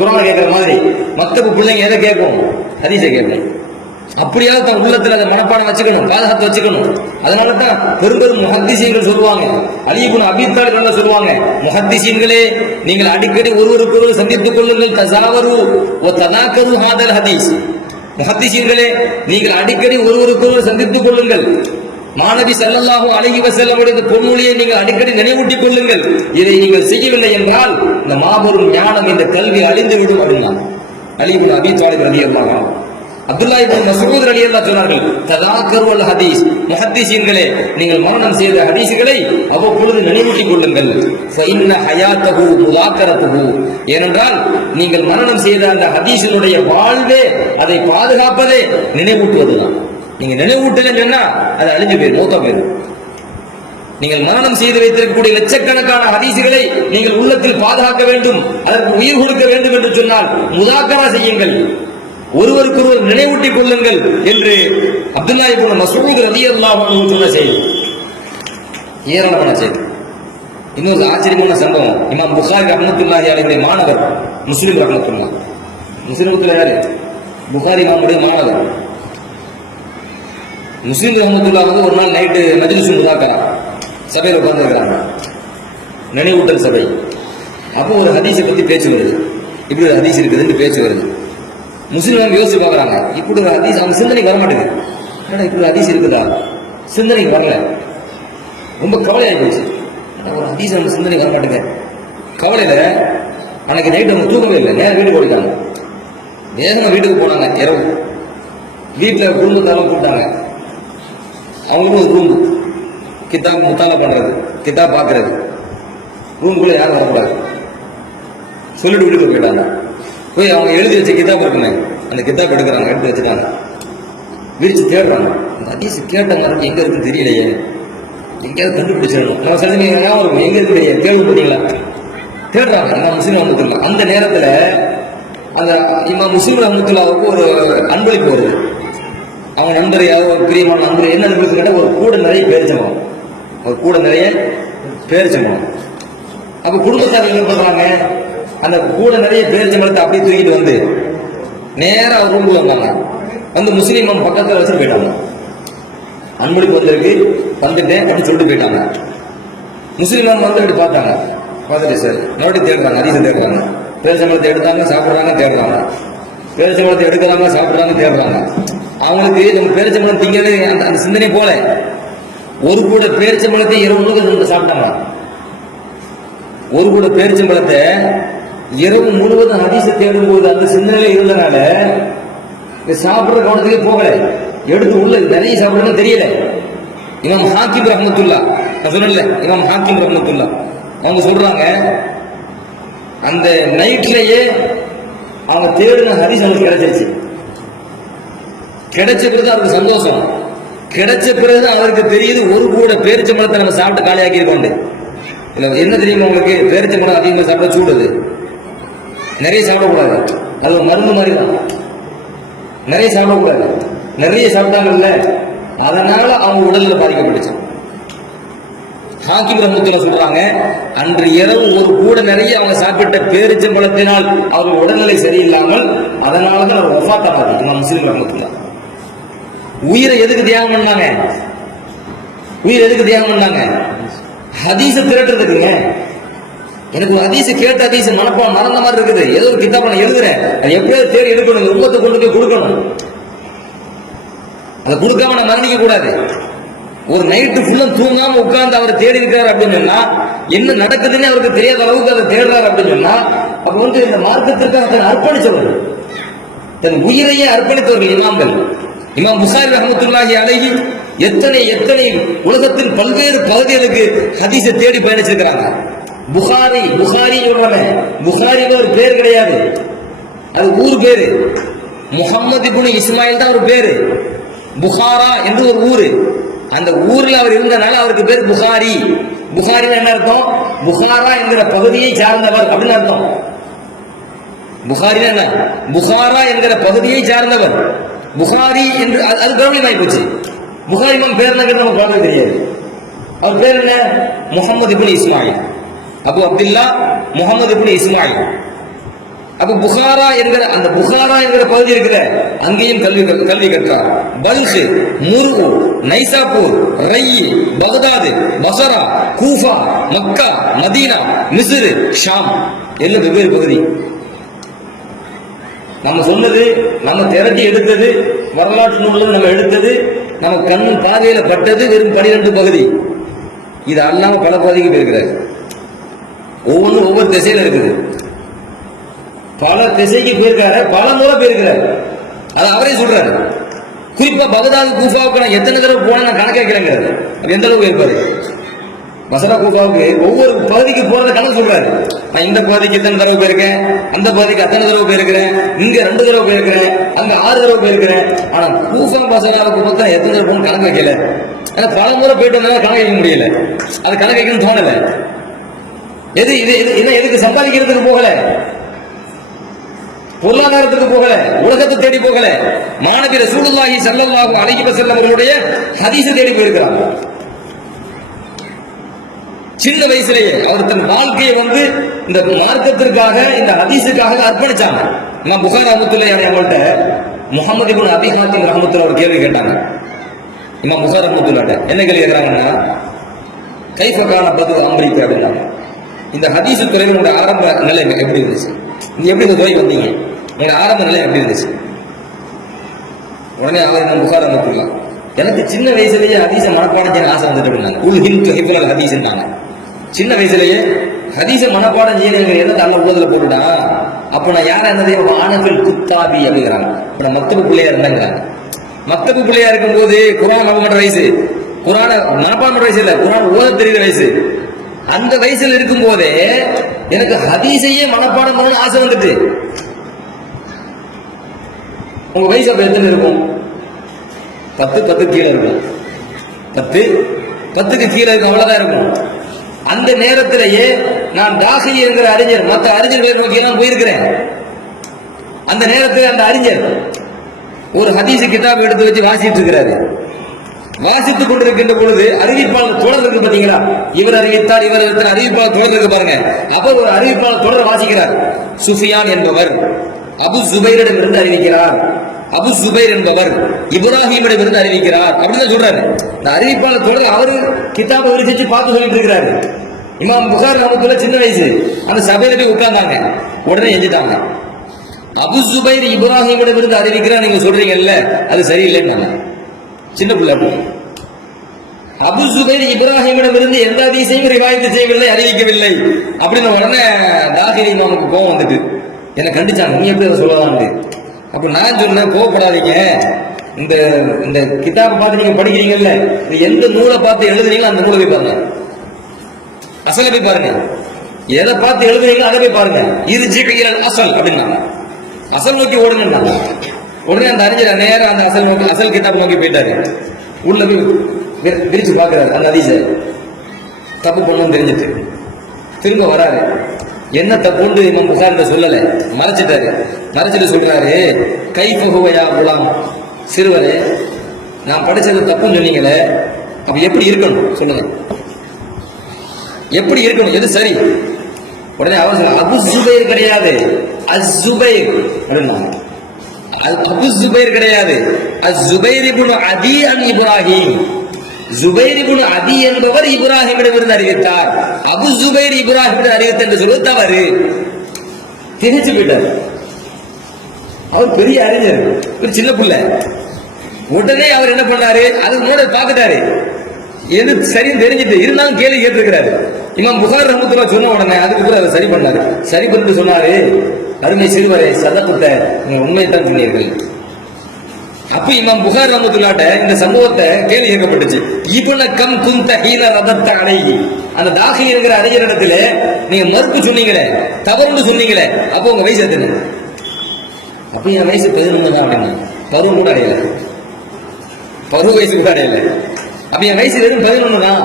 குரான் கேட்கிற மாதிரி மக்தபு பிள்ளைங்க எதை கேட்கும்? ஹதீஸை கேட்கும். அப்படியாவது தன் உள்ளத்துல அதை மனப்பாடம் வச்சுக்கணும், பாதுகாத்து வச்சுக்கணும். அதனால தான் பெரும்பெரும் முஹத்திஸீன்கள் சொல்லுவாங்க, அலி இப்னு அபீ தாலிப் சொல்லுவாங்க, முஹத்திஸீன்களே நீங்கள் அடிக்கடி ஒருவருக்கொருவர் சந்தித்துக் கொள்ளுங்கள், தஸாவரு வ ததாக்கரு ஹாதல் ஹதீஸ். முஹத்திஸீன்களே நீங்கள் அடிக்கடி ஒருவருக்கொருவர் சந்தித்துக் கொள்ளுங்கள், மாநபி ஸல்லல்லாஹு அலைஹி வஸல்லம் உடைய பொன்மொழியை நீங்கள் அடிக்கடி நினைவூட்டிக் கொள்ளுங்கள். இதை நீங்கள் செய்யவில்லை என்றால் இந்த மாபெரும் ஞானம், இந்த கல்வி அழிந்துவிடும் அப்படின்னா அலி இப்னு அபீ தாலிப் ரலியல்லாஹு அன்ஹு. அப்துல்லா இப்னு மஸ்ஊத் ரலியல்லாஹு சொன்னார்கள், ததாக்கருல் ஹதீஸ், முஹத்திஸீன்களே நீங்கள் மரணம் செய்த ஹதீஸ்களை அவ்வப்பொழுது நினைவூட்டிக் கொள்ளுங்கள். ஃபஇன்ன ஹயாத்தஹு முதாக்கரத்துஹு, ஏனென்றால் நீங்கள் மரணம் செய்த அந்த ஹதீஸினுடைய வாழ்வே, அதை பாதுகாப்பதே நினைவூட்டுவதுதான். நீங்க நினைவூட்டலன்னு சொன்னா அது அழிஞ்சு போயிடும், மூத்தா போயிடும். நீங்கள் மரணம் செய்து வைத்திருக்கக்கூடிய லட்சக்கணக்கான ஹதீசுகளை நீங்கள் உள்ளத்தில் பாதுகாக்க வேண்டும், அதற்கு உயிர் கொடுக்க வேண்டும் என்று சொன்னால் முதாக்கரா செய்யுங்கள், ஒருவருக்கு ஒருவர் நினைவூட்டிக் கொள்ளுங்கள் என்று அப்துல்லாஹ் இப்னு மஸ்ஊத் ரலியல்லாஹு அன்ஹு சொன்ன செய்தி. ஏராளமான செய்தி. இன்னொரு ஆச்சரியமான சம்பவம், இமாம் புகாரி ரஹ்மத்துல்லாஹி அலைஹி மாணவர் முஸ்லிம் ரஹ்மத்துல்லாஹ். முஸ்லிமுத்துல யாரு? புகாரி இமாமுடைய மாணவர் முஸ்லிம் ரஹ்மத்துல்லாஹ் ஒரு நாள் நைட்டு மஜ்லிஸ் முதாக்கரா சபையில் உட்கார்ந்துருக்கிறாங்க, நினைவூட்டல் சபை. அப்போ ஒரு ஹதீஸை பத்தி பேச்சு வருது, இப்படி ஒரு ஹதீஸ் இருக்குதுன்னு பேச்சு வருது. முஸ்லிம் யோசிச்சு பார்க்குறாங்க, இப்படி ஒரு ஹதீஸ் அவங்க சிந்தனைக்கு வரமாட்டேங்குது. ஏன்னா இப்படி ஒரு ஹதீஸ் இருக்குதா, சிந்தனைக்கு வரல. ரொம்ப கவலையாகி போச்சு, ஒரு ஹதீஸ் அவங்க சிந்தனைக்கு வரமாட்டேங்க. கவலையில அன்னைக்கு நைட்டு அவங்க தூக்கவே இல்லை, நேரம் வீட்டுக்கு ஓடிட்டாங்க. வேகமாக வீட்டுக்கு போனாங்க. இரவு வீட்டில் குடும்பத்தாலும் கூப்பிட்டாங்க. அவங்களுக்கும் ஒரு ரூம், கிதாப் முத்தாலா பண்றது, கிதாப் பார்க்கறது, ரூமுக்குள்ள யாரும் வரக்கூடாது சொல்லிட்டு வீட்டுக்கு போயிட்டாங்க. போய் அவங்க எழுதி வச்ச கிதாப் இருக்குமே, அந்த கிதாப் எடுக்கிறாங்க, எடுத்து வச்சுட்டாங்க. விரிச்சு தேடுறாங்க, அந்த ஹதீஸ் கேட்ட மாதிரி எங்க இருக்குன்னு தெரியலையே, எங்கேயாவது கண்டுபிடிச்சிடணும். நம்ம சில ஞாபகம் எங்க இருக்கு கேள்விப்பட்டீங்களா, தேடுறாங்க. இமாம் முஸ்லிம் ரஹ்மத்துல்லாஹ் அந்த நேரத்துல அந்த இமாம் முஸ்லிம் ரஹ்மத்துல்லாஹ்வுக்கு ஒரு அன்பளிப்பு வருது. அவங்க நண்பர் யாரோ ஒரு பிரியமான நண்பர் என்ன அன்பளிப்பு கேட்ட ஒரு கூட நிறைய பேரிச்சம்பழம், ஒரு கூட நிறைய பேரிச்சம்பழம். அப்ப குடும்பத்தார் என்ன பண்றாங்க, அந்த கூட நிறைய பேரிச்சம்பழத்தை அப்படியே தூக்கிட்டு வந்து நேரா அவர் ரூமுக்கு வந்தாங்க. வந்து முஸ்லீம் பக்கத்துல வச்சுட்டு போயிட்டாங்க. அன்பளிப்பு வந்திருக்கு, வந்துட்டேன் அப்படின்னு சொல்லிட்டு போயிட்டாங்க. முஸ்லீம் வந்து அப்படி பார்த்தாங்க, பார்த்துட்டு சார் மறுபடியும் தேடுறாங்க, ஹதீஸை தேடுறாங்க. பேரிச்சம்பழத்தை எடுத்தாங்க, சாப்பிடுறாங்க, தேடுறாங்க. பேரிச்சம்பழத்தை எடுக்கிறாங்க, சாப்பிடுறாங்க, தேடுறாங்க. அவங்களுக்கு நம்ம பேரிச்சம்பழம் திங்கவே அந்த சிந்தனை போல. ஒரு கூட பேரிச்சம்பழத்தை இரவு முழுவதும் சாப்பிட்டாங்க. ஒரு கூட பேரிச்சம்பழத்தை இரவு முழுவதும் ஹதீஸை தேடும் போது அந்த சிந்தனையில இருந்தனால சாப்பிடுற கவனத்துக்கே போகல, எடுத்து உள்ள நிறைய சாப்பிடணும் தெரியல. இமாம் ஹாக்கிம் ரஹ்மத்துல்லாஹ், நான் சொன்னேன்ல இமாம் ஹாக்கிம் ரஹ்மத்துல்லாஹ், அவங்க சொல்றாங்க அந்த நைட்லயே அவங்க தேடின ஹதீஸ் அவங்களுக்கு கிடைச்சிருச்சு. கிடைச்ச பிறகு அவருக்கு சந்தோஷம். கிடைச்ச பிறகு அவருக்கு தெரியுது ஒரு கூட பேரிச்சம்பழத்தை நம்ம சாப்பிட்டு காலியாக்கி இருக்கோம். இல்ல என்ன தெரியுமா உங்களுக்கு, பேரிச்சம்பழம் அதிகமாக சாப்பிட சூடுது, நிறைய சாப்பிடக்கூடாது, அது ஒரு மருந்து மாதிரி தான். நிறைய சாப்பிடக்கூடாது, நிறைய சாப்பிட்டாங்கல்ல, அதனால அவங்க உடல்ல பாதிக்கப்பட்டுச்சு. ஹாக்கிம் ரஹ்மத்துல்லாஹ் சொல்றாங்க, அன்று இரவு ஒரு கூட நிறைய அவங்க சாப்பிட்ட பேரிச்சம்பழத்தினால் அவங்க உடல்நிலை சரியில்லாமல் அதனாலதான் அவர் வஃபாத்தானார். இமாம் முஸ்லிம் ரஹ்மத்துல்லாஹ் உயிரை எதுக்கு தியாகம் பண்ணாங்க, உயிரை எதுக்கு தியாகம் பண்ணாங்க, ஹதீஸை திரட்டுறதுக்குங்க. எனக்கு ஒரு ஹதீஸை கேட்ட ஹதீஸ் மனப்பாடம் மறந்த மாதிரி இருக்குது, ஏதோ ஒரு கிதாப் நான் எழுதுறேன், அது எப்படியாவது தேடி எடுக்கணும், உம்மத்தை கொண்டு போய் கொடுக்கணும். அதை கொடுக்காம நான் மரணிக்க கூடாது. ஒரு நைட்டு ஃபுல்லா தூங்காம உட்கார்ந்து அவர் தேடி இருக்காரு அப்படின்னு சொன்னா, என்ன நடக்குதுன்னு அவருக்கு தெரியாத அளவுக்கு அதை தேடுறாரு அப்படின்னு சொன்னா, அப்ப வந்து இந்த மார்க்கத்திற்காக தன்னை அர்ப்பணிச்சவர், தன் உயிரையே அர்ப்பணித்தவர்கள் இமாம்கள். இமாம் புகாரி ரஹ்மத்துல்லாஹி அலைஹி எத்தனை எத்தனை உலகத்தின் பல்வேறு பகுதிகளுக்கு ஹதீஸை தேடி பயணிச்சிருக்கிறாங்க. புகாரி புகாரி சொல்றாங்க, புகாரின்னு ஒரு பேர் கிடையாது, அது ஊர் பேரு. முஹம்மது இப்னு இஸ்மாயில் தான் ஒரு பேரு. புகாரா என்று ஒரு ஊரு, அந்த ஊர்ல அவர் இருந்தனால அவருக்கு பேர் புகாரி. புகாரின்னு என்ன அர்த்தம், புகாரா என்கிற பகுதியை சார்ந்தவர் அப்படின்னு அர்த்தம். புகாரி என்ன, புகாரா என்கிற பகுதியை சார்ந்தவர். புகாரி என்று அது பிரபலமாகி போச்சு. புகாரி பேர் என்ன நமக்கு பார்க்க தெரியாது. அவர் பேர் என்ன, முஹம்மது இப்னு இஸ்மாயில், அபு அப்துல்லா முஹம்மது இப்னு இஸ்மாயில். அப்ப புகாரா என்கிற அந்த புகாரா என்கிற பகுதி இருக்கிற அங்கேயும் கல்வி கற்றார். பல்கு, முர்கு, நைசாப்பூர், ரை, பகதாது, பசரா, கூஃபா, மக்கா, மதீனா, மிஸ்ர், ஷாம் எல்லாம் வெவ்வேறு பகுதி. நம்ம சொன்னது, நம்ம திரட்டி எடுத்தது, வரலாற்று நூல்கள் நம்ம எடுத்தது, நம்ம கண் பார்வையில பட்டது வெறும் 12 பகுதி. இது அல்லாம பல பகுதிக்கு போயிருக்கிறார். ஒவ்வொன்றும் ஒவ்வொரு திசையில இருக்குது. பல திசைக்கு போயிருக்காரு, பல முறை போயிருக்கிறார். அது அவரே சொல்றாரு. குறிப்பா பகதாது கூஃபாவுக்கு நான் எத்தனை தடவை போன நான் கணக்கே வைக்கிறேங்கிறாரு. எந்த அளவுக்கு போயிருப்பாரு. பசரா கூஃபாவுக்கு ஒவ்வொரு பகுதிக்கு போறத கணக்கு சொல்றாரு. நான் இந்த பகுதிக்கு இத்தனை தடவை போயிருக்கேன், அந்த பகுதிக்கு அத்தனை தடவை போயிருக்கிறேன், இங்க 2 தடவை போயிருக்கிறேன், அங்க 6 தடவை போயிருக்கிறேன். ஆனா கூஃபா பசங்களுக்கு மொத்தம் எத்தனை தடவை போகணும் கணக்கு வைக்கல. ஏன்னா பல முறை போயிட்டு வந்தாலும் கணக்கு வைக்க முடியல. அது கணக்கு வைக்கணும்னு தோணல. எது இது என்ன எதுக்கு சம்பாதிக்கிறதுக்கு போகல, பொருளாதாரத்துக்கு போகல, உலகத்தை தேடி போகல. மாணவி ரசூலுல்லாஹி ஸல்லல்லாஹு அலைஹி வஸல்லம் அவர்களுடைய ஹதீஸை தேடி போயிருக்கிறாங்க. சின்ன வயசுலேயே அவர் தன் வாழ்க்கையை இந்த மார்க்கத்திற்காக இந்த ஹதீஸுக்காக அர்ப்பணிச்சாங்க. நான் புகாரி ரஹ்மத்துல்லாஹி அலைஹி அவங்கள்ட்ட முஹம்மது இப்னு அபீ ஹாத்திம் ரஹ்மத்துல்லாஹி ஒரு கேள்வி கேட்டாங்க. இமாம் புகாரி ரஹ்மத்துல்லாஹி என்ன கேள்வி கேட்கிறாங்கன்னா, கைஃப கான பது அம்ரிக்க அப்படின்னாங்க. இந்த ஹதீஸ் துறையினுடைய ஆரம்ப நிலை எப்படி இருந்துச்சு, நீங்க எப்படி இந்த துறைக்கு வந்தீங்க, உங்க ஆரம்ப நிலை எப்படி இருந்துச்சு? உடனே அவர் நம்ம புகாரி ரஹ்மத்துல்லாஹி, எனக்கு சின்ன வயசுலேயே ஹதீஸை மனப்பாடம் செய்ய ஆசை வந்துட்டு அப்படின்னாங்க. உல் ஹிம் துஹிப்புல் ஹதீஸ்ன்றாங்க. சின்ன வயசுலேயே ஹதீஸை மனப்பாடம் செய்யணுங்கிற எண்ணத்தை அல்ல ஊதல போட்டுட்டான். அப்ப நான் யாரா இருந்ததே ஆனபில் குத்தாபி அப்படிங்கிறாங்க. இப்ப நான் மக்தபு பிள்ளையா இருந்தேங்கிறாங்க. மக்தபு பிள்ளையா இருக்கும்போது குர்ஆன் நம்ப வயசு, குர்ஆனை மனப்பாடம் பண்ற வயசு இல்ல, குர்ஆன் ஓத தெரியுற வயசு. அந்த வயசுல இருக்கும் போதே எனக்கு ஹதீஸையே மனப்பாடம் பண்ணணும்னு ஆசை வந்துட்டு. உங்க வயசு அப்ப எத்தனை இருக்கும்? 10 கீழே இருக்கும். 10க்கு கீழே இருக்கும், அவ்வளவுதான் இருக்கும். அந்த நேரத்திலேயே நான் தாஹி என்கிற அறிஞர் மற்ற அறிஞர்களை நோக்கி நான் போயிருக்கிறேன். அந்த நேரத்தில் அந்த அறிஞர் ஒரு ஹதீஸ் கிதாப் எடுத்து வச்சு வாசிட்டு இருக்கிறாரு. வாசித்துக் கொண்டிருக்கின்ற பொழுது அறிவிப்பாளர் தொடர் இருக்கு பாத்தீங்களா, இவர் அறிவித்தார் இவர் அறிவிப்பாளர் தொடர் இருக்கு பாருங்க. அப்ப ஒரு அறிவிப்பாளர் தொடர் வாசிக்கிறார். சுஃபியான் என்பவர் அபு ஜுபைரிடமிருந்து அறிவிக்கிறார், அபு ஜுபைர் என்பவர் இப்ராஹிமிடமிருந்து அறிவிக்கிறார் அப்படின்னு சொல்றாரு. இந்த அறிவிப்பாளர் தொடர் அவரு கிதாபை விரிச்சு பார்த்து சொல்லிட்டு இருக்கிறாரு. இமாம் புகாரி ரஹ்மத்துல்லாஹி சின்ன வயசு அந்த சபையில போய் உட்கார்ந்தாங்க. உடனே எஞ்சிட்டாங்க. அபு ஜுபைர் இப்ராஹிமிடமிருந்து அறிவிக்கிறார் நீங்க சொல்றீங்கல்ல, அது சரியில்லைன்னு. சின்ன பிள்ளை. அபு ஜுபைர் இப்ராஹிமிடமிருந்து எந்த ஹதீஸையும் ரிவாயத்து செய்யவில்லை, அறிவிக்கவில்லை அப்படின்னு உடனே தாஹிரி இமாமுக்கு கோவம் வந்துட்டு என்ன கண்டிச்சாங்க. நீ எப்படி அதை சொல்லலாம்னு. அப்ப நான் சொன்னேன், கோவப்படாதீங்க, இந்த இந்த கிதாபை பார்த்து நீங்க படிக்கிறீங்கல்ல, எந்த நூலை பார்த்து எழுதுறீங்களோ அந்த நூலை போய் பாருங்க, அசலை போய் பாருங்க. எதை பார்த்து எழுதுறீங்களோ அதை போய் பாருங்க. இது ஜிபிஎல் அசல் அப்படின்னா அசல் நோக்கி ஓடுங்க. உடனே அந்த அறிஞர் நேரம் அந்த அசல் நோக்கி அசல் கிதாப் நோக்கி போயிட்டாரு. உள்ள போய் விரிச்சு பாக்குறாரு. அந்த ஹதீஸை தப்பு பண்ணணும்னு தெரிஞ்சிட்டு திரும்ப வராரு. என்ன தப்புன்னு இமாம் புகாரி சொல்லல, மறைச்சிட்டாரு. மறைச்சிட்டு சொல்றாரு, கைஃப ஹுவ யா குலாம், சிறுவரே நான் படிச்சது தப்புன்னு சொன்னீங்களே, அப்ப எப்படி இருக்கணும் சொல்லுங்க, எப்படி இருக்கணும், எது சரி? உடனே அவர் சொல்ல, அபு ஜுபைர் கிடையாது, அஸ்ஸுபைர் அப்படின்னா. அபு ஜுபைர் கிடையாது, அஸ்ஸுபைர் இப்னு அதி அன் இப்ராஹிம். ஜுபைர் இப்னு அதி என்பவர் இப்ராஹிமிடமிருந்து அறிவித்தார். அபு ஜுபைர் இப்ராஹிமிடம் அறிவித்தார் என்று சொல்வது தவறு. திணிச்சு போயிட்டார். அவர் பெரிய அறிஞர், ஒரு சின்ன பிள்ளை. உடனே அவர் என்ன பண்ணாரு, அது மூட பார்த்துட்டாரு, எது சரின்னு தெரிஞ்சுட்டு இருந்தாலும் கேள்வி கேட்டிருக்கிறாரு. இமாம் புகாரி ரஹ்மத்துல்லாஹி சொன்ன உடனே அதுக்கு கூட அதை சரி பண்ணாரு. சரி பண்ணிட்டு சொன்னாரு, அருமை சிறுவரே சதகுத்த, நீங்க உண்மையைத்தான் சொன்னீர்கள். அப்ப இமாம் புகாரி ரஹ்மத்துல்லாஹி இந்த சம்பவத்தை கேள்வி கேட்கப்பட்டுச்சு. இப்ன கம் குந்த ஹீன ரதத்த அலைஹி, அந்த தாஹி என்கிற அறிஞரிடத்துல நீங்க மறுப்பு சொன்னீங்களே, தவறுன்னு சொன்னீங்களே, அப்போ உங்க வயசு எத்தனை? அப்ப என் வயசு 11 தான் அப்படின்னா. பருவம் கூட அடையல, பருவ வயசு கூட அடையல. அப்ப என் வயசு வெறும் 11 தான்.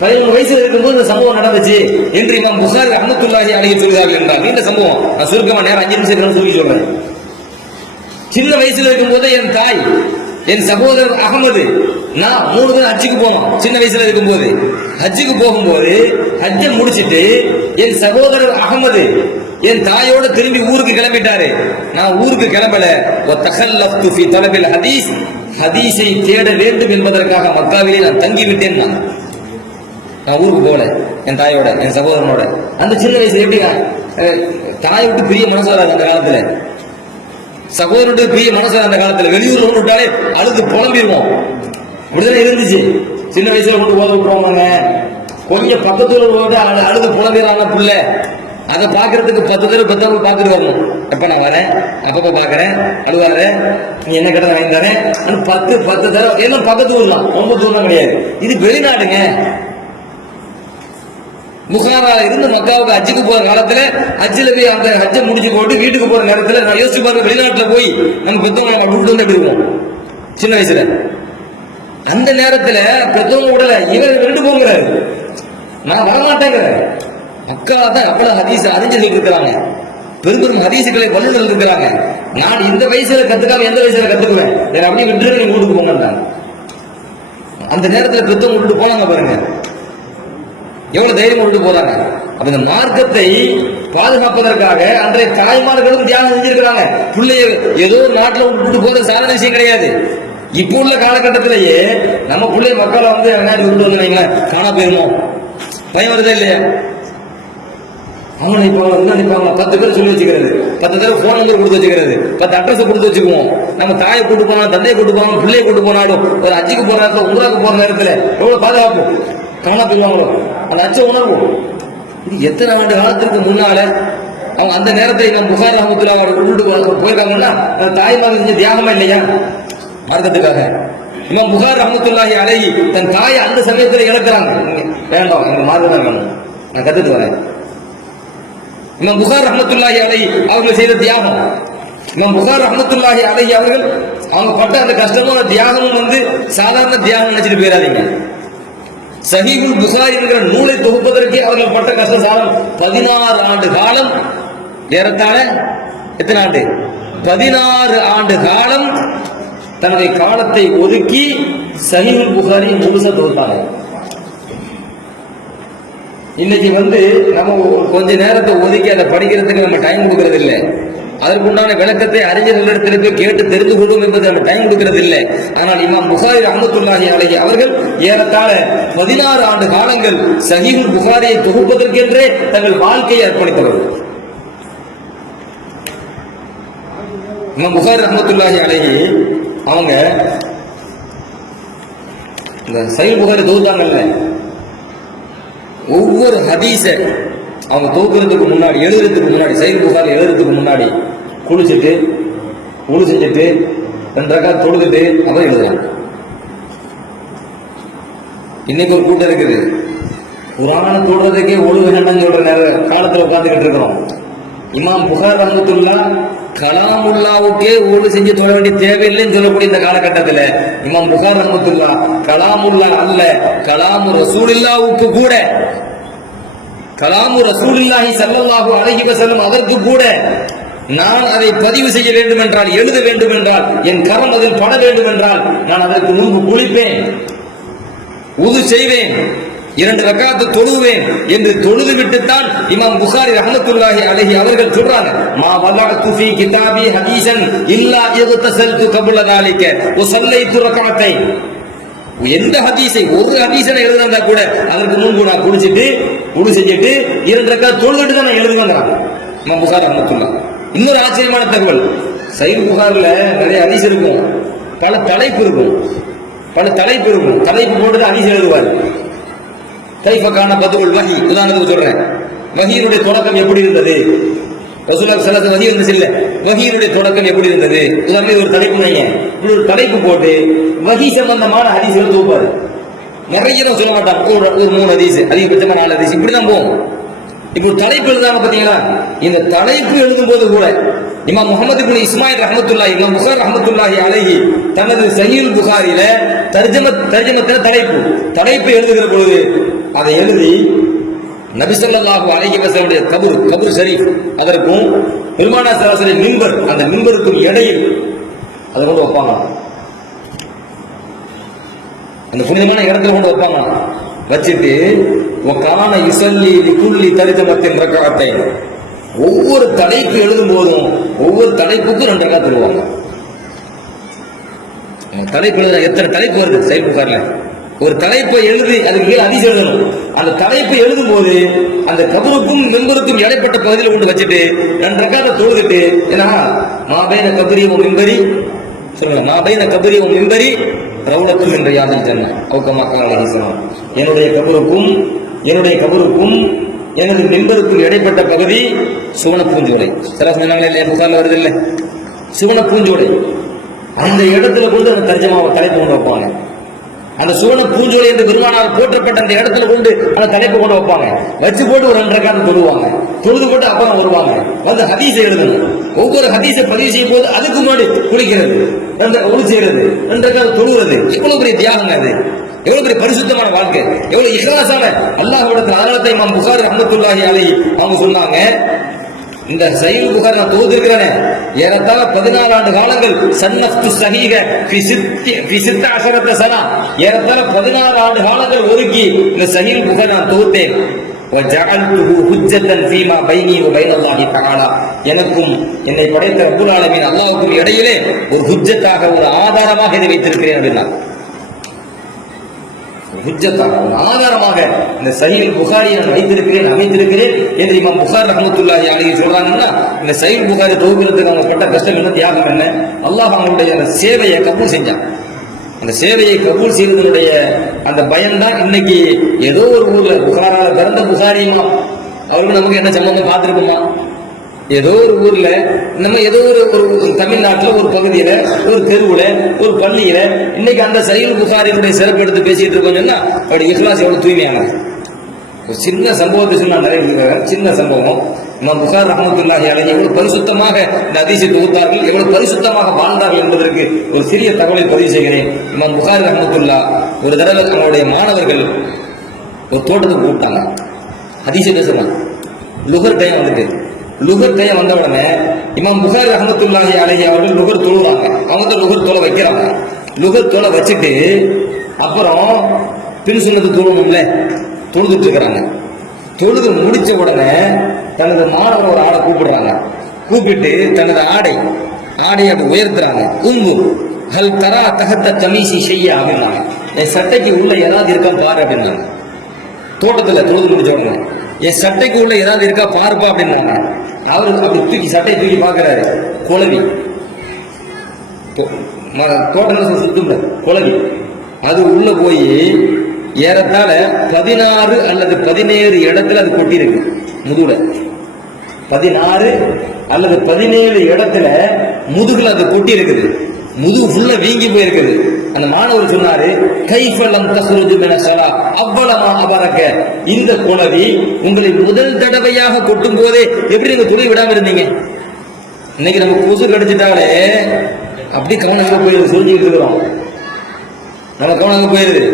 11 வயசுல இருக்கும்போது இந்த சம்பவம் நடந்துச்சு என்று இமாம் புகாரி ரஹ்மத்துல்லாஹி அலைஹி சொல்கிறார்கள் என்றால் இந்த சம்பவம் நான் சுருக்கமா நேரம் 5 நிமிஷம் சொல்லி சொல்றேன். சின்ன வயசுல இருக்கும்போது என் தாய், என் சகோதரர் அகமது, நான் 3 பேர் ஹஜ்ஜுக்கு போனோம். சின்ன வயசுல இருக்கும்போது ஹஜ்ஜுக்கு போகும்போது ஹஜ்ஜை முடிச்சிட்டு என் சகோதரர் அகமது என் தாயோட திரும்பி ஊருக்கு கிளம்பிட்டாரு. நான் ஊருக்கு கிளம்பல. தகல்லஃப்து ஃபீ தலபில் ஹதீஸ், ஹதீஸை தேட வேண்டும் என்பதற்காக மக்காவிலே நான் தங்கி விட்டேன். நான் ஊருக்கு போகல என் தாயோட என் சகோதரனோட. அந்த சின்ன வயசுல எப்படி தாயை விட்டு பெரிய மனசு வராது அந்த காலத்துல, சகோதரனுடைய பெரிய மனசு அந்த காலத்துல. வெளியூர்ல கொண்டு விட்டாலே அழுது புலம்பிடுவோம். அப்படிதான் இருந்துச்சு. சின்ன வயசுல கொண்டு ஓத விட்டுருவாங்க, கொஞ்சம் பக்கத்துல அழுது புலம்பிடுறாங்க புள்ள. அதை பாக்குறதுக்கு 10 தடவை 10 தடவை பார்த்துட்டு வரணும். எப்ப நான் வரேன், அப்பப்ப பாக்குறேன், அழுவாரு, நீ என்ன கேட்ட வாங்கி தரேன், 10 தடவை. ஏன்னா பக்கத்து ஊர்லாம், ரொம்ப தூரம் கிடையாது. இது வெளிநாடுங்க. புகாரால இருந்து மக்காவுக்கு ஹஜ்ஜுக்கு போற காலத்துல ஹஜ்ஜில் போய் அந்த ஹஜ்ஜை முடிச்சு போட்டு வீட்டுக்கு போற நேரத்துல நான் யோசிச்சு பாருங்க, வெளிநாட்டுல போய் நம்ம பெத்தவங்க கூப்பிட்டு வந்து எப்படி இருப்போம் சின்ன வயசுல. அந்த நேரத்துல பெத்தவங்க விடல, இவர் ரெண்டு போங்கிறாரு, நான் வரமாட்டேங்கிறேன். மக்கா தான் அவ்வளவு ஹதீஸ் அறிஞர்கள் இருக்கிறாங்க, பெரும் பெரும் ஹதீசுகளை வல்லுநர்கள் இருக்கிறாங்க. நான் இந்த வயசுல கத்துக்காம எந்த வயசுல கத்துக்குவேன், அப்படியே விட்டு நீங்க வீட்டுக்கு போங்க. அந்த நேரத்துல பெத்தவங்க விட்டுட்டு போனாங்க பாருங்க, எவ்வளவு தைரியம் விட்டு போறாங்க. அப்ப இந்த மார்க்கத்தை பாதுகாப்பதற்காக அன்றைய தாய்மார்களும் தியாகம் செஞ்சிருக்கிறாங்க. பிள்ளைய ஏதோ நாட்டுல விட்டு போறது சாதாரண விஷயம் கிடையாது. இப்ப உள்ள காலகட்டத்திலேயே நம்ம பிள்ளை மக்களை வந்து விட்டு வந்து காணா போயிருமோ பயம் வருதா இல்லையா? அவங்க நினைப்பாங்க 10 பேர் சொல்லி வச்சுக்கிறது, 10 தடவை போன் நம்பர் கொடுத்து வச்சுக்கிறது, 10 அட்ரஸ் கொடுத்து வச்சுக்குவோம். நம்ம தாயை கூட்டு போனாலும் தந்தையை கூட்டு போனாலும் பிள்ளையை கூட்டு போனாலும் ஒரு ஹஜ்ஜுக்கு போற நேரத்தில் உம்ராவுக்கு போற நேரத்தில் எவ்வளவு பாதுகாப்பு, காணா போயிருவாங்களோ அந்த அச்ச உணர்வு. இது எத்தனை ஆண்டு காலத்திற்கு முன்னால அவங்க அந்த நேரத்தை நம்ம புகார் ரஹ்மத்துல்லாஹி அலைஹி விட்டுட்டு போயிருக்காங்கன்னா அந்த தாய்மார் செஞ்ச தியாகமா இல்லையா மார்க்கத்துக்காக? இமாம் புகார் ரஹ்மத்துல்லாஹி அலைஹி தன் தாயை அந்த சமயத்தில் இழக்கிறாங்க. வேண்டாம், எங்க மார்க்கம் தான் வேணும், நான் கத்துட்டு வரேன். இமாம் புகார் ரஹ்மத்துல்லாஹி அலைஹி அவர்கள் செய்த தியாகம், இமாம் புகார் ரஹ்மத்துல்லாஹி அலைஹி அவர்கள் அவங்க பட்ட அந்த கஷ்டமும் தியாகமும் வந்து சாதாரண தியாகம் நினைச்சிட்டு போயிடாதீங்க. சஹீஹுல் புகாரி என்கிற நூலை தொகுப்பதற்கே அவர்கள் பட்ட கஷ்ட சாலம் 16 ஆண்டு காலம். ஏறத்தாழ எத்தனை ஆண்டு? 16 ஆண்டு காலம் தன்னுடைய காலத்தை ஒதுக்கி சஹீஹுல் புகாரி முழுசா தொகுத்தாங்க. இன்னைக்கு வந்து நம்ம கொஞ்ச நேரத்தை ஒதுக்கி அதை படிக்கிறதுக்கு நம்ம டைம் கொடுக்கறது இல்லை. அதற்குண்டான விளக்கத்தை அறிஞர்களிடத்திற்கு கேட்டு தெரிந்து கொள்வோம் என்பது நம்ம டைம் கொடுக்கிறது இல்லை. ஆனால் இமாம் புகாரி ரஹ்மத்துல்லாஹி அலைஹி அவர்கள் ஏறத்தாழ 16 ஆண்டு காலங்கள் சஹீஹுல் புகாரியை தொகுப்பதற்கென்றே தங்கள் வாழ்க்கையை அர்ப்பணித்தவர்கள். இமாம் புகாரி ரஹ்மத்துல்லாஹி அலைஹி அவங்க இந்த சஹீஹுல் புகாரி தொகுத்தாங்கல்ல, ஒவ்வொரு ஹதீஸ அவங்க தொகுக்கிறதுக்கு முன்னாடி, எழுதுறதுக்கு முன்னாடி, சஹீஹுல் புகாரி எழுதுறதுக்கு முன்னாடி குளிச்சுட்டு உழு செஞ்சுட்டு 2 ரக்காத் தொழுதுட்டு அப்புறம் எழுதுறாங்க. இன்னைக்கு ஒரு கூட்டம் இருக்குது, குர்ஆனை தொடுறதுக்கே ஒழு வேண்டாம்னு சொல்ற நேரம் காலத்துல உட்கார்ந்துகிட்டு இருக்கிறோம். இமாம் புகார் ரஹ்மத்துல்லாஹ் கலாமுல்லாவுக்கே ஒழு செஞ்சு தொழ வேண்டிய தேவையில்லைன்னு சொல்லக்கூடிய இந்த காலகட்டத்தில் இமாம் புகார் ரஹ்மத்துல்லாஹ் கலாமுல்லா அல்ல, கலாமு ரசூலுல்லாஹ்வுக்கு கூட, கலாமு ரசூலுல்லாஹி ஸல்லல்லாஹு அலைஹி வஸல்லம் அதற்கு கூட நான் அதை பதிவு செய்ய வேண்டும் என்றால், எழுத வேண்டும் என்றால், என் கரம் அதில் பட வேண்டும் என்றால் நான் அதற்கு முன்பு குளிப்பேன், உது செய்வேன், 2 ரக்காத்து தொழுவேன் என்று தொழுது விட்டுத்தான் இமாம் புகாரி ரஹ்மத்துல்லாஹி அலைஹி அவர்கள் சொல்றாங்க, மா வலஅது ஃபீ கிதாபி ஹதீஸன் இல்லா இக்தஸல்து கப்ல ذلك வஸல்லைது ரக்அத்தைன். எந்த ஹதீஸை ஒரு ஹதீஸை எழுதுறதா கூட அதற்கு முன்பு நான் குளிச்சிட்டு உது செஞ்சுட்டு 2 ரக்காத் தொழுதுட்டு தான் நான் எழுதுவேங்கிறாங்க இமாம் புகாரி ரஹ்மத்துல்லாஹ். இன்னொரு ஆச்சரியமான தகவல், சஹீஹ் புகாரில நிறைய ஹதீஸ் இருக்கும், பல தலைப்பு இருக்கும், தலைப்பு போட்டு ஹதீஸ் எழுதுவார். கைஃபகான பதுல் வஹி, உதாரணத்துக்கு சொல்றேன், வஹியினுடைய தொடக்கம் எப்படி இருந்தது, ரசூலுல்லாஹி ஸல்லல்லாஹு அலைஹி வஸல்லம் வஹி இல்ல, வஹியினுடைய தொடக்கம் எப்படி இருந்தது, உதாரணத்துக்கு ஒரு தலைப்பு வைங்க, இப்படி ஒரு தலைப்பு போட்டு வஹி சம்பந்தமான ஹதீஸ்கள் தொகுப்பாரு. நிறைய சொல்ல மாட்டாங்க, ஒரு 3 ஹதீஸ், அதிகபட்சமா 4 ஹதீஸ், இப்படிதான் போகும். இப்போ தலைப்பு எழுதாங்க பாத்தீங்களா, இந்த தலைப்பு எழுதும் போது கூட இமாம் முஹம்மது இப்னு இஸ்மாயில் ரஹ்மத்துல்லாஹி, இமாம் புகார் ரஹ்மத்துல்லாஹி அலைஹி தனது சஹீஹுல் புகாரில தர்ஜமத்துல தலைப்பு எழுதுகிற பொழுது அதை எழுதி நபி ஸல்லல்லாஹு அலைஹி வஸல்லம் கபர் ஷரீஃப் அதற்கும் பெருமானார் ஸல்லல்லாஹு அலைஹி மிம்பர், அந்த மிம்பருக்கும் இடையில் அதை கொண்டு வைப்பாங்க. அந்த புனிதமான இடத்துல கொண்டு வைப்பாங்க. வச்சுட்டு வகான யுஸல்லி லிகுல்லி தர்ஜமத்தின் ரக்அத்தைன், ஒவ்வொரு தலைப்பு எழுதும் போதும் ஒவ்வொரு தலைப்புக்கும் 2 ரக்காத் தொழுவாங்க. தலைப்பு எழுத எத்தனை தலைப்பு வருது சஹீஹ் புகாரில, ஒரு தலைப்பை எழுதி அதுக்கு ஹதீஸ் எழுதணும். அந்த தலைப்பை எழுதும் போது அந்த கபருக்கும் மிம்பருக்கும் இடைப்பட்ட பகுதியில் கொண்டு வச்சுட்டு 2 ரக்காத்தை தொழுதுட்டு, ஏன்னா மாபைன கபரியும் மிம்பரி சொல்லுங்க, மாபைன கபரியும் மிம்பரி ரவுலத்தும் என்ற யாதில் ஜன்னah அவுகமா ஸல்லல்லாஹு அலைஹி வஸல்லம், என்னுடைய கபருக்கும் எனது மிம்பருக்கும் இடைப்பட்ட பகுதி சுவன பூஞ்சோலை. சில சொன்னாங்களே இல்லையா, புகார்ல வருது இல்லை, சுவன பூஞ்சோலை. அந்த இடத்துல கொண்டு அந்த தர்ஜமா தலைப்பு கொண்டு வைப்பாங்க. அந்த சுவன பூஞ்சோலை என்று பெருமானால் போற்றப்பட்ட அந்த இடத்துல கொண்டு அந்த தலைப்பு கொண்டு வைப்பாங்க. வச்சு போட்டு ஒரு 2 ரக்காத் தொழுவாங்க. தொழுது போட்டு அப்புறம் வருவாங்க. வந்து ஹதீஸை எழுதணும். ஒவ்வொரு ஹதீஸை பதிவு செய்யும் போது அதுக்கு முன்னாடி குளிக்கிறது, 2 ஒழு செய்யறது, 2 ரக்காத் தொழுவது. எவ்வளவு பெரிய தியாகம் அது, எவ்வளவு பெரிய பரிசுத்தமான வாழ்க்கை, எவ்வளவு இஹ்லாஸான அல்லாஹ்விடத்தில். அதனால இமாம் புகாரி ரஹ்மத்துல்லாஹி அலைஹி அவங்க சொன்னாங்க, இந்த சஹீஹ் புகாரி நான் தொழுதிருக்கிறேனே ஏறத்தாழ 14 ஆண்டு காலங்கள், சன்னஃப்து ஸஹீஹ ஃபி 16 சனா, ஏறத்தாழ 14 ஆண்டு காலங்கள் ஒதுக்கி இந்த சஹீஹ் புகாரி நான் தொழுதேன். வஜஅல்துஹு ஹுஜ்ஜத்தன் ஃபீமா பைனி வ பைன அல்லாஹி தஆலா, எனக்கும் என்னை படைத்த ரப்புல் ஆலமீன் அல்லாஹ்வுக்கும் இடையிலே ஒரு ஹுஜ்ஜத்தாக, ஒரு ஆதாரமாக இதை வைத்திருக்கிறேன் அப்படின்னா, ஹுஜ்ஜத்தாக ஒரு ஆதாரமாக இந்த சஹீஹ் புகாரியை நான் வைத்திருக்கிறேன், அமைத்திருக்கிறேன் என்று இமாம் புகாரி ரஹ்மத்துல்லாஹி அலைஹி சொல்றாங்கன்னா, இந்த சஹீஹ் புகாரி தொகுக்கிறதுக்கு அவங்க பட்ட கஷ்டம் என்ன, தியாகம் என்ன, அல்லாஹ் அவங்களுடைய அந்த சேவையை கபூல் செஞ்சான். அந்த சேவையை கபூல் செய்வதனுடைய அந்த பயன்தான் இன்னைக்கு ஏதோ ஒரு ஊர்ல புகாரால பிறந்த புகாரியுமா அவருக்கு நமக்கு என்ன சம்பந்தம் பார்த்துருக்குமா? ஏதோ ஒரு ஊர்ல நம்ம ஏதோ ஒரு தமிழ்நாட்டில் ஒரு பகுதியில ஒரு தெருவுல ஒரு பள்ளியில இன்னைக்கு அந்த சஹீஹ் புகாரியினுடைய சிறப்பு எடுத்து பேசிட்டு இருக்கோம்னா அவருடைய இஹ்லாஸ் எவ்வளவு தூய்மையானது. ஒரு சின்ன சம்பவத்தை சொன்னா நிறைய சின்ன சம்பவம். இமாம் புகாரி ரஹ்மத்துல்லாஹி அலைஹி எவ்வளவு பரிசுத்தமாக இந்த ஹதீஸை தொகுத்தார்கள், எவ்வளவு பரிசுத்தமாக வாழ்ந்தார்கள் என்பதற்கு ஒரு சிறிய தகவலை பதிவு செய்கிறேன். இமாம் புகாரி ரஹ்மத்துல்லாஹ் ஒரு தடவை அவருடைய மாணவர்கள் ஒரு தோட்டத்துக்கு கூப்பிட்டாங்க. ஹதீஸை பேசுறாங்க. லுகர் டைம் வந்துட்டு, லுகர் டைம் வந்த உடனே இமாம் புகாரி ரஹ்மத்துல்லாஹி அலைஹி அவர்கள் லுகர் தொழுவாங்க. அவங்க தான் லுகர் தொலை வைக்கிறாங்க. லுகர் தொலை வச்சுட்டு அப்புறம் பின் சுன்னத்து தொழுணும்ல, தொழுதுட்டு இருக்கிறாங்க. தொழுது முடிச்ச உடனே தனது மாணவர் ஒரு ஆளை கூப்பிடுறாங்க. கூப்பிட்டு தனது ஆடையை அப்படி உயர்த்துறாங்க. உம்மு ஹல் தரா தஹத்த கமீசி ஷையா அப்படின்னாங்க. என் சட்டைக்கு உள்ள ஏதாவது இருக்கா பாரு அப்படின்னாங்க. தோட்டத்துல தொழுது முடிச்ச உடனே என் சட்டைக்கு உள்ள ஏதாவது இருக்கா பாருப்பா அப்படின்னாங்க. அவரு அப்படி சட்டையை தூக்கி பார்க்கிறாரு. குளவி, தோட்டத்தில் சுத்தும் குளவி, அது உள்ள போய் ஏறத்தாழ 16 அல்லது 17 இடத்துல அது கொட்டி இருக்கு. முதுகுல 16 அல்லது 17 இடத்துல முதுகுல அது கொட்டி இருக்குது. முதுகு ஃபுல்லா வீங்கி போயிருக்குது. அந்த மாணவர் சொன்னாரு, கைஃபலம் தஹ்ருஜு மின ஸலா அவ்வளமா அபரக, இந்த குளவி உங்களை முதல் தடவையாக கொட்டும் போதே எப்படி நீங்க துணி விடாம இருந்தீங்க? இன்னைக்கு நம்ம கொசு கடிச்சிட்டாலே அப்படி கவனம் போயிடுது, சொல்லிட்டு இருக்கிறோம். நம்ம கவனம் போயிருது.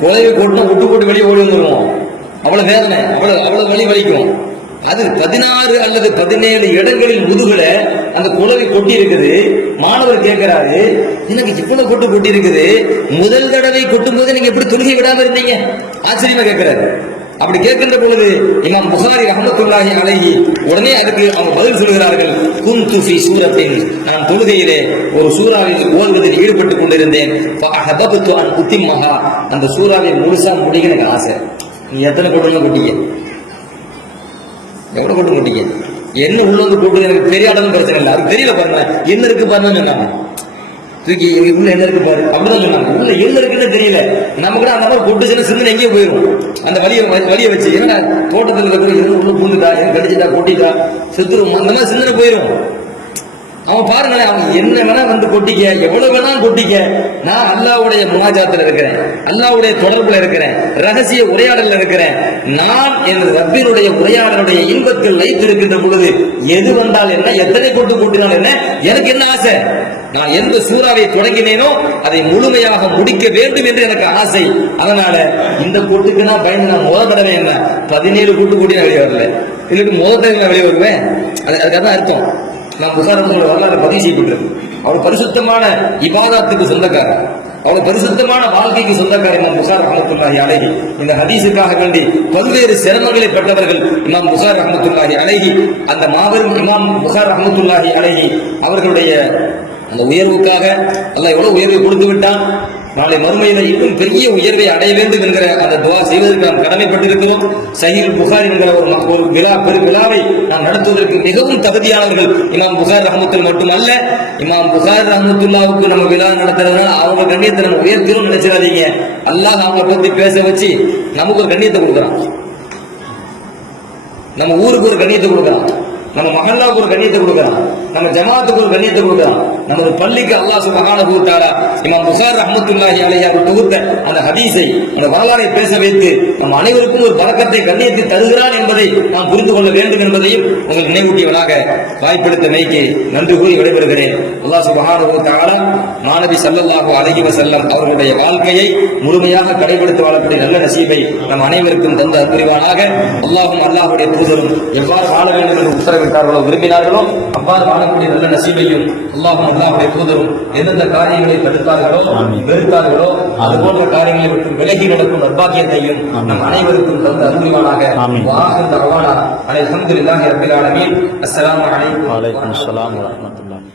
குழவி கொட்டினா விட்டு போட்டு வெளியே ஓடி வந்துடுவோம். அவ்வளவு வேதனை, அவ்வளவு வலி வலிக்கும். அது 16 அல்லது 17 இடங்களில் முதுகுல அந்த குழவி கொட்டி இருக்குது. மாணவர் கேட்கிறாரு, எனக்கு இவ்வளவு கொட்டி இருக்குது, முதல் தடவை கொட்டும் போது நீங்க எப்படி தொழுகை விடாம இருந்தீங்க? ஆச்சரியமா கேட்கிறாரு. அப்படி கேட்கின்ற பொழுது இமாம் புகாரி ரஹ்மத்துல்லாஹி அலைஹி உடனே அதுக்கு அவங்க பதில் சொல்கிறார்கள், குந்து ஃபீ சூரத்தின், நான் தொழுகையிலே ஒரு சூறாவில் ஓதுவதில் ஈடுபட்டுக் கொண்டிருந்தேன். ஃபஅஹபப்து அன் உத்திம்மஹா, அந்த சூறாவை முழுசா முடிக்க எனக்கு ஆசை. நீ எத்தனை கொட்டீங்க? எவ்வளவு கொட்டீங்க? என்ன உள்ள வந்து போட்டு எனக்கு தெரியாதன்னு பிரச்சனை இல்லை, அது தெரியல பாருங்க, என்ன இருக்கு பாருன்னு சொன்னாங்க. தூக்கி உள்ள என்ன இருக்கு பாரு அப்படிதான் சொன்னாங்க. உள்ள என்ன இருக்குன்னு தெரியல. நம்ம கூட அந்த மாதிரி கொட்டு சின்ன சிந்தனை எங்கேயோ போயிடும். அந்த வலியை வச்சு என்ன தோட்டத்தில் இருக்கிற உள்ள பூந்துட்டா, கடிச்சிட்டா, கொட்டிட்டா, செத்துரும், அந்த மாதிரி சிந்தனை போயிடும். அவன் பாருங்களேன், அவன் என்ன வேணா வந்து கொட்டிக்க, எவ்வளவு வேணா கொட்டிக்க, நான் அல்லாஹ்வுடைய முனாஜாத்துல இருக்கிறேன், அல்லாஹ்வுடைய தொடர்புல இருக்கிறேன், ரகசிய உரையாடல இருக்கிறேன். நான் என் ரப்பினுடைய உரையாடலுடைய இன்பத்தில் வைத்திருக்கின்ற பொழுது எது வந்தால் என்ன, எத்தனை கொட்டினால் என்ன, எனக்கு என்ன ஆசை? நான் எந்த சூறாவை தொடங்கினேனோ அதை முழுமையாக முடிக்க வேண்டும் என்று எனக்கு ஆசை. அதனால இந்த கூட்டுக்கு நான் பயந்து நான் முதல் தடவை என்ன 17 கூட்டு கூட்டி நான் வெளியே வரல, இல்லட்டு முதல் தடவை நான் வெளியே வருவேன். அதுக்காக அர்த்தம். நான் புகாரி வரலாறு பதிவு செய்யப்பட்டிருக்கு. அவர் பரிசுத்தமான இபாதத்துக்கு சொந்தக்காரர், அவர் பரிசுத்தமான வாழ்க்கைக்கு சொந்தக்காரர் இமாம் புகாரி ரஹ்மத்துல்லாஹி அலைஹி. இந்த ஹதீஸுக்காக வேண்டி பல்வேறு சிரமங்களை பெற்றவர்கள் இமாம் புகாரி ரஹ்மத்துல்லாஹி அலைஹி. அந்த மாபெரும் இமாம் புகாரி ரஹ்மத்துல்லாஹி அலைஹி அவர்களுடைய அந்த உயர்வுக்காக அல்லாஹ் எவ்வளவு உயர்வை கொடுத்து விட்டான். நாளை மறுமையில இன்னும் பெரிய உயர்வை அடைய வேண்டும் என்கிற அந்த துவா செய்வதற்கு நாம் கடமைப்பட்டிருக்கிறோம். சஹீஹ் புகாரி என்கிற ஒரு விழாவை நாம் நடத்துவதற்கு மிகவும் தகுதியானவர்கள் இமாம் புகாரி ரஹ்மத்துல்லாஹி மட்டுமல்ல, இமாம் புகாரி ரஹ்மத்துல்லாஹ்வுக்கு நம்ம விழா நடத்துறதுனால அவங்க கண்ணியத்தை நம்ம உயர்த்திரும் நினைச்சிடாதீங்க. அல்லாஹ் அவங்க பத்தி பேச வச்சு நமக்கு ஒரு கண்ணியத்தை கொடுக்குறான், நம்ம ஊருக்கு ஒரு கண்ணியத்தை கொடுக்குறான். நம்ம மஹல்லாவுக்கு ஒரு கண்ணியத்தை கொடுக்கலாம், நம்ம ஜமாத்துக்கு ஒரு கண்ணியத்தை கொடுக்கலாம், நமது பள்ளிக்கு அல்லாஹ் சுப்ஹானஹு வ தஆலா இமாம் புகாரி ரஹ்மத்துல்லாஹி அலைஹி அவர்கள் தொகுத்த அந்த ஹதீஸை, அந்த வரலாறை பேச வைத்து நம் அனைவருக்கும் ஒரு பரக்கத்தை கண்ணியத்தை தருகிறான் என்பதை நாம் புரிந்து கொள்ள வேண்டும் என்பதையும் உங்கள் நினைவூட்டியவனாக வாய்ப்பெடுத்த மைக்கு நன்றி கூறி விடைபெறுகிறேன். அல்லாஹ் சுப்ஹானஹு வ தஆலா மாநபி ஸல்லல்லாஹு அலைஹி வஸல்லம் அவர்களுடைய வாழ்க்கையை முழுமையாக கடைபிடித்து வாழக்கூடிய நல்ல நசீபை நம் அனைவருக்கும் தந்து அன்புரிவானாக. அல்லாஹ்வுடைய தூதரும் எவ்வாறு வாழ வேண்டும் என்று உத்தரவிட்டார்களோ, விரும்பினார்களோ அவ்வாறு வாழக்கூடிய நல்ல நசீபையும் அல்லாஹ்வுடைய தூதரும் எந்தெந்த காரியங்களை தடுத்தார்களோ, வெறுத்தார்களோ, அது போன்ற காரியங்களை விட்டு விலகி நடக்கும் நற்பாக்கியத்தையும் நம் அனைவருக்கும் தந்து அன்புரிவானாக. அல்ஹம்துலில்லாஹி ரப்பில் ஆலமீன். அஸ்ஸலாமு அலைக்கும். வலைக்கும் அஸ்ஸலாம் வரஹ்மத்துல்லாஹி.